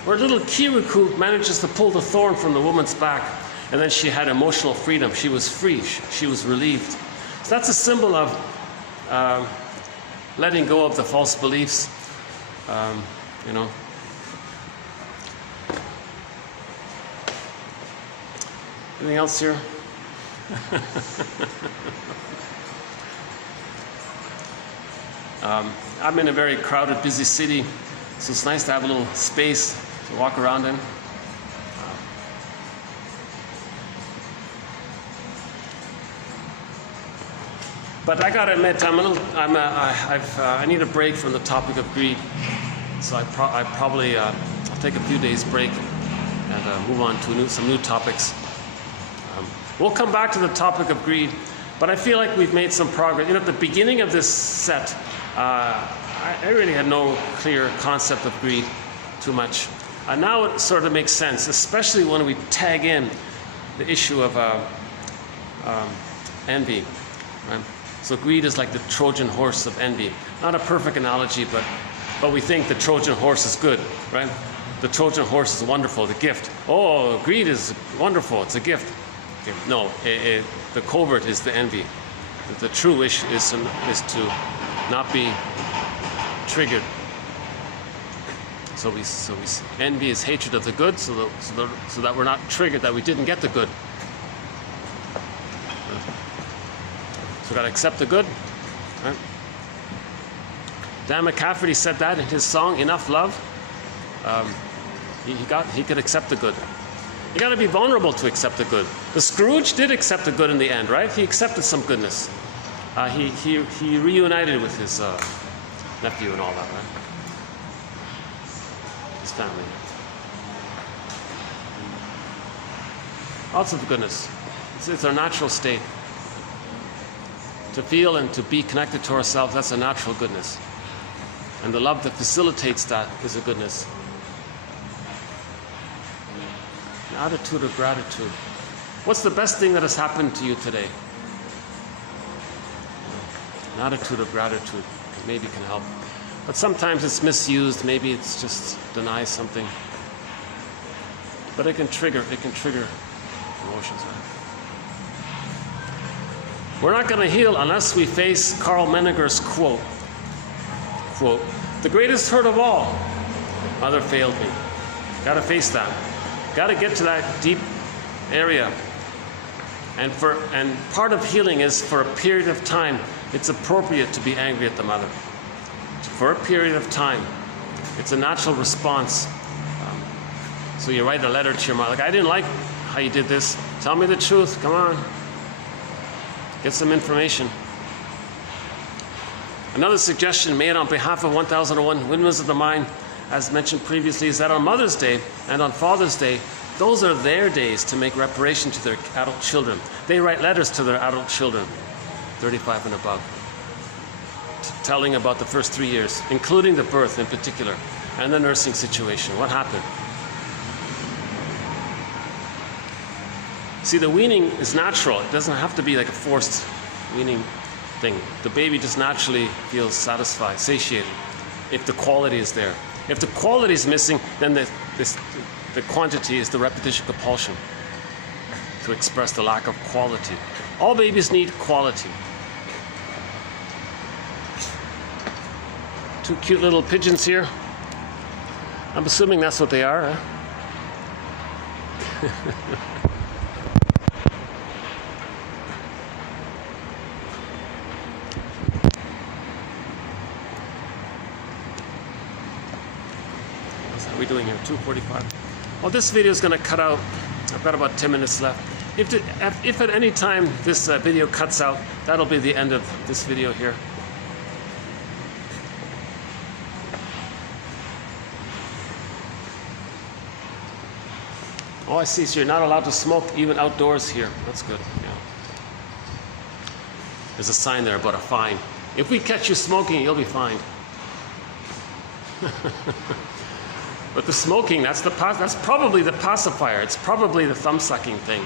where little Kirikou manages to pull the thorn from the woman's back, and then she had emotional freedom. She was free, she was relieved. So that's a symbol of letting go of the false beliefs, you know. Anything else here? I'm in a very crowded, busy city, so it's nice to have a little space to walk around in. But I gotta admit, I need a break from the topic of greed, so I'll take a few days break and move on to some new topics. We'll come back to the topic of greed, but I feel like we've made some progress. You know, at the beginning of this set, I really had no clear concept of greed too much. Now it sort of makes sense, especially when we tag in the issue of envy. Right? So greed is like the Trojan horse of envy. Not a perfect analogy, but we think the Trojan horse is good, right? The Trojan horse is wonderful, the gift. Oh, greed is wonderful, it's a gift. Okay. No, the covert is the envy. The true wish is to not be triggered. So envy is hatred of the good, so that we're not triggered that we didn't get the good. So we got to accept the good. Right? Dan McCafferty said that in his song "Enough Love." He could accept the good. You got to be vulnerable to accept the good. The Scrooge did accept the good in the end, right? He accepted some goodness. He reunited with his nephew and all that, right? His family. Lots of goodness. It's our natural state. To feel and to be connected to ourselves, that's a natural goodness. And the love that facilitates that is a goodness. An attitude of gratitude. What's the best thing that has happened to you today? An attitude of gratitude maybe can help. But sometimes it's misused, maybe it's just denies something. But it can trigger emotions. Right? We're not going to heal unless we face Carl Menninger's quote, "The greatest hurt of all, mother failed me." Got to face that. Got to get to that deep area. And part of healing is, for a period of time, it's appropriate to be angry at the mother. For a period of time. It's a natural response. So you write a letter to your mother, like, "I didn't like how you did this. Tell me the truth. Come on. Get some information." Another suggestion made on behalf of 1001 Windmills of the Mind, as mentioned previously, is that on Mother's Day and on Father's Day, those are their days to make reparation to their adult children. They write letters to their adult children, 35 and above, telling about the first 3 years, including the birth in particular. and the nursing situation. What happened? See, the weaning is natural. It doesn't have to be like a forced weaning thing. The baby just naturally feels satisfied, satiated, if the quality is there. If the quality is missing, then the quantity is the repetition compulsion to express the lack of quality. All babies need quality. Two cute little pigeons here. I'm assuming that's what they are, huh? What are we doing here? 2:45. Well, this video is going to cut out. I've got about 10 minutes left. If at any time this video cuts out, that'll be the end of this video here. Oh, I see. So you're not allowed to smoke even outdoors here. That's good. Yeah. There's a sign there about a fine. If we catch you smoking, you'll be fined. But the smoking, that's probably the pacifier. It's probably the thumb-sucking thing.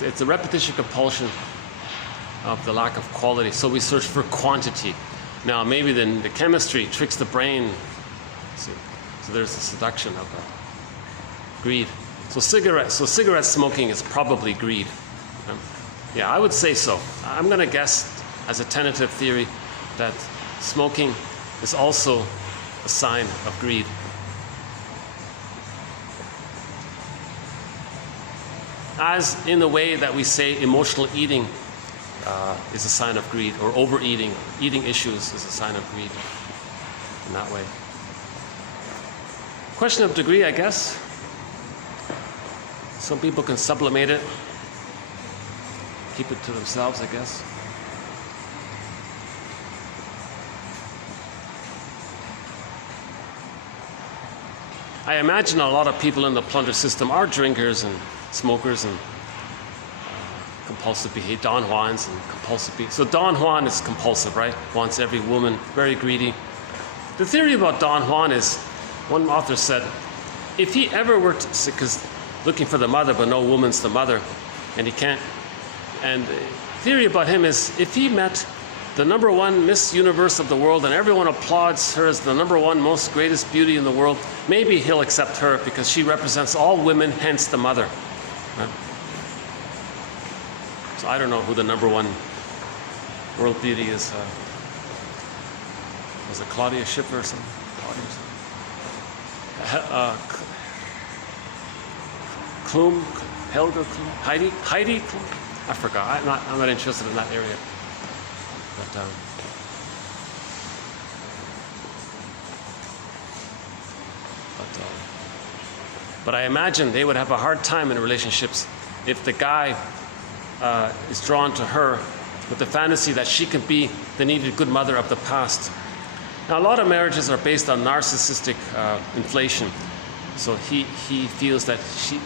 It's a repetition compulsion of the lack of quality. So we search for quantity. Now, maybe then the chemistry tricks the brain. So there's the seduction of greed. So cigarette smoking is probably greed. Yeah, I would say so. I'm going to guess, as a tentative theory, that smoking is also a sign of greed. As in the way that we say emotional eating is a sign of greed, or overeating, eating issues is a sign of greed in that way. Question of degree, I guess. Some people can sublimate it, keep it to themselves, I guess. I imagine a lot of people in the plunder system are drinkers and smokers and compulsive behavior, Don Juans and compulsive behavior. So Don Juan is compulsive, right? Wants every woman, very greedy. The theory about Don Juan is, one author said, if he ever were to, because looking for the mother, but no woman's the mother, and he can't. And the theory about him is, if he met the #1 Miss Universe of the world and everyone applauds her as the #1 most greatest beauty in the world, maybe he'll accept her because she represents all women, hence the mother. Right? So I don't know who the #1 world beauty is. Was it Claudia Schiffer or something? Klum, Helga Klum, Heidi Klum? I forgot. I'm not interested in that area. But I imagine they would have a hard time in relationships if the guy is drawn to her with the fantasy that she can be the needed good mother of the past. Now, a lot of marriages are based on narcissistic inflation. So he feels that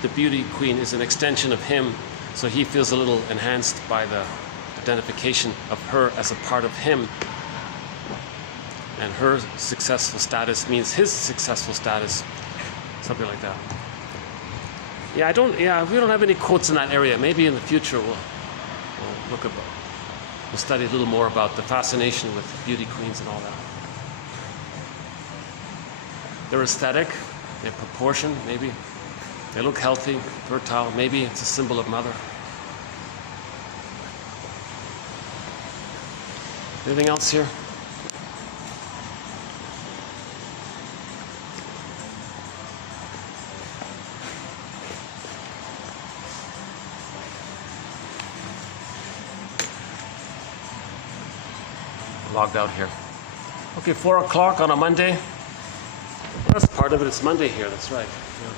the beauty queen is an extension of him. So he feels a little enhanced by the identification of her as a part of him. And her successful status means his successful status. Something like that. Yeah, we don't have any quotes in that area. Maybe in the future we'll study a little more about the fascination with beauty queens and all that. They're aesthetic, they're proportion, maybe. They look healthy, fertile, maybe it's a symbol of mother. Anything else here? Logged out here. Okay, 4 o'clock on a Monday. Well, that's part of it. It's Monday here. That's right. Yeah.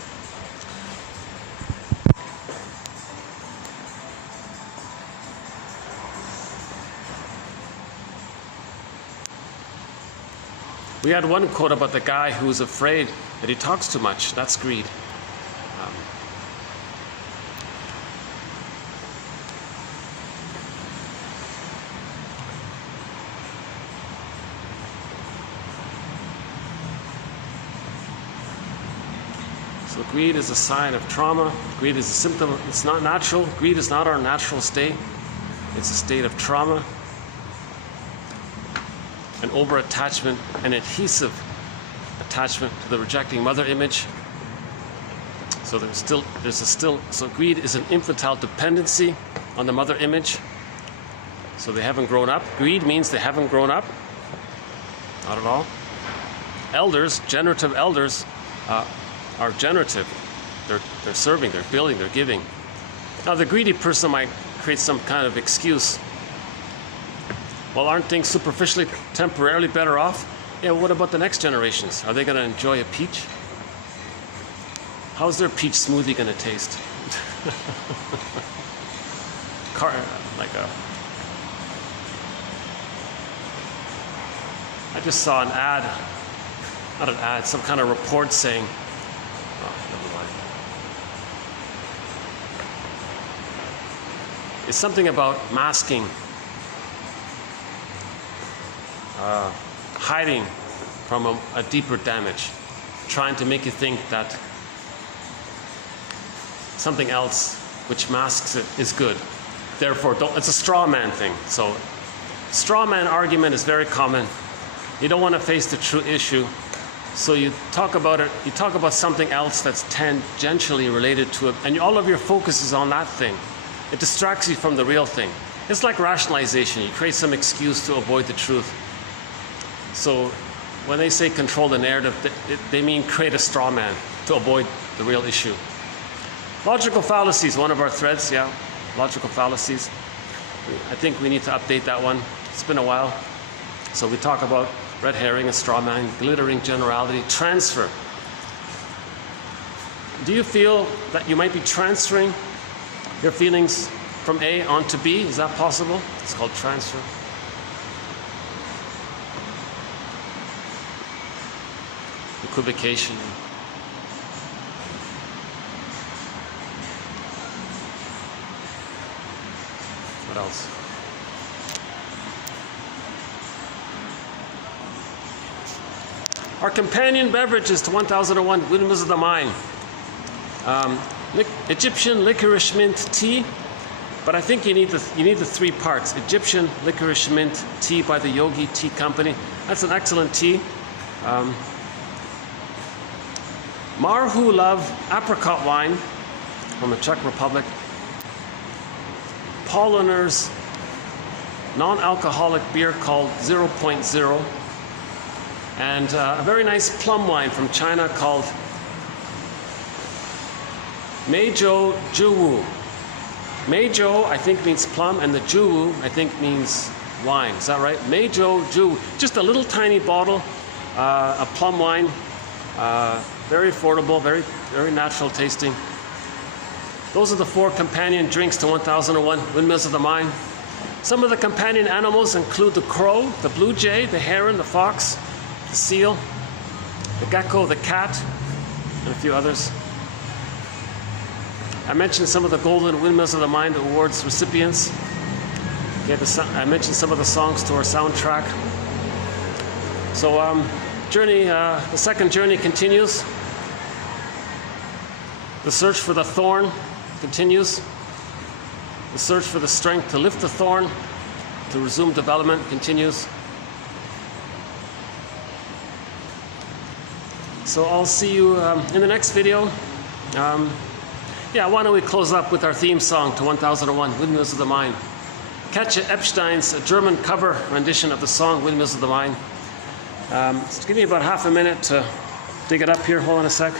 We had one quote about the guy who's afraid that he talks too much. That's greed. So greed is a sign of trauma. Greed is a symptom. It's not natural. Greed is not our natural state. It's a state of trauma. An over-attachment, an adhesive attachment to the rejecting mother image. So so greed is an infantile dependency on the mother image. So they haven't grown up. Greed means they haven't grown up. Not at all. Elders, generative elders, are generative. They're serving, they're building, they're giving. Now the greedy person might create some kind of excuse. Well, aren't things superficially, temporarily better off? Yeah, well, what about the next generations? Are they going to enjoy a peach? How's their peach smoothie going to taste? I just saw an ad, not an ad, some kind of report saying, oh, never mind. It's something about masking, hiding from a deeper damage, trying to make you think that something else which masks it is good. Therefore, it's a straw man thing. So, straw man argument is very common. You don't want to face the true issue, so you talk about it. You talk about something else that's tangentially related to it, and all of your focus is on that thing. It distracts you from the real thing. It's like rationalization. You create some excuse to avoid the truth. So when they say control the narrative, they mean create a straw man to avoid the real issue. Logical fallacies, one of our threads, yeah. Logical fallacies. I think we need to update that one. It's been a while. So we talk about red herring, a straw man, glittering generality, transfer. Do you feel that you might be transferring your feelings from A onto B? Is that possible? It's called transfer. Equivocation. What else? Our companion beverages to 1001 Windmills of the Mind. Egyptian licorice mint tea, but I think you need the 3 parts. Egyptian licorice mint tea by the Yogi Tea Company. That's an excellent tea. Marhu Love apricot wine from the Czech Republic. Polliner's non-alcoholic beer called 0.0. And a very nice plum wine from China called Meizhou Juwu. Meizhou, I think, means plum, and the Juwu, I think, means wine. Is that right? Meizhou Juwu. Just a little tiny bottle, a plum wine. Very affordable, very, very natural tasting. Those are the 4 companion drinks to 1001 Windmills of the Mind. Some of the companion animals include the crow, the blue jay, the heron, the fox, the seal, the gecko, the cat, and a few others. I mentioned some of the Golden Windmills of the Mind Awards recipients. Okay, I mentioned some of the songs to our soundtrack. So, the second journey continues. The search for the thorn continues. The search for the strength to lift the thorn, to resume development continues. So I'll see you in the next video. Why don't we close up with our theme song to 1001 Windmills of the Mind. Katja Epstein's German cover rendition of the song Windmills of the Mind. Just give me about half a minute to dig it up here. Hold on a sec.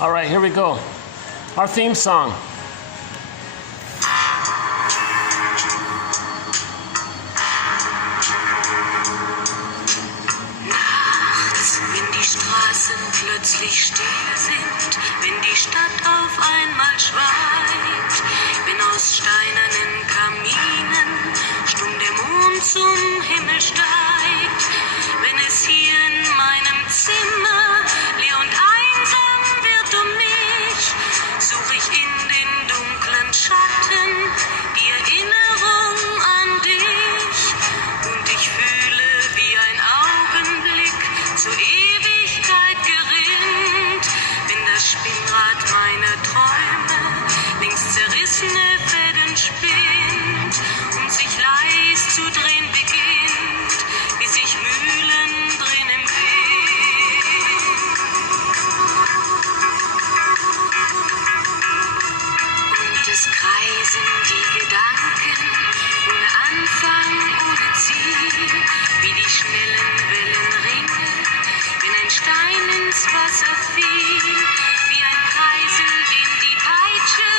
All right, here we go. Our theme song. Nachts, wenn die Straßen plötzlich still sind, wenn die Stadt auf einmal schweigt, wenn aus steinernen Kaminen stumm der Mond zum Himmel steigt. Wenn es hier in meinem Zimmer leer und einsam wird um mich, suche ich in den dunklen Schatten die Erinnerung an dich. Und ich fühle, wie ein Augenblick zur Ewigkeit gerinnt, wenn das Spinnrad meiner Träume längst zerrissene Fäden spinnt und sich leis zu drehen beginnt, wie sich Mühlen drehen im Wind. Und es kreisen die Gedanken ohne Anfang, ohne Ziel, wie die schnellen Wellenringe, wenn ein Stein ins Wasser fiel, wie ein Kreisel, den die Peitsche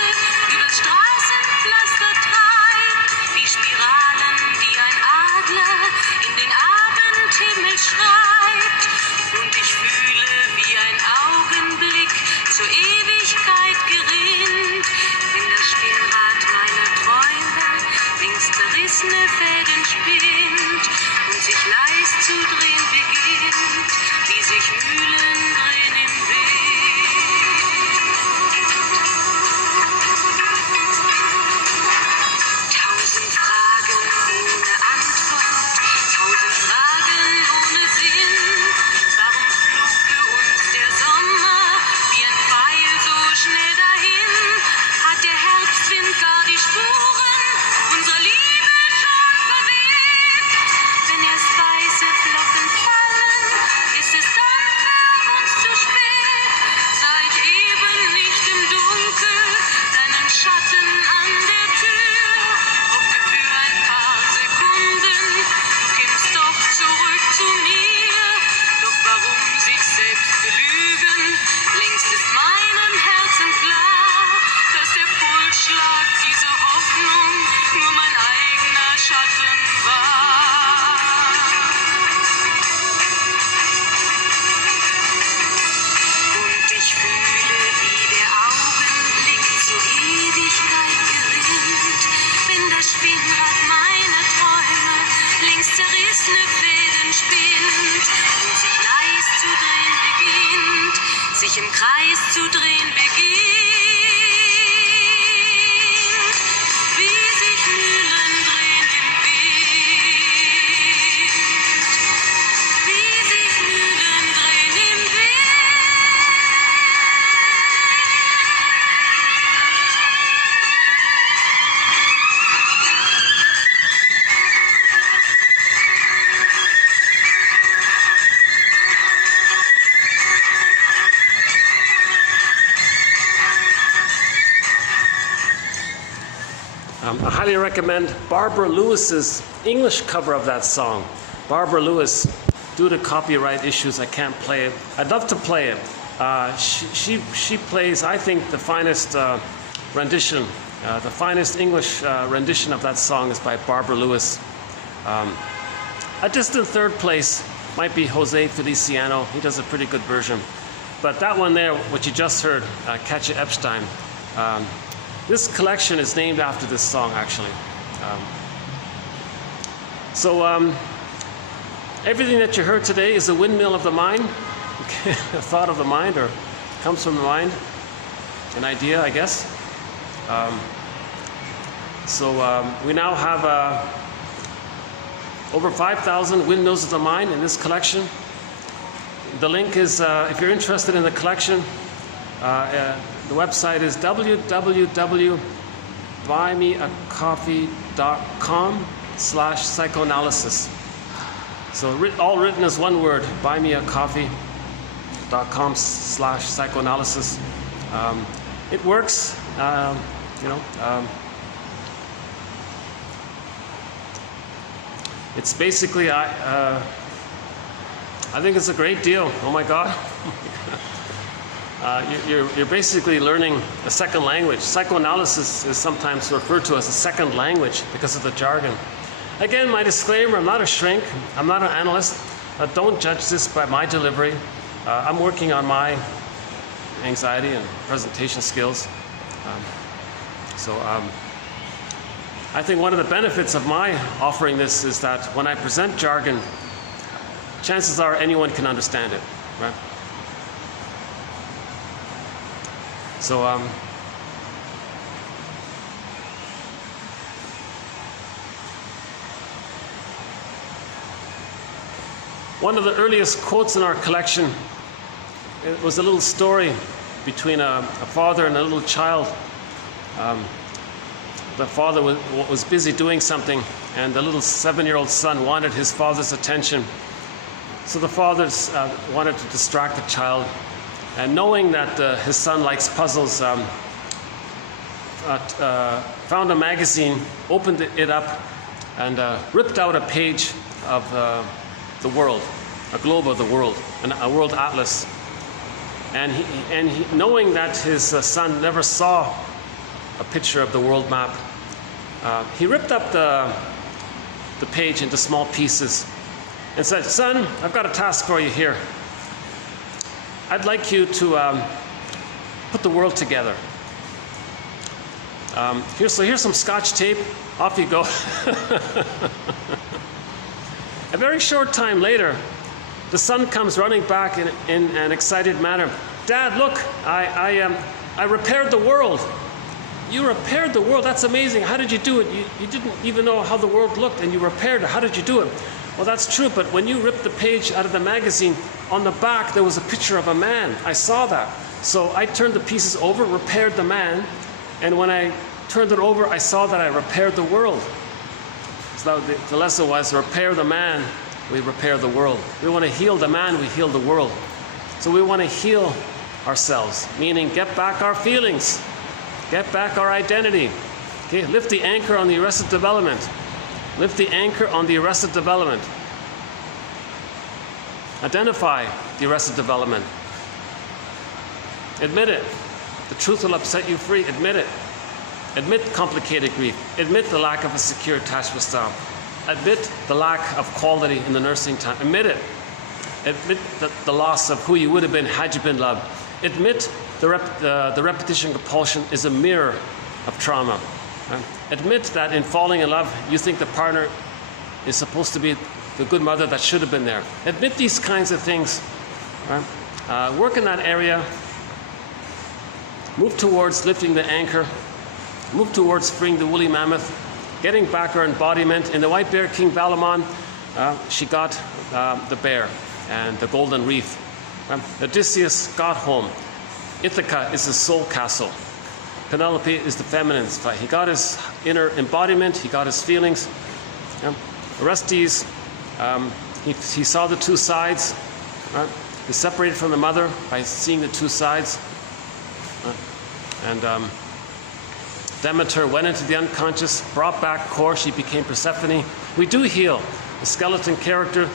übers Straßenpflaster treibt, wie Spiralen, die ein Adler in den Abendhimmel schreibt. Und ich fühle, wie ein Augenblick zur Ewigkeit gerinnt, wenn das Spinnrad meiner Träume längst zerrissene Fäden spinnt und sich leis zu drehen beginnt, wie sich Mühlen drehen im Wind. 1000 Fragen ohne Antwort, 1000 Fragen ohne Sinn. Warum flog für uns der Sommer wie ein Pfeil so schnell dahin? Hat der Herbstwind gar die Spuren unserer Liebe schon verweht? Wenn erst weiße Flocken fallen, ist es dann für uns zu spät. Sah ich eben nicht im Dunkel deinen Schatten an der Tür, hoffte für ein paar Sekunden, du kämst doch zurück zu mir. Doch warum sich selbst belügen? Längst ist meinem Herzen klar, dass der Pulsschlag dieser Hoffnung nur mein eigener Schatten war. Und ich fühle, wie der Augenblick zur Ewigkeit gerinnt, wenn das Spinnrad meiner Träume längst zerrissene Fäden spinnt und sich leis zu drehen beginnt, sich im Kreis zu drehen beginnt, wie sich Mühlen drehen im Wind, wie sich Mühlen drehen im Wind. I highly recommend Barbara Lewis's English cover of that song. Barbara Lewis, due to copyright issues, I can't play it. I'd love to play it. She plays, I think, the finest rendition, the finest English rendition of that song is by Barbara Lewis. A distant third place might be Jose Feliciano. He does a pretty good version. But that one there, what you just heard, Katja Epstein, this collection is named after this song, actually. Everything that you heard today is a windmill of the mind, a thought of the mind, or comes from the mind, an idea, I guess. We now have over 5,000 windmills of the mind in this collection. The link is, if you're interested in the collection, the website is www.buymeacoffee.com/psychoanalysis. So all written as one word, buymeacoffee.com/psychoanalysis. It works, it's basically, I think it's a great deal. Oh my God. You're basically learning a second language. Psychoanalysis is sometimes referred to as a second language because of the jargon. Again, my disclaimer, I'm not a shrink, I'm not an analyst. Don't judge this by my delivery. I'm working on my I think one of the benefits of my offering this is that when I present jargon, chances are anyone can understand it, right? So, one of the earliest quotes in our collection, it was a little story between a father and a little child. The father was busy doing something, and the little 7-year-old son wanted his father's attention. So the father wanted to distract the child, and knowing that his son likes puzzles, found a magazine, opened it up, and ripped out a page of the world, a globe of the world, a world atlas. And knowing that his son never saw a picture of the world map, he ripped up the page into small pieces and said, "Son, I've got a task for you here. I'd like you to put the world together. Here's some Scotch tape. Off you go." A very short time later, the son comes running back in an excited manner. "Dad, look, I repaired the world." "You repaired the world? That's amazing. How did you do it? You didn't even know how the world looked, and you repaired it. How did you do it?" "Well, that's true, but when you ripped the page out of the magazine, on the back there was a picture of a man. I saw that. So I turned the pieces over, repaired the man, and when I turned it over, I saw that I repaired the world." So the lesson was, repair the man, we repair the world. We want to heal the man, we heal the world. So we want to heal ourselves, meaning get back our feelings, get back our identity. Okay, lift the anchor on the arrested development. Lift the anchor on the arrested development. Identify the arrested development. Admit it. The truth will upset you free. Admit it. Admit complicated grief. Admit the lack of a secure attachment style. Admit the lack of quality in the nursing time. Admit it. Admit the loss of who you would have been had you been loved. Admit the repetition compulsion is a mirror of trauma. Right? Admit that in falling in love, you think the partner is supposed to be the good mother that should have been there. Admit these kinds of things. Right? Work in that area. Move towards lifting the anchor. Move towards freeing the woolly mammoth. Getting back her embodiment. In the White Bear, King Balamon, she got the bear and the golden wreath. Odysseus got home. Ithaca is his soul castle. Penelope is the feminine side. He got his inner embodiment, he got his feelings. Orestes, he saw the two sides. Right? He separated from the mother by seeing the two sides. And Demeter went into the unconscious, brought back core, she became Persephone. We do heal the skeleton character,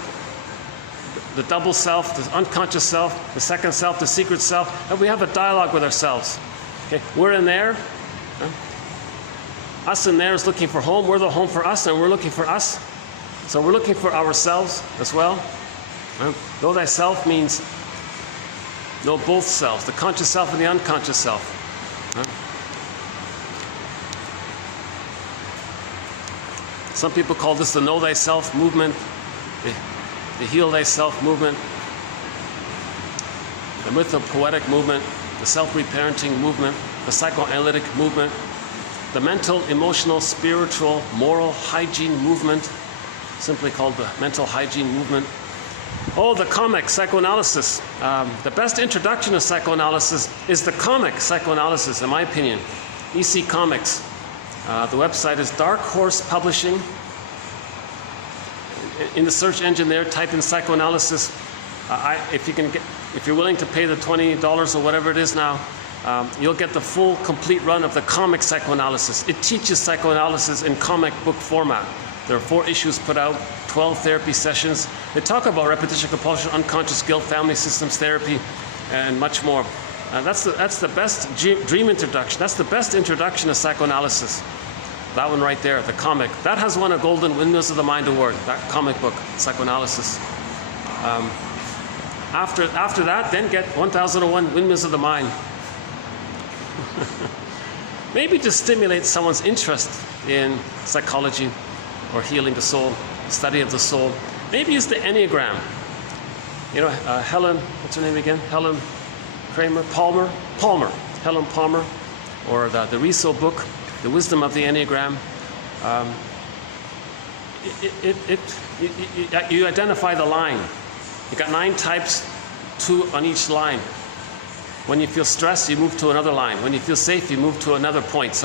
the double self, the unconscious self, the second self, the secret self, and we have a dialogue with ourselves. Okay? We're in there. Us in there is looking for home. We're the home for us, and we're looking for us. So we're looking for ourselves as well. Know thyself means know both selves, the conscious self and the unconscious self. Some people call this the know thyself movement, the heal thyself movement, the mythopoetic movement, the self-reparenting movement, the psychoanalytic movement, the mental, emotional, spiritual, moral hygiene movement, simply called the mental hygiene movement. Oh, the comic psychoanalysis. The best introduction to psychoanalysis is the comic psychoanalysis, in my opinion. EC Comics. The website is Dark Horse Publishing. In the search engine there, type in psychoanalysis. If you're willing to pay the $20 or whatever it is now, you'll get the full, complete run of the comic psychoanalysis. It teaches psychoanalysis in comic book format. There are 4 issues put out, 12 therapy sessions. They talk about repetition, compulsion, unconscious guilt, family systems therapy, and much more. That's the best dream introduction. That's the best introduction to psychoanalysis. That one right there, the comic. That has won a Golden Windmills of the Mind Award, that comic book, psychoanalysis. After that, then get 1001 Windmills of the Mind. maybe to stimulate someone's interest in psychology or healing the soul, study of the soul. Maybe use the Enneagram. You know, Helen, what's her name again? Helen Palmer, Helen Palmer, or the Riso book, The Wisdom of the Enneagram. You identify the line. You got 9 types, 2 on each line. When you feel stressed, you move to another line. When you feel safe, you move to another point.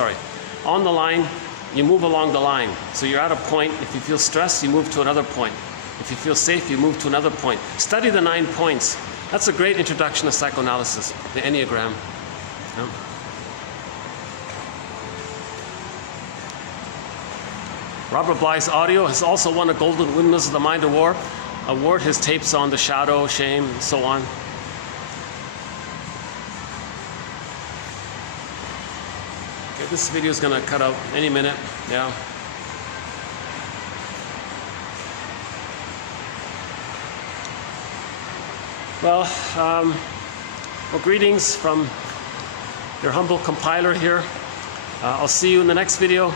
On the line, you move along the line. So you're at a point. If you feel stressed, you move to another point. If you feel safe, you move to another point. Study the 9 points. That's a great introduction to psychoanalysis, the Enneagram. Yeah. Robert Bly's audio has also won a Golden Windmills of the Mind Award. His tapes on the shadow, shame, and so on. Okay, this video is going to cut out any minute. Yeah. Well, greetings from your humble compiler here. I'll see you in the next video.